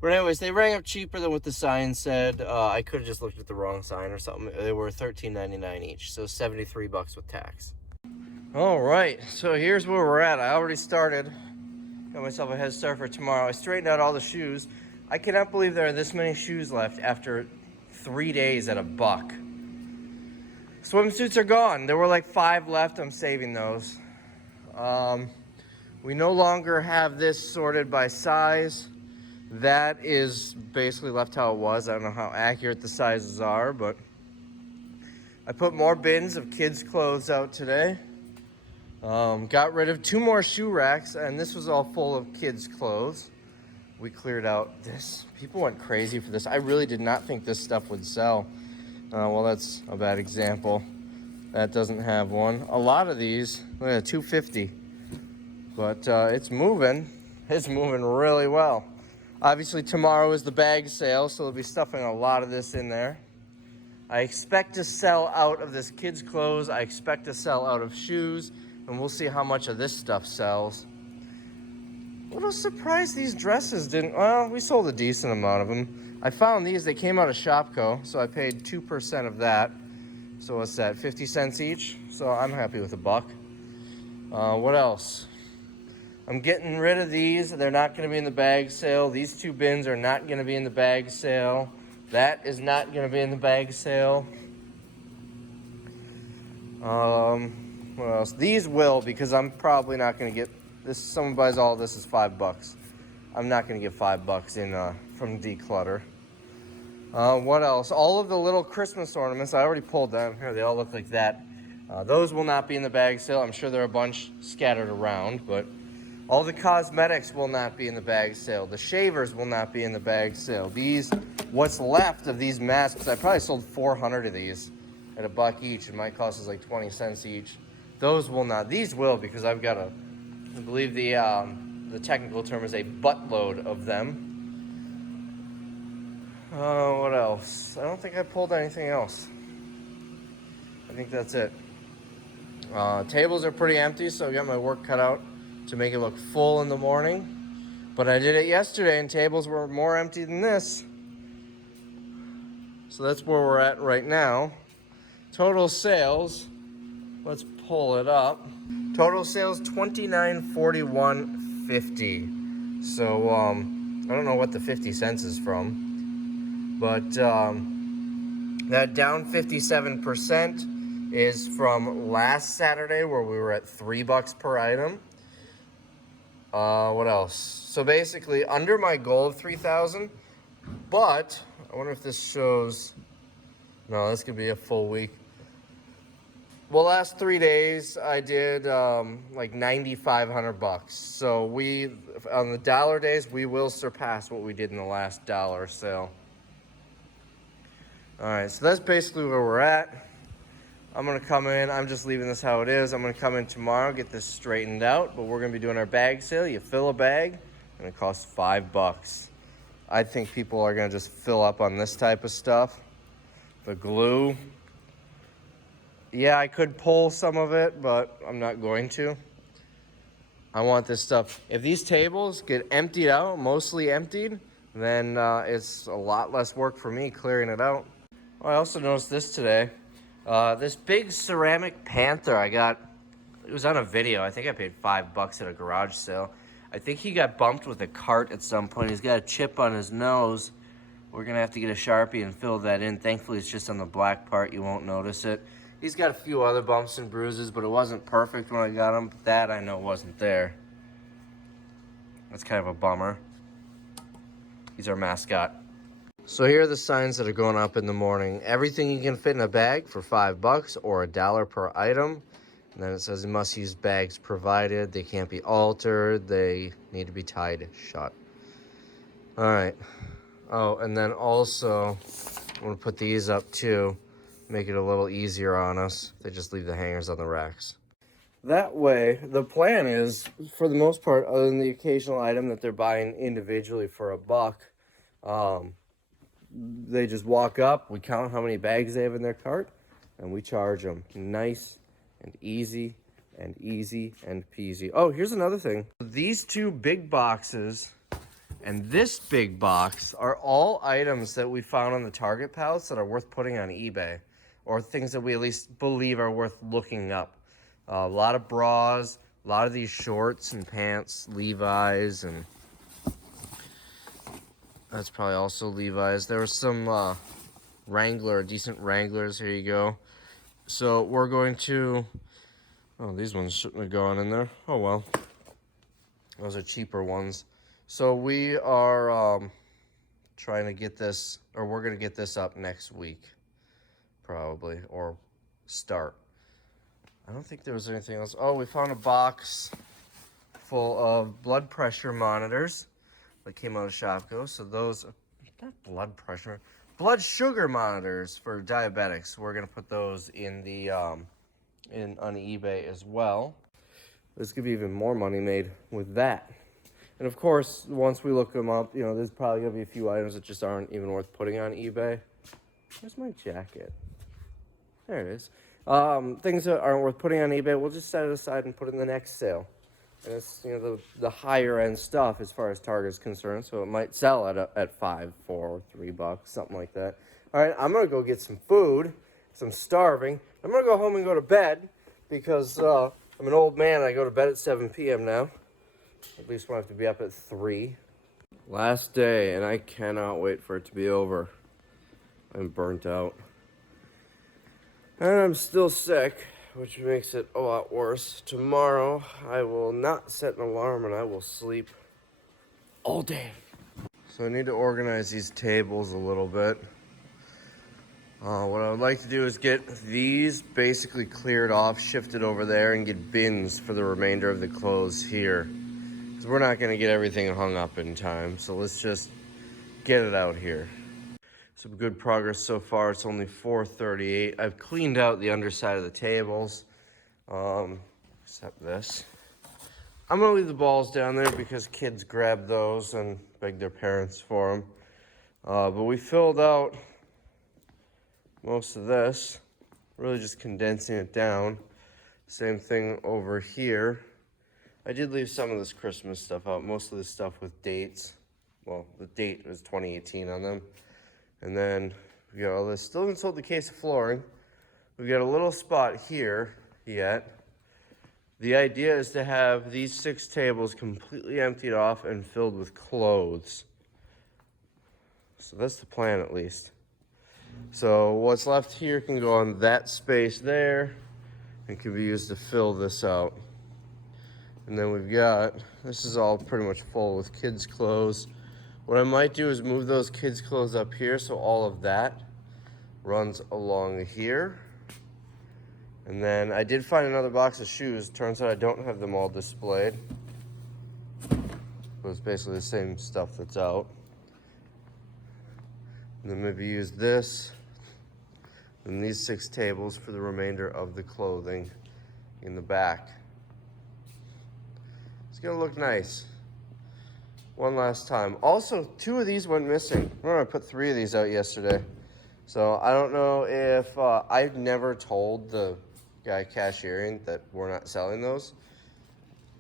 But anyways, they rang up cheaper than what the sign said. I could have just looked at the wrong sign or something. They were $13.99 each, so $73 with tax. All right, so here's where we're at. I already started. Got myself a head start for tomorrow. I straightened out all the shoes. I cannot believe there are this many shoes left after 3 days at $1. Swimsuits are gone. There were like 5 left. I'm saving those. We no longer have this sorted by size. That is basically left how it was. I don't know how accurate the sizes are, but I put more bins of kids' clothes out today. Got rid of 2 more shoe racks, and this was all full of kids' clothes. We cleared out this. People went crazy for this. I really did not think this stuff would sell. Well, that's a bad example. That doesn't have one. A lot of these, look at $250. But it's moving. It's moving really well. Obviously, tomorrow is the bag sale, so they'll be stuffing a lot of this in there. I expect to sell out of this kids' clothes. I expect to sell out of shoes, and we'll see how much of this stuff sells. A little surprised these dresses didn't, well, we sold a decent amount of them. I found these, they came out of Shopko, so I paid 2% of that. So what's that, 50 cents each? So I'm happy with $1. What else? I'm getting rid of these. They're not going to be in the bag sale. These 2 bins are not going to be in the bag sale. That is not going to be in the bag sale. What else? These will, because I'm probably not going to get this. Someone buys all of this is $5. I'm not going to get $5 in from declutter. What else? All of the little Christmas ornaments, I already pulled them. Here, they all look like that. Those will not be in the bag sale. I'm sure there are a bunch scattered around, but all the cosmetics will not be in the bag sale. The shavers will not be in the bag sale. These, what's left of these masks, I probably sold 400 of these at $1 each, and my cost is like 20 cents each. Those will not. These will, because I've got I believe the technical term is a buttload of them. What else? I don't think I pulled anything else. I think that's it. Tables are pretty empty, so I got my work cut out to make it look full in the morning. But I did it yesterday, and tables were more empty than this. So that's where we're at right now. Total sales, let's pull it up. Total sales, $29.41.50. So I don't know what the 50 cents is from. But that down 57% is from last Saturday, where we were at $3 per item. What else? So basically under my goal of 3,000, but I wonder if this shows, no, this could be a full week. Well, last 3 days I did like 9,500 bucks. So we, on the dollar days, we will surpass what we did in the last dollar sale. All right, so that's basically where we're at. I'm gonna come in, I'm just leaving this how it is. I'm gonna come in tomorrow, get this straightened out, but we're gonna be doing our bag sale. You fill a bag and it costs $5. I think people are gonna just fill up on this type of stuff. The glue. Yeah, I could pull some of it, but I'm not going to. I want this stuff. If these tables get emptied out, mostly emptied, then it's a lot less work for me clearing it out. I also noticed this today. This big ceramic panther I got, it was on a video. I think I paid $5 at a garage sale. I think he got bumped with a cart at some point. He's got a chip on his nose. We're gonna have to get a Sharpie and fill that in. Thankfully, it's just on the black part. You won't notice it. He's got a few other bumps and bruises, but it wasn't perfect when I got him. That I know wasn't there. That's kind of a bummer. He's our mascot. So here are the signs that are going up in the morning. Everything you can fit in a bag for $5 or $1 per item. And then it says you must use bags provided. They can't be altered. They need to be tied shut. All right. Oh, and then also, I'm gonna put these up too. Make it a little easier on us. They just leave the hangers on the racks. That way, the plan is, for the most part, other than the occasional item that they're buying individually for $1, they just walk up, we count how many bags they have in their cart, and we charge them. Nice and easy and peasy. Oh, here's another thing. These two big boxes and this big box are all items that we found on the Target pallets that are worth putting on eBay, or things that we at least believe are worth looking up. A lot of bras, a lot of these shorts and pants, Levi's, and that's probably also Levi's. There was some Wrangler, decent Wranglers. Here you go. So we're going to, oh, these ones shouldn't have gone in there. Oh, well. Those are cheaper ones. So we are trying to get this, or we're going to get this up next week, probably, or start. I don't think there was anything else. Oh, we found a box full of blood pressure monitors that came out of Shopko. So those, not blood pressure, blood sugar monitors for diabetics. We're going to put those in the on eBay as well. There's going to be even more money made with that. And of course, once we look them up, you know, there's probably going to be a few items that just aren't even worth putting on eBay. Where's my jacket? There it is. Things that aren't worth putting on eBay, we'll just set it aside and put it in the next sale. And it's, you know, the higher end stuff as far as Target is concerned, so it might sell at $5, $4, $3, something like that. All right, I'm going to go get some food, because I'm starving. I'm going to go home and go to bed, because I'm an old man. I go to bed at 7 p.m. now. At least when I have to be up at 3. Last day, and I cannot wait for it to be over. I'm burnt out. And I'm still sick, which makes it a lot worse. Tomorrow, I will not set an alarm, and I will sleep all day. So I need to organize these tables a little bit. What I would like to do is get these basically cleared off, shifted over there, and get bins for the remainder of the clothes here. Because we're not going to get everything hung up in time, so let's just get it out here. Some good progress so far. It's only 4:38. I've cleaned out the underside of the tables, except this. I'm going to leave the balls down there because kids grab those and beg their parents for them. But we filled out most of this, really just condensing it down. Same thing over here. I did leave some of this Christmas stuff out, most of this stuff with dates. Well, the date was 2018 on them. And then we got all this. Still haven't sold the case of flooring. We got a little spot here yet. The idea is to have these 6 tables completely emptied off and filled with clothes. So that's the plan, at least. So what's left here can go on that space there and can be used to fill this out. And then we've got, this is all pretty much full with kids' clothes. What I might do is move those kids' clothes up here so all of that runs along here. And then I did find another box of shoes. Turns out I don't have them all displayed. But it's basically the same stuff that's out. And then maybe use this and these 6 tables for the remainder of the clothing in the back. It's gonna look nice. One last time. Also, 2 of these went missing. Remember, I put 3 of these out yesterday. So I don't know if, I've never told the guy cashiering that we're not selling those.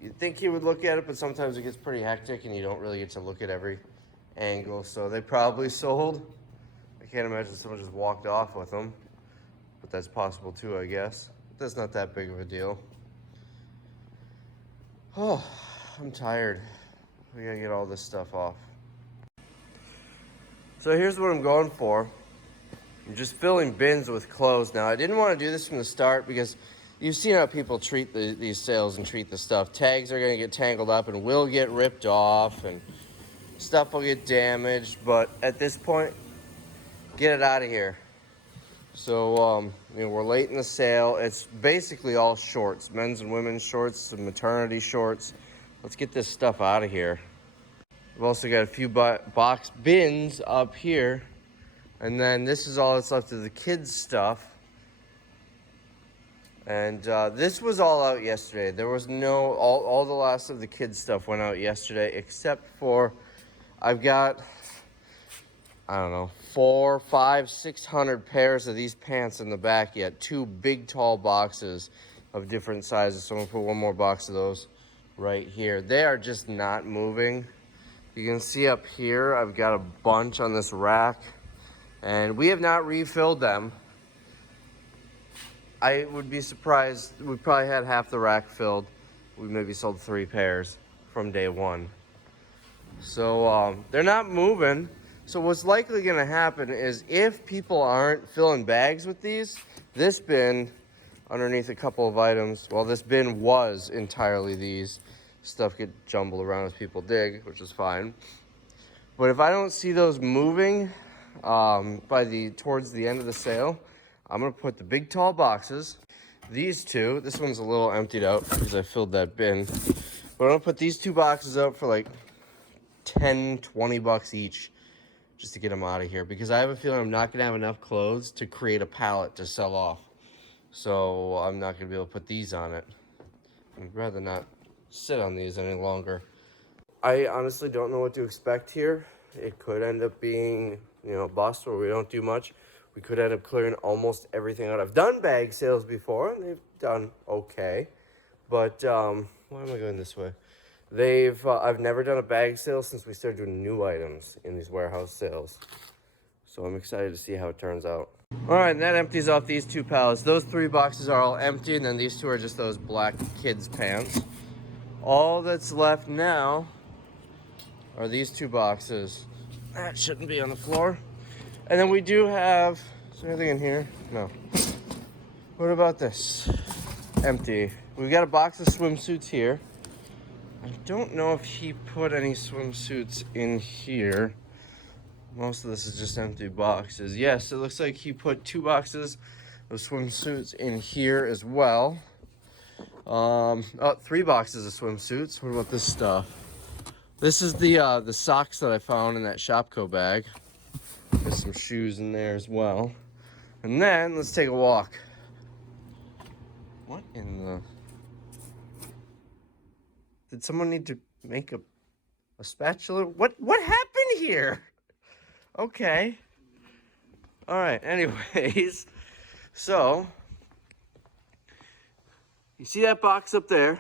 You'd think he would look at it, but sometimes it gets pretty hectic and you don't really get to look at every angle. So they probably sold. I can't imagine someone just walked off with them, but that's possible too, I guess. But that's not that big of a deal. Oh, I'm tired. We gotta get all this stuff off. So here's what I'm going for. I'm just filling bins with clothes now. I didn't want to do this from the start because you've seen how people treat these sales and treat the stuff. Tags are gonna get tangled up and will get ripped off and stuff will get damaged. But at this point, get it out of here. So, you know, we're late in the sale. It's basically all shorts, men's and women's shorts, some maternity shorts. Let's get this stuff out of here. We've also got a few box bins up here. And then this is all that's left of the kids' stuff. And this was all out yesterday. There was no, all the last of the kids' stuff went out yesterday, except for, I've got, I don't know, 400, 500, 600 pairs of these pants in the back yet. 2 big, tall boxes of different sizes. So I'm gonna put one more box of those right here. They are just not moving. You can see up here, I've got a bunch on this rack and we have not refilled them. I would be surprised. We probably had half the rack filled. We maybe sold 3 pairs from day one. So they're not moving. So what's likely gonna happen is if people aren't filling bags with these, this bin underneath a couple of items, well, this bin was entirely these. Stuff get jumbled around as people dig, which is fine. But if I don't see those moving towards the end of the sale, I'm gonna put the big tall boxes, these 2, this one's a little emptied out because I filled that bin. But I'm gonna put these 2 boxes out for like 10, 20 bucks each just to get them out of here because I have a feeling I'm not gonna have enough clothes to create a pallet to sell off. So I'm not gonna be able to put these on it. I'd rather not sit on these any longer. I honestly don't know what to expect here. It could end up being, you know, a bust where we don't do much. We could end up clearing almost everything out. I've done bag sales before and they've done okay. But why am I going this way? I've never done a bag sale since we started doing new items in these warehouse sales. So I'm excited to see how it turns out. All right, and that empties off these 2 pallets. Those 3 boxes are all empty, and then these 2 are just those black kids' pants. All that's left now are these 2 boxes. That shouldn't be on the floor. And then we do have, is there anything in here? No. What about this? Empty. We've got a box of swimsuits here. I don't know if he put any swimsuits in here. Most of this is just empty boxes. Yes, it looks like he put 2 boxes of swimsuits in here as well. 3 boxes of swimsuits. What about this stuff? This is the socks that I found in that Shopko bag. There's some shoes in there as well. And then let's take a walk. What in the... Did someone need to make a spatula? What happened here? Okay. All right, anyways. So, you see that box up there?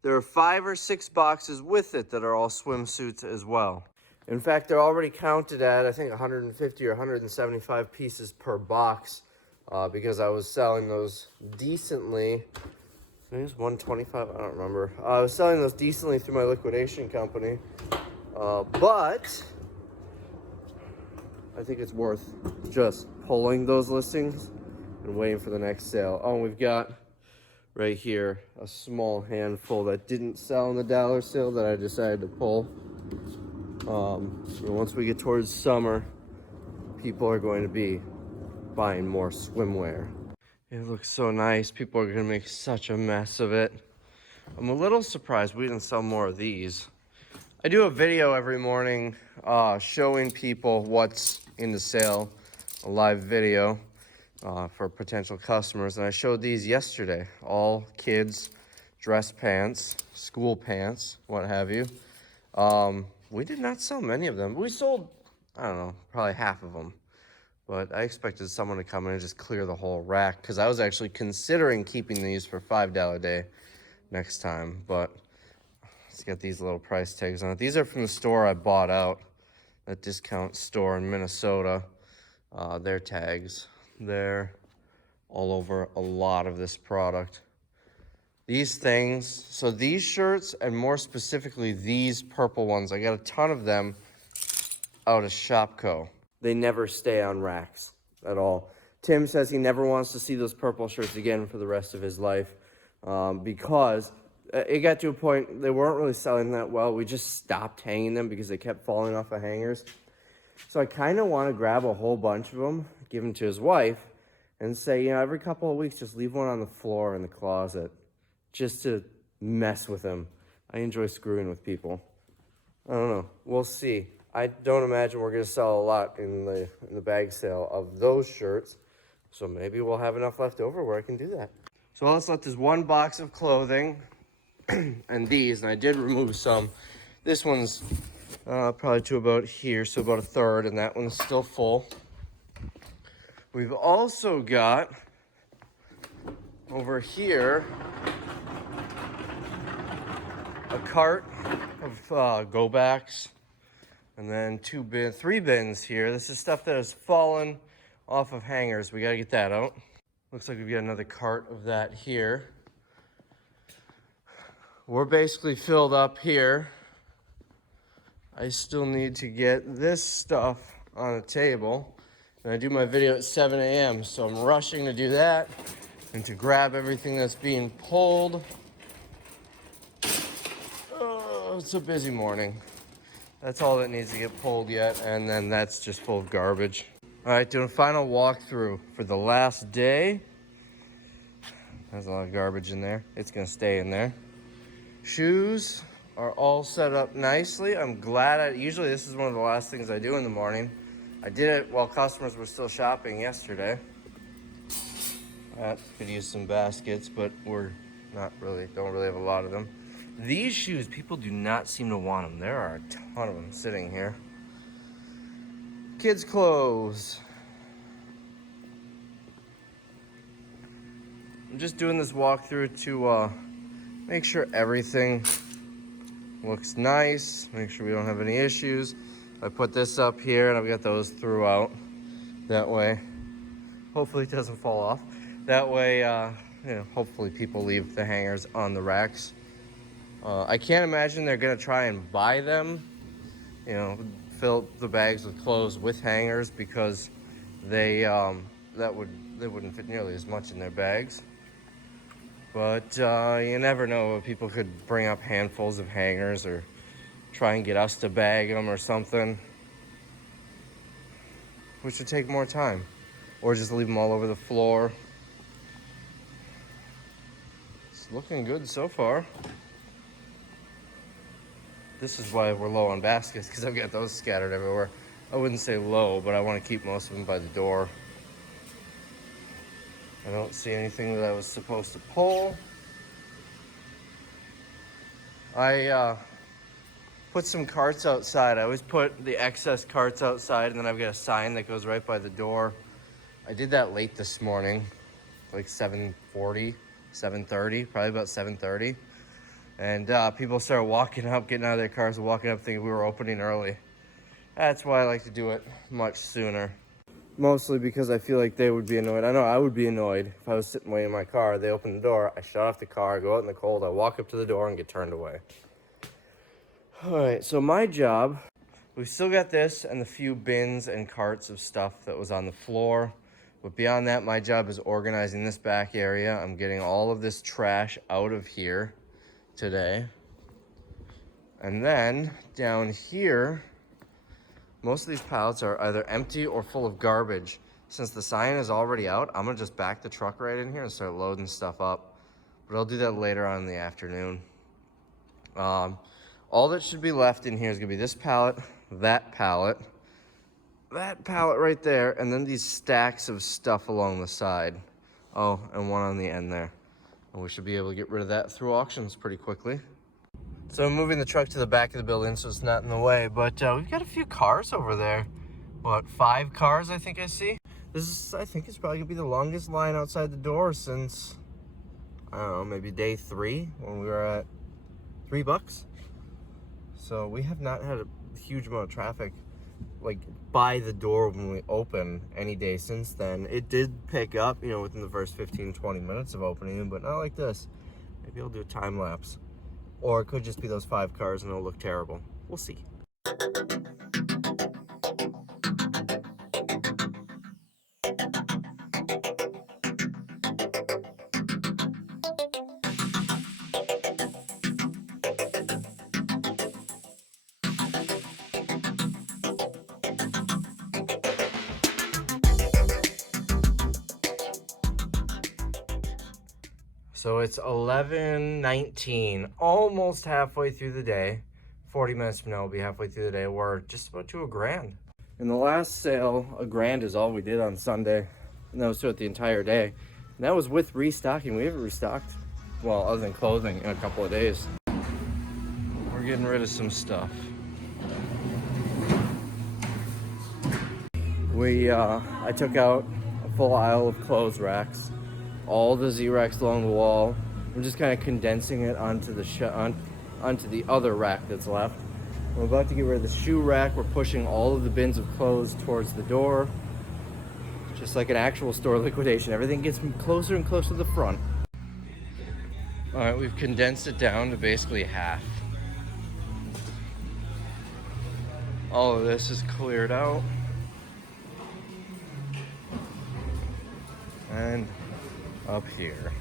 There are 5 or 6 boxes with it that are all swimsuits as well. In fact, they're already counted at, I think, 150 or 175 pieces per box because I was selling those decently. Maybe it's 125, I don't remember. I was selling those decently through my liquidation company. But I think it's worth just pulling those listings and waiting for the next sale. Oh, and we've got right here a small handful that didn't sell in the dollar sale that I decided to pull. Once we get towards summer, people are going to be buying more swimwear. It looks so nice. People are gonna make such a mess of it. I'm a little surprised we didn't sell more of these. I do a video every morning showing people what's in the sale, a live video for potential customers. And I showed these yesterday, all kids, dress pants, school pants, what have you. We did not sell many of them. We sold, I don't know, probably half of them. But I expected someone to come in and just clear the whole rack because I was actually considering keeping these for $5 a day next time. But it's got these little price tags on it. These are from the store I bought out, that discount store in Minnesota. Their tags, they're all over a lot of this product. These things, so these shirts, and more specifically these purple ones, I got a ton of them out of Shopko. They never stay on racks at all. Tim says he never wants to see those purple shirts again for the rest of his life because it got to a point they weren't really selling that well. We just stopped hanging them because they kept falling off of hangers. So I kind of want to grab a whole bunch of them, give them to his wife, and say, every couple of weeks, just leave one on the floor in the closet just to mess with him. I enjoy screwing with people. I don't know. We'll see. I don't imagine we're going to sell a lot in the bag sale of those shirts. So maybe we'll have enough left over where I can do that. So all that's left is one box of clothing and these. And I did remove some. This one's probably to about here, so about a third. And that one's still full. We've also got over here a cart of go-backs, and then three bins here. This is stuff that has fallen off of hangers. We gotta get that out. Looks like we've got another cart of that here. We're basically filled up here. I still need to get this stuff on the table. And I do my video at 7 a.m., so I'm rushing to do that and to grab everything that's being pulled. Oh, it's a busy morning. That's all that needs to get pulled yet, and then that's just full of garbage. All right, doing a final walkthrough for the last day. There's a lot of garbage in there. It's gonna stay in there. Shoes are all set up nicely. I'm glad usually this is one of the last things I do in the morning. I did it while customers were still shopping yesterday. Could use some baskets, but don't really have a lot of them. These shoes, people do not seem to want them. There are a ton of them sitting here. Kids' clothes. I'm just doing this walkthrough to make sure everything looks nice, make sure we don't have any issues. I put this up here and I've got those throughout. That way, hopefully it doesn't fall off. That way, hopefully people leave the hangers on the racks. I can't imagine they're gonna try and buy them, fill the bags with clothes with hangers because they wouldn't fit nearly as much in their bags. But you never know. People could bring up handfuls of hangers or try and get us to bag them or something, which would take more time. Or just leave them all over the floor. It's looking good so far. This is why we're low on baskets, because I've got those scattered everywhere. I wouldn't say low, but I want to keep most of them by the door. I don't see anything that I was supposed to pull. I put some carts outside. I always put the excess carts outside, and then I've got a sign that goes right by the door. I did that late this morning, like 7:40, 7:30, probably about 7:30. And people started walking up, getting out of their cars and walking up thinking we were opening early. That's why I like to do it much sooner. Mostly because I feel like they would be annoyed. I know I would be annoyed if I was sitting waiting in my car. They open the door, I shut off the car, go out in the cold, I walk up to the door and get turned away. All right, so my job, we've still got this and the few bins and carts of stuff that was on the floor. But beyond that, my job is organizing this back area. I'm getting all of this trash out of here today. And then down here, most of these pallets are either empty or full of garbage. since the sign is already out, I'm gonna just back the truck right in here and start loading stuff up. But I'll do that later on in the afternoon. All that should be left in here is gonna be this pallet, that pallet right there, and then these stacks of stuff along the side. Oh, and one on the end there. And we should be able to get rid of that through auctions pretty quickly. So I'm moving the truck to the back of the building so it's not in the way, but we've got a few cars over there. What, 5 cars I think I see? This is, I think it's probably gonna be the longest line outside the door since, I don't know, maybe day 3 when we were at $3. So we have not had a huge amount of traffic like by the door when we open any day since then. It did pick up, you know, within the first 15-20 minutes of opening, but not like this. Maybe I'll do a time lapse, or it could just be those 5 cars and it'll look terrible. We'll see. So it's 11:19, almost halfway through the day. 40 minutes from now, we'll be halfway through the day. We're just about to $1,000. In the last sale, $1,000 is all we did on Sunday, and that was throughout the entire day. And that was with restocking. We haven't restocked, well, other than clothing, in a couple of days. We're getting rid of some stuff. I took out a full aisle of clothes racks. All the Z-racks along the wall. I'm just kind of condensing it onto the other rack that's left. We're about to get rid of the shoe rack. We're pushing all of the bins of clothes towards the door. Just like an actual store liquidation. Everything gets closer and closer to the front. All right, we've condensed it down to basically half. All of this is cleared out. And up here.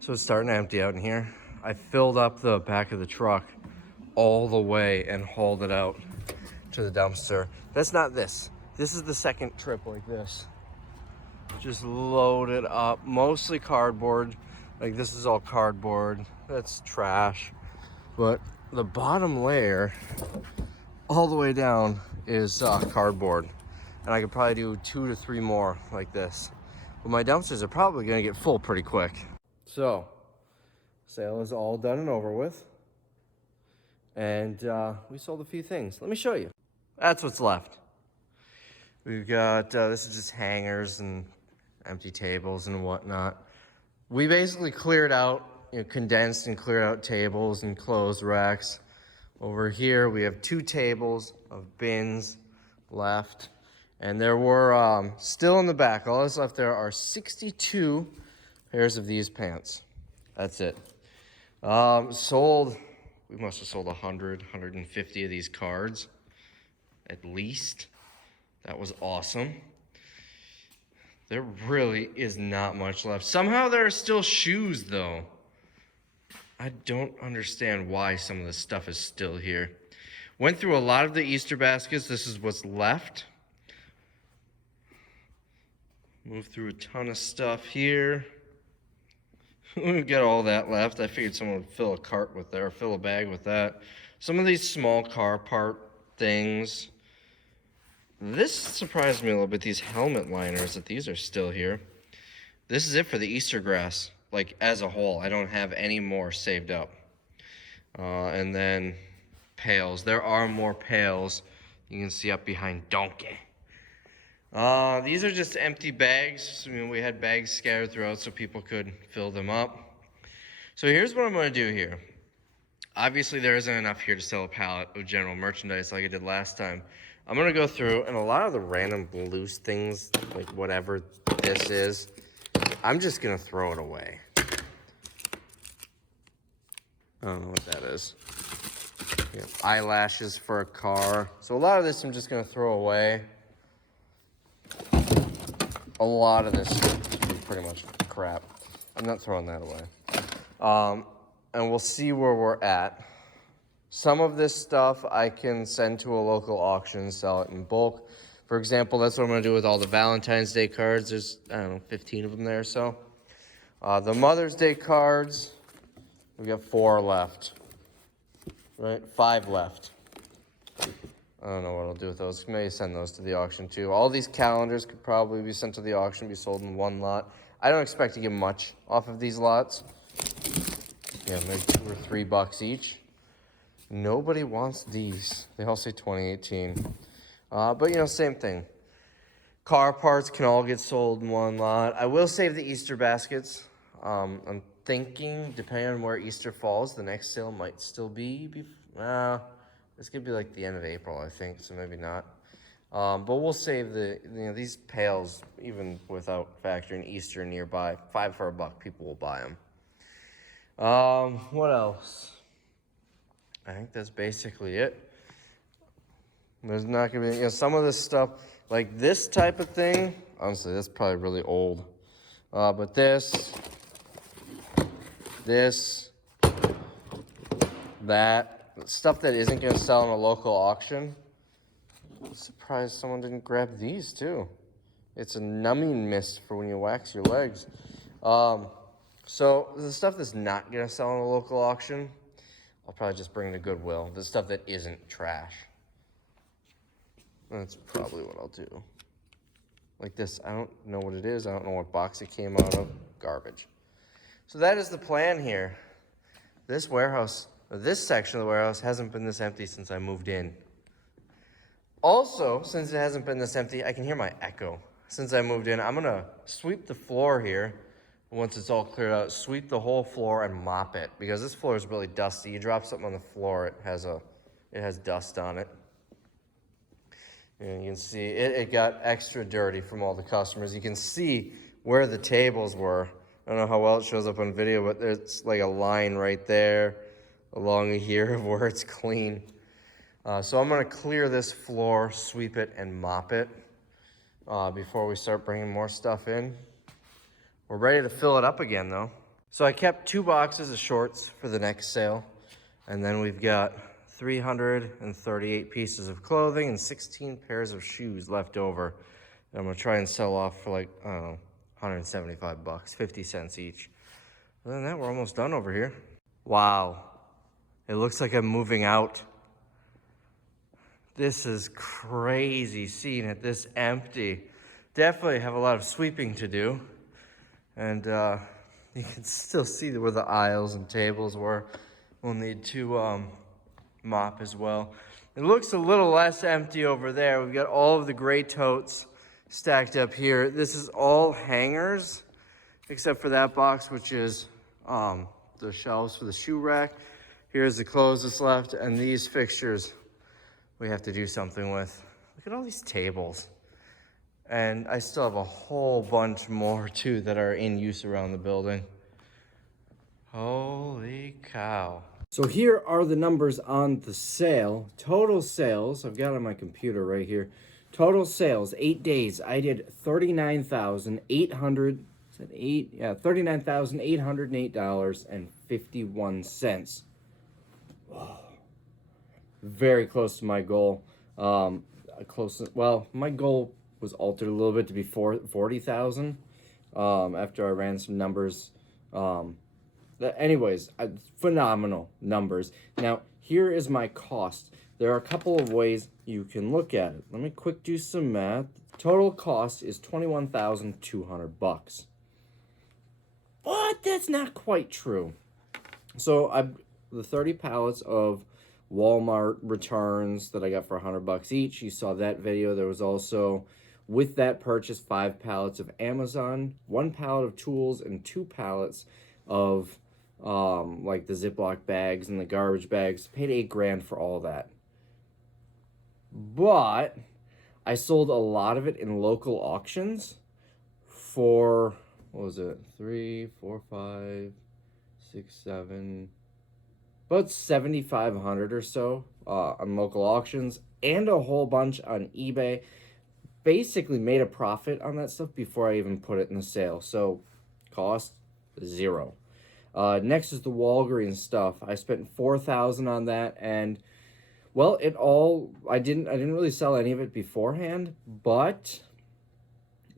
So it's starting to empty out in here. I filled up the back of the truck all the way and hauled it out to the dumpster. That's not this. This is the second trip like this. Just load it up, mostly cardboard. Like this is all cardboard. That's trash. But the bottom layer, all the way down, is cardboard. And I could probably do 2 to 3 more like this. But my dumpsters are probably gonna get full pretty quick. So, sale is all done and over with. And we sold a few things. Let me show you. That's what's left. We've got, this is just hangers and empty tables and whatnot. We basically cleared out, you know, condensed and cleared out tables and clothes racks. Over here, we have 2 tables of bins left. And there were, still in the back, all that's left there are 62 pairs of these pants. That's it. Sold, we must have sold 100, 150 of these cards, at least. That was awesome. There really is not much left. Somehow there are still shoes, though. I don't understand why some of this stuff is still here. Went through a lot of the Easter baskets. This is what's left. Moved through a ton of stuff here. We've got all that left. I figured someone would fill a cart with that, or fill a bag with that. Some of these small car part things. This surprised me a little bit, these helmet liners, that these are still here. This is it for the Easter grass, like as a whole. I don't have any more saved up. And then pails. There are more pails. You can see up behind Donkey. These are just empty bags. I mean, we had bags scattered throughout so people could fill them up. So here's what I'm going to do here. Obviously, there isn't enough here to sell a pallet of general merchandise like I did last time. I'm going to go through, and a lot of the random loose things, like whatever this is, I'm just going to throw it away. I don't know what that is. Yeah, eyelashes for a car. So a lot of this I'm just going to throw away. A lot of this is pretty much crap. I'm not throwing that away. And we'll see where we're at. Some of this stuff I can send to a local auction, sell it in bulk For example, that's what I'm gonna do with all the Valentine's Day cards. There's, I don't know, 15 of them there or so. The Mother's Day cards, we got 4 left, right? 5 left. I don't know what I'll do with those. Maybe send those to the auction too. All these calendars could probably be sent to the auction, be sold in one lot. I don't expect to get much off of these lots. Yeah, maybe $2 or $3 each. Nobody wants these. They all say 2018. But you know, same thing. Car parts can all get sold in one lot. I will save the Easter baskets. I'm thinking, depending on where Easter falls, the next sale might still be this could be like the end of April, I think, so maybe not. But we'll save these pails, even without factoring Easter nearby. 5 for $1, people will buy them. What else? I think that's basically it. There's not gonna be, some of this stuff, like this type of thing, honestly, that's probably really old. But this, that, stuff that isn't gonna sell in a local auction. I'm surprised someone didn't grab these too. It's a numbing mist for when you wax your legs. So the stuff that's not gonna sell in a local auction, I'll probably just bring to Goodwill. The stuff that isn't trash. That's probably what I'll do. Like this, I don't know what it is. I don't know what box it came out of. Garbage. So that is the plan here. This warehouse, this section of the warehouse hasn't been this empty since I moved in. Also, since it hasn't been this empty, I can hear my echo. Since I moved in, I'm gonna sweep the floor here. Once it's all cleared out, sweep the whole floor and mop it, because this floor is really dusty. You drop something on the floor, it has dust on it. And you can see it got extra dirty from all the customers. You can see where the tables were. I don't know how well it shows up on video, but there's like a line right there along here of where it's clean. So I'm gonna clear this floor, sweep it, and mop it before we start bringing more stuff in. We're ready to fill it up again though. So I kept 2 boxes of shorts for the next sale. And then we've got 338 pieces of clothing and 16 pairs of shoes left over. And I'm gonna try and sell off for like, I don't know, $175, 50 cents each. Other than that, we're almost done over here. Wow, it looks like I'm moving out. This is crazy seeing it this empty. Definitely have a lot of sweeping to do. And you can still see where the aisles and tables were. We'll need to mop as well. It looks a little less empty over there. We've got all of the gray totes stacked up here. This is all hangers, except for that box, which is the shelves for the shoe rack. Here's the clothes that's left, and these fixtures we have to do something with. Look at all these tables. And I still have a whole bunch more too that are in use around the building. Holy cow. So here are the numbers on the sale. Total sales, I've got it on my computer right here. Total sales, 8 days, I did $39,808.51. Whoa. Very close to my goal. Well, my goal was altered a little bit to be 40,000 after I ran some numbers. Anyways, phenomenal numbers. Now, here is my cost. There are a couple of ways you can look at it. Let me quick do some math. Total cost is $21,200. But that's not quite true. So the 30 pallets of Walmart returns that I got for $100 each. You saw that video. There was also, with that purchase, 5 pallets of Amazon, 1 pallet of tools, and 2 pallets of like the Ziploc bags and the garbage bags. Paid $8,000 for all that. But I sold a lot of it in local auctions for, what was it, 3, 4, 5, 6, 7, about $7,500 or so on local auctions, and a whole bunch on eBay. Basically made a profit on that stuff before I even put it in the sale. So cost, 0. Next is the Walgreens stuff. I spent $4,000 on that, and Well, I didn't really sell any of it beforehand, but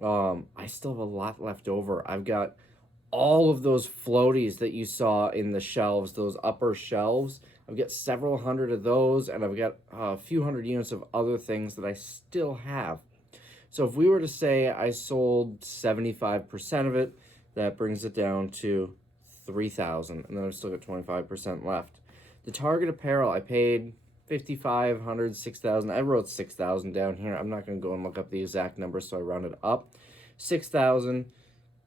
I still have a lot left over. I've got all of those floaties that you saw in the shelves, those upper shelves. I've got several hundred of those, and I've got a few hundred units of other things that I still have. So if we were to say I sold 75% of it, that brings it down to 3,000, and then I've still got 25% left. The Target apparel, I paid 5,500, 6,000. I wrote 6,000 down here. I'm not going to go and look up the exact number, so I rounded up 6,000.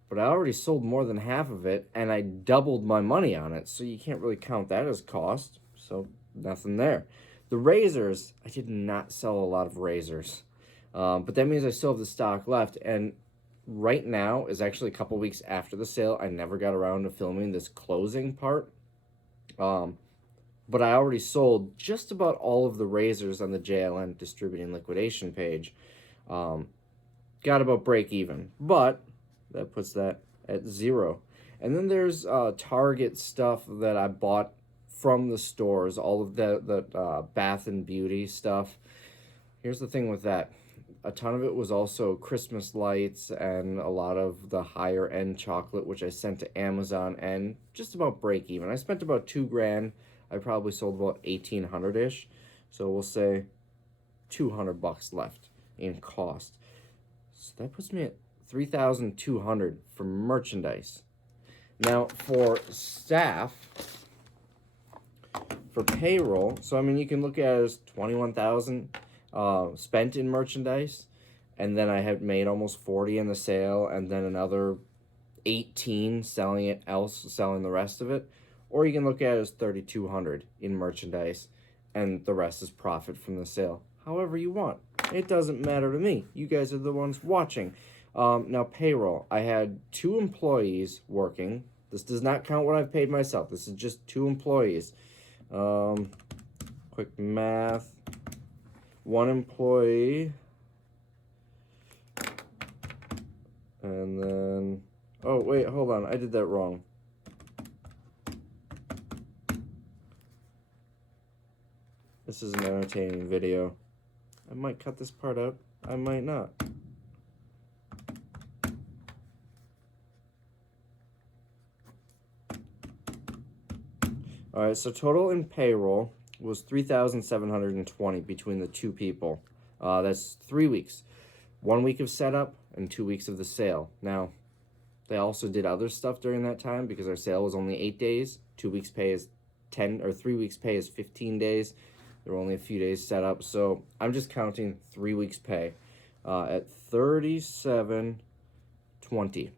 But I already sold more than half of it, and I doubled my money on it, so you can't really count that as cost. So nothing there. The razors, I did not sell a lot of razors, but that means I still have the stock left. And right now is actually a couple weeks after the sale. I never got around to filming this closing part. But I already sold just about all of the razors on the JLN distributing liquidation page. Got about break even, but that puts that at 0. And then there's Target stuff that I bought from the stores, all of the bath and beauty stuff. Here's the thing with that. A ton of it was also Christmas lights and a lot of the higher end chocolate, which I sent to Amazon, and just about break even. I spent about $2,000. I probably sold about 1,800-ish. So we'll say $200 left in cost. So that puts me at 3,200 for merchandise. Now for staff, for payroll, so I mean you can look at it as 21,000 spent in merchandise, and then I had made almost 40 in the sale, and then another 18 selling the rest of it. Or you can look at it as 3,200 in merchandise, and the rest is profit from the sale. However you want. It doesn't matter to me. You guys are the ones watching. Now payroll. I had 2 employees working. This does not count what I've paid myself. This is just 2 employees. Quick math. 1 employee. And then... Oh, wait, hold on. I did that wrong. This is an entertaining video. I might cut this part out. I might not. All right, so total in payroll was 3,720 between the 2 people. That's 3 weeks. 1 week of setup and 2 weeks of the sale. Now, they also did other stuff during that time because our sale was only 8 days. 2 weeks pay is 10, or 3 weeks pay is 15 days. There were only a few days set up, so I'm just counting 3 weeks pay at $37.20.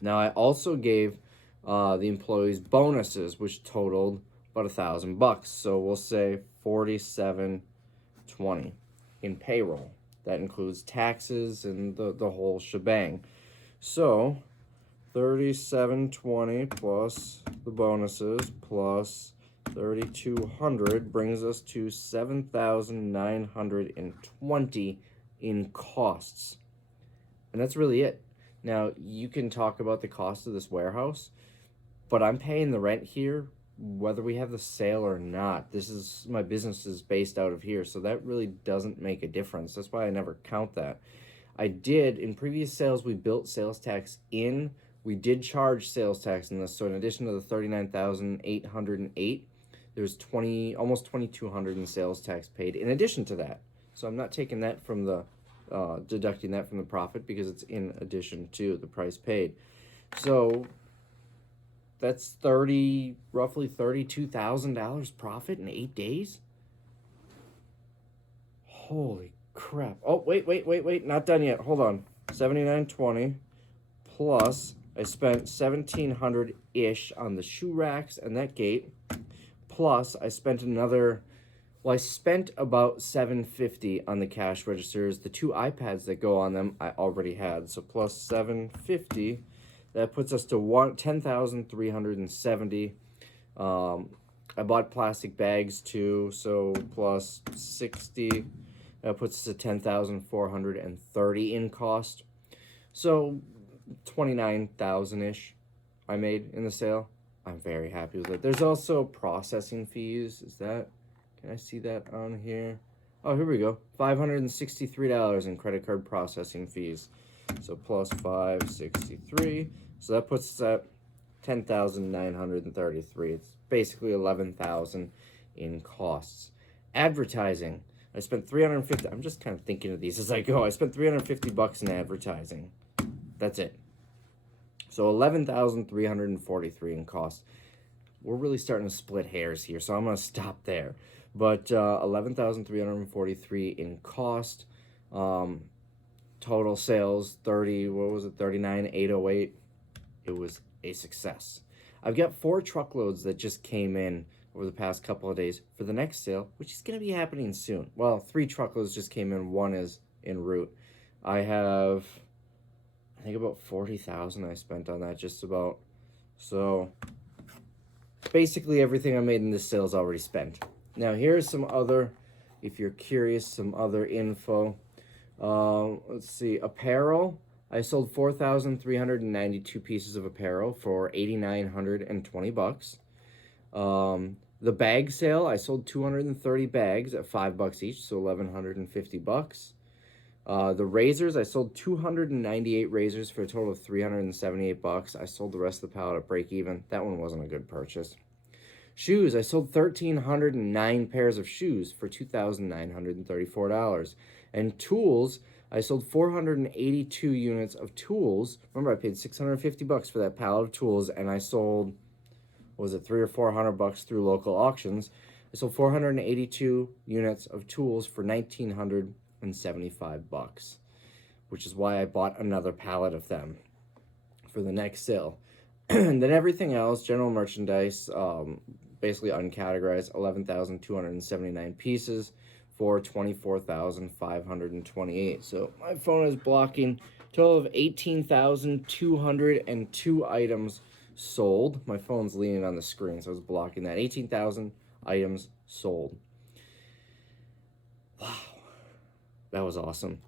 Now I also gave the employees bonuses, which totaled about $1,000. So we'll say $47.20 in payroll. That includes taxes and the whole shebang. So $37.20 plus the bonuses plus 3,200 brings us to 7,920 in costs. And that's really it. Now, you can talk about the cost of this warehouse, but I'm paying the rent here whether we have the sale or not. My business is based out of here, so that really doesn't make a difference. That's why I never count that. In previous sales, we built sales tax in. We did charge sales tax in this, so in addition to the 39,808, there's almost 2,200 in sales tax paid in addition to that. So I'm not taking that from the deducting that from the profit because it's in addition to the price paid. So that's roughly $32,000 profit in 8 days. Holy crap! Oh wait! Not done yet. Hold on. 7,920 plus I spent 1,700-ish on the shoe racks and that gate. Plus, I spent I spent about $750 on the cash registers. The 2 iPads that go on them, I already had. So plus $750, that puts us to 10,370. I bought plastic bags too, so plus 60, that puts us at 10,430 in cost. So 29,000-ish I made in the sale. I'm very happy with it. There's also processing fees. Is that Can I see that on here? Oh, here we go. $563 in credit card processing fees. So plus 563. So that puts us at 10,933. It's basically 11,000 in costs. Advertising. I spent 350. I'm just kind of thinking of these as I go. I spent 350 bucks in advertising. That's it. So 11,343 in costs. We're really starting to split hairs here, so I'm going to stop there. But 11,343 in cost. Total sales 39,808. It was a success. I've got 4 truckloads that just came in over the past couple of days for the next sale, which is going to be happening soon. Well, 3 truckloads just came in. 1 is en route. I have, I think, about 40,000 I spent on that, just about. So basically everything I made in this sale is already spent. Now here's some other, if you're curious, some other info. Let's see, apparel. I sold 4,392 pieces of apparel for 8,920 bucks. The bag sale, I sold 230 bags at $5 each, so 1,150 bucks. The razors, I sold 298 razors for a total of 378 bucks. I sold the rest of the pallet at break even. That one wasn't a good purchase. Shoes, I sold 1,309 pairs of shoes for $2,934. And tools, I sold 482 units of tools. Remember, I paid 650 bucks for that pallet of tools, and I sold, what was it, 300 or 400 bucks through local auctions. I sold 482 units of tools for 1,975 bucks, which is why I bought another pallet of them for the next sale. And then everything else, general merchandise, basically uncategorized, 11,279 pieces for 24,528. So my phone is blocking. Total of 18,202 items sold. My phone's leaning on the screen, so I was blocking that. 18,000 items sold. Wow, that was awesome.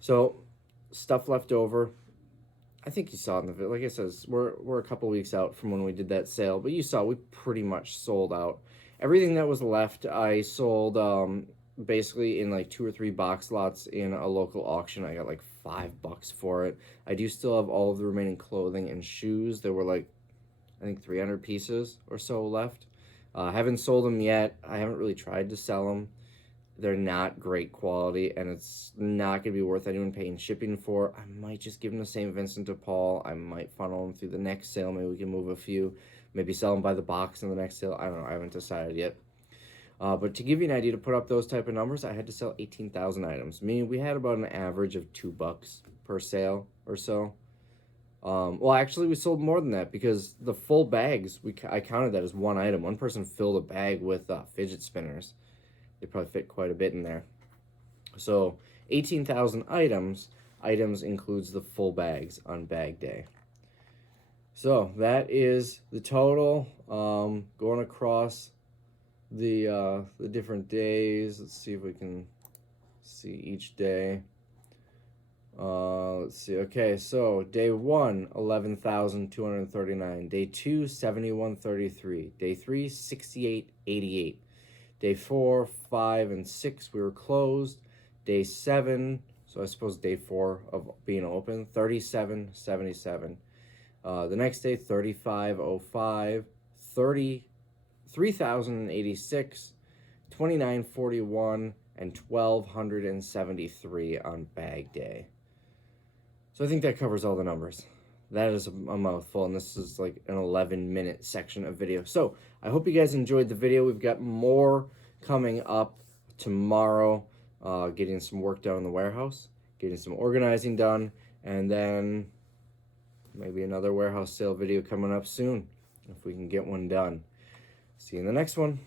So stuff left over. I think you saw in the video, like I said, we're a couple weeks out from when we did that sale, but you saw we pretty much sold out. Everything that was left, I sold basically in like 2 or 3 box lots in a local auction. I got like $5 for it. I do still have all of the remaining clothing and shoes. There were like, I think 300 pieces or so left. I haven't sold them yet. I haven't really tried to sell them. They're not great quality, and it's not going to be worth anyone paying shipping for. I might just give them to St. Vincent de Paul. I might funnel them through the next sale. Maybe we can move a few. Maybe sell them by the box in the next sale. I don't know. I haven't decided yet. But to give you an idea, to put up those type of numbers, I had to sell 18,000 items. Meaning we had about an average of $2 per sale or so. Well, actually, we sold more than that because the full bags, I counted that as one item. One person filled a bag with fidget spinners. They probably fit quite a bit in there. So 18,000 items. Items includes the full bags on bag day. So that is the total. Going across the different days. Let's see if we can see each day. Let's see. Okay, so day 1, 11,239. Day 2, 71.33. Day 3, 68.88. Day 4, 5, and 6 we were closed. Day 7, so I suppose day 4 of being open, 37.77. The next day, 35.05, 3,086, 29.41, and 1,273 on bag day. So I think that covers all the numbers. That is a mouthful, and this is like an 11-minute section of video. So I hope you guys enjoyed the video. We've got more coming up tomorrow, getting some work done in the warehouse, getting some organizing done, and then maybe another warehouse sale video coming up soon, if we can get one done. See you in the next one.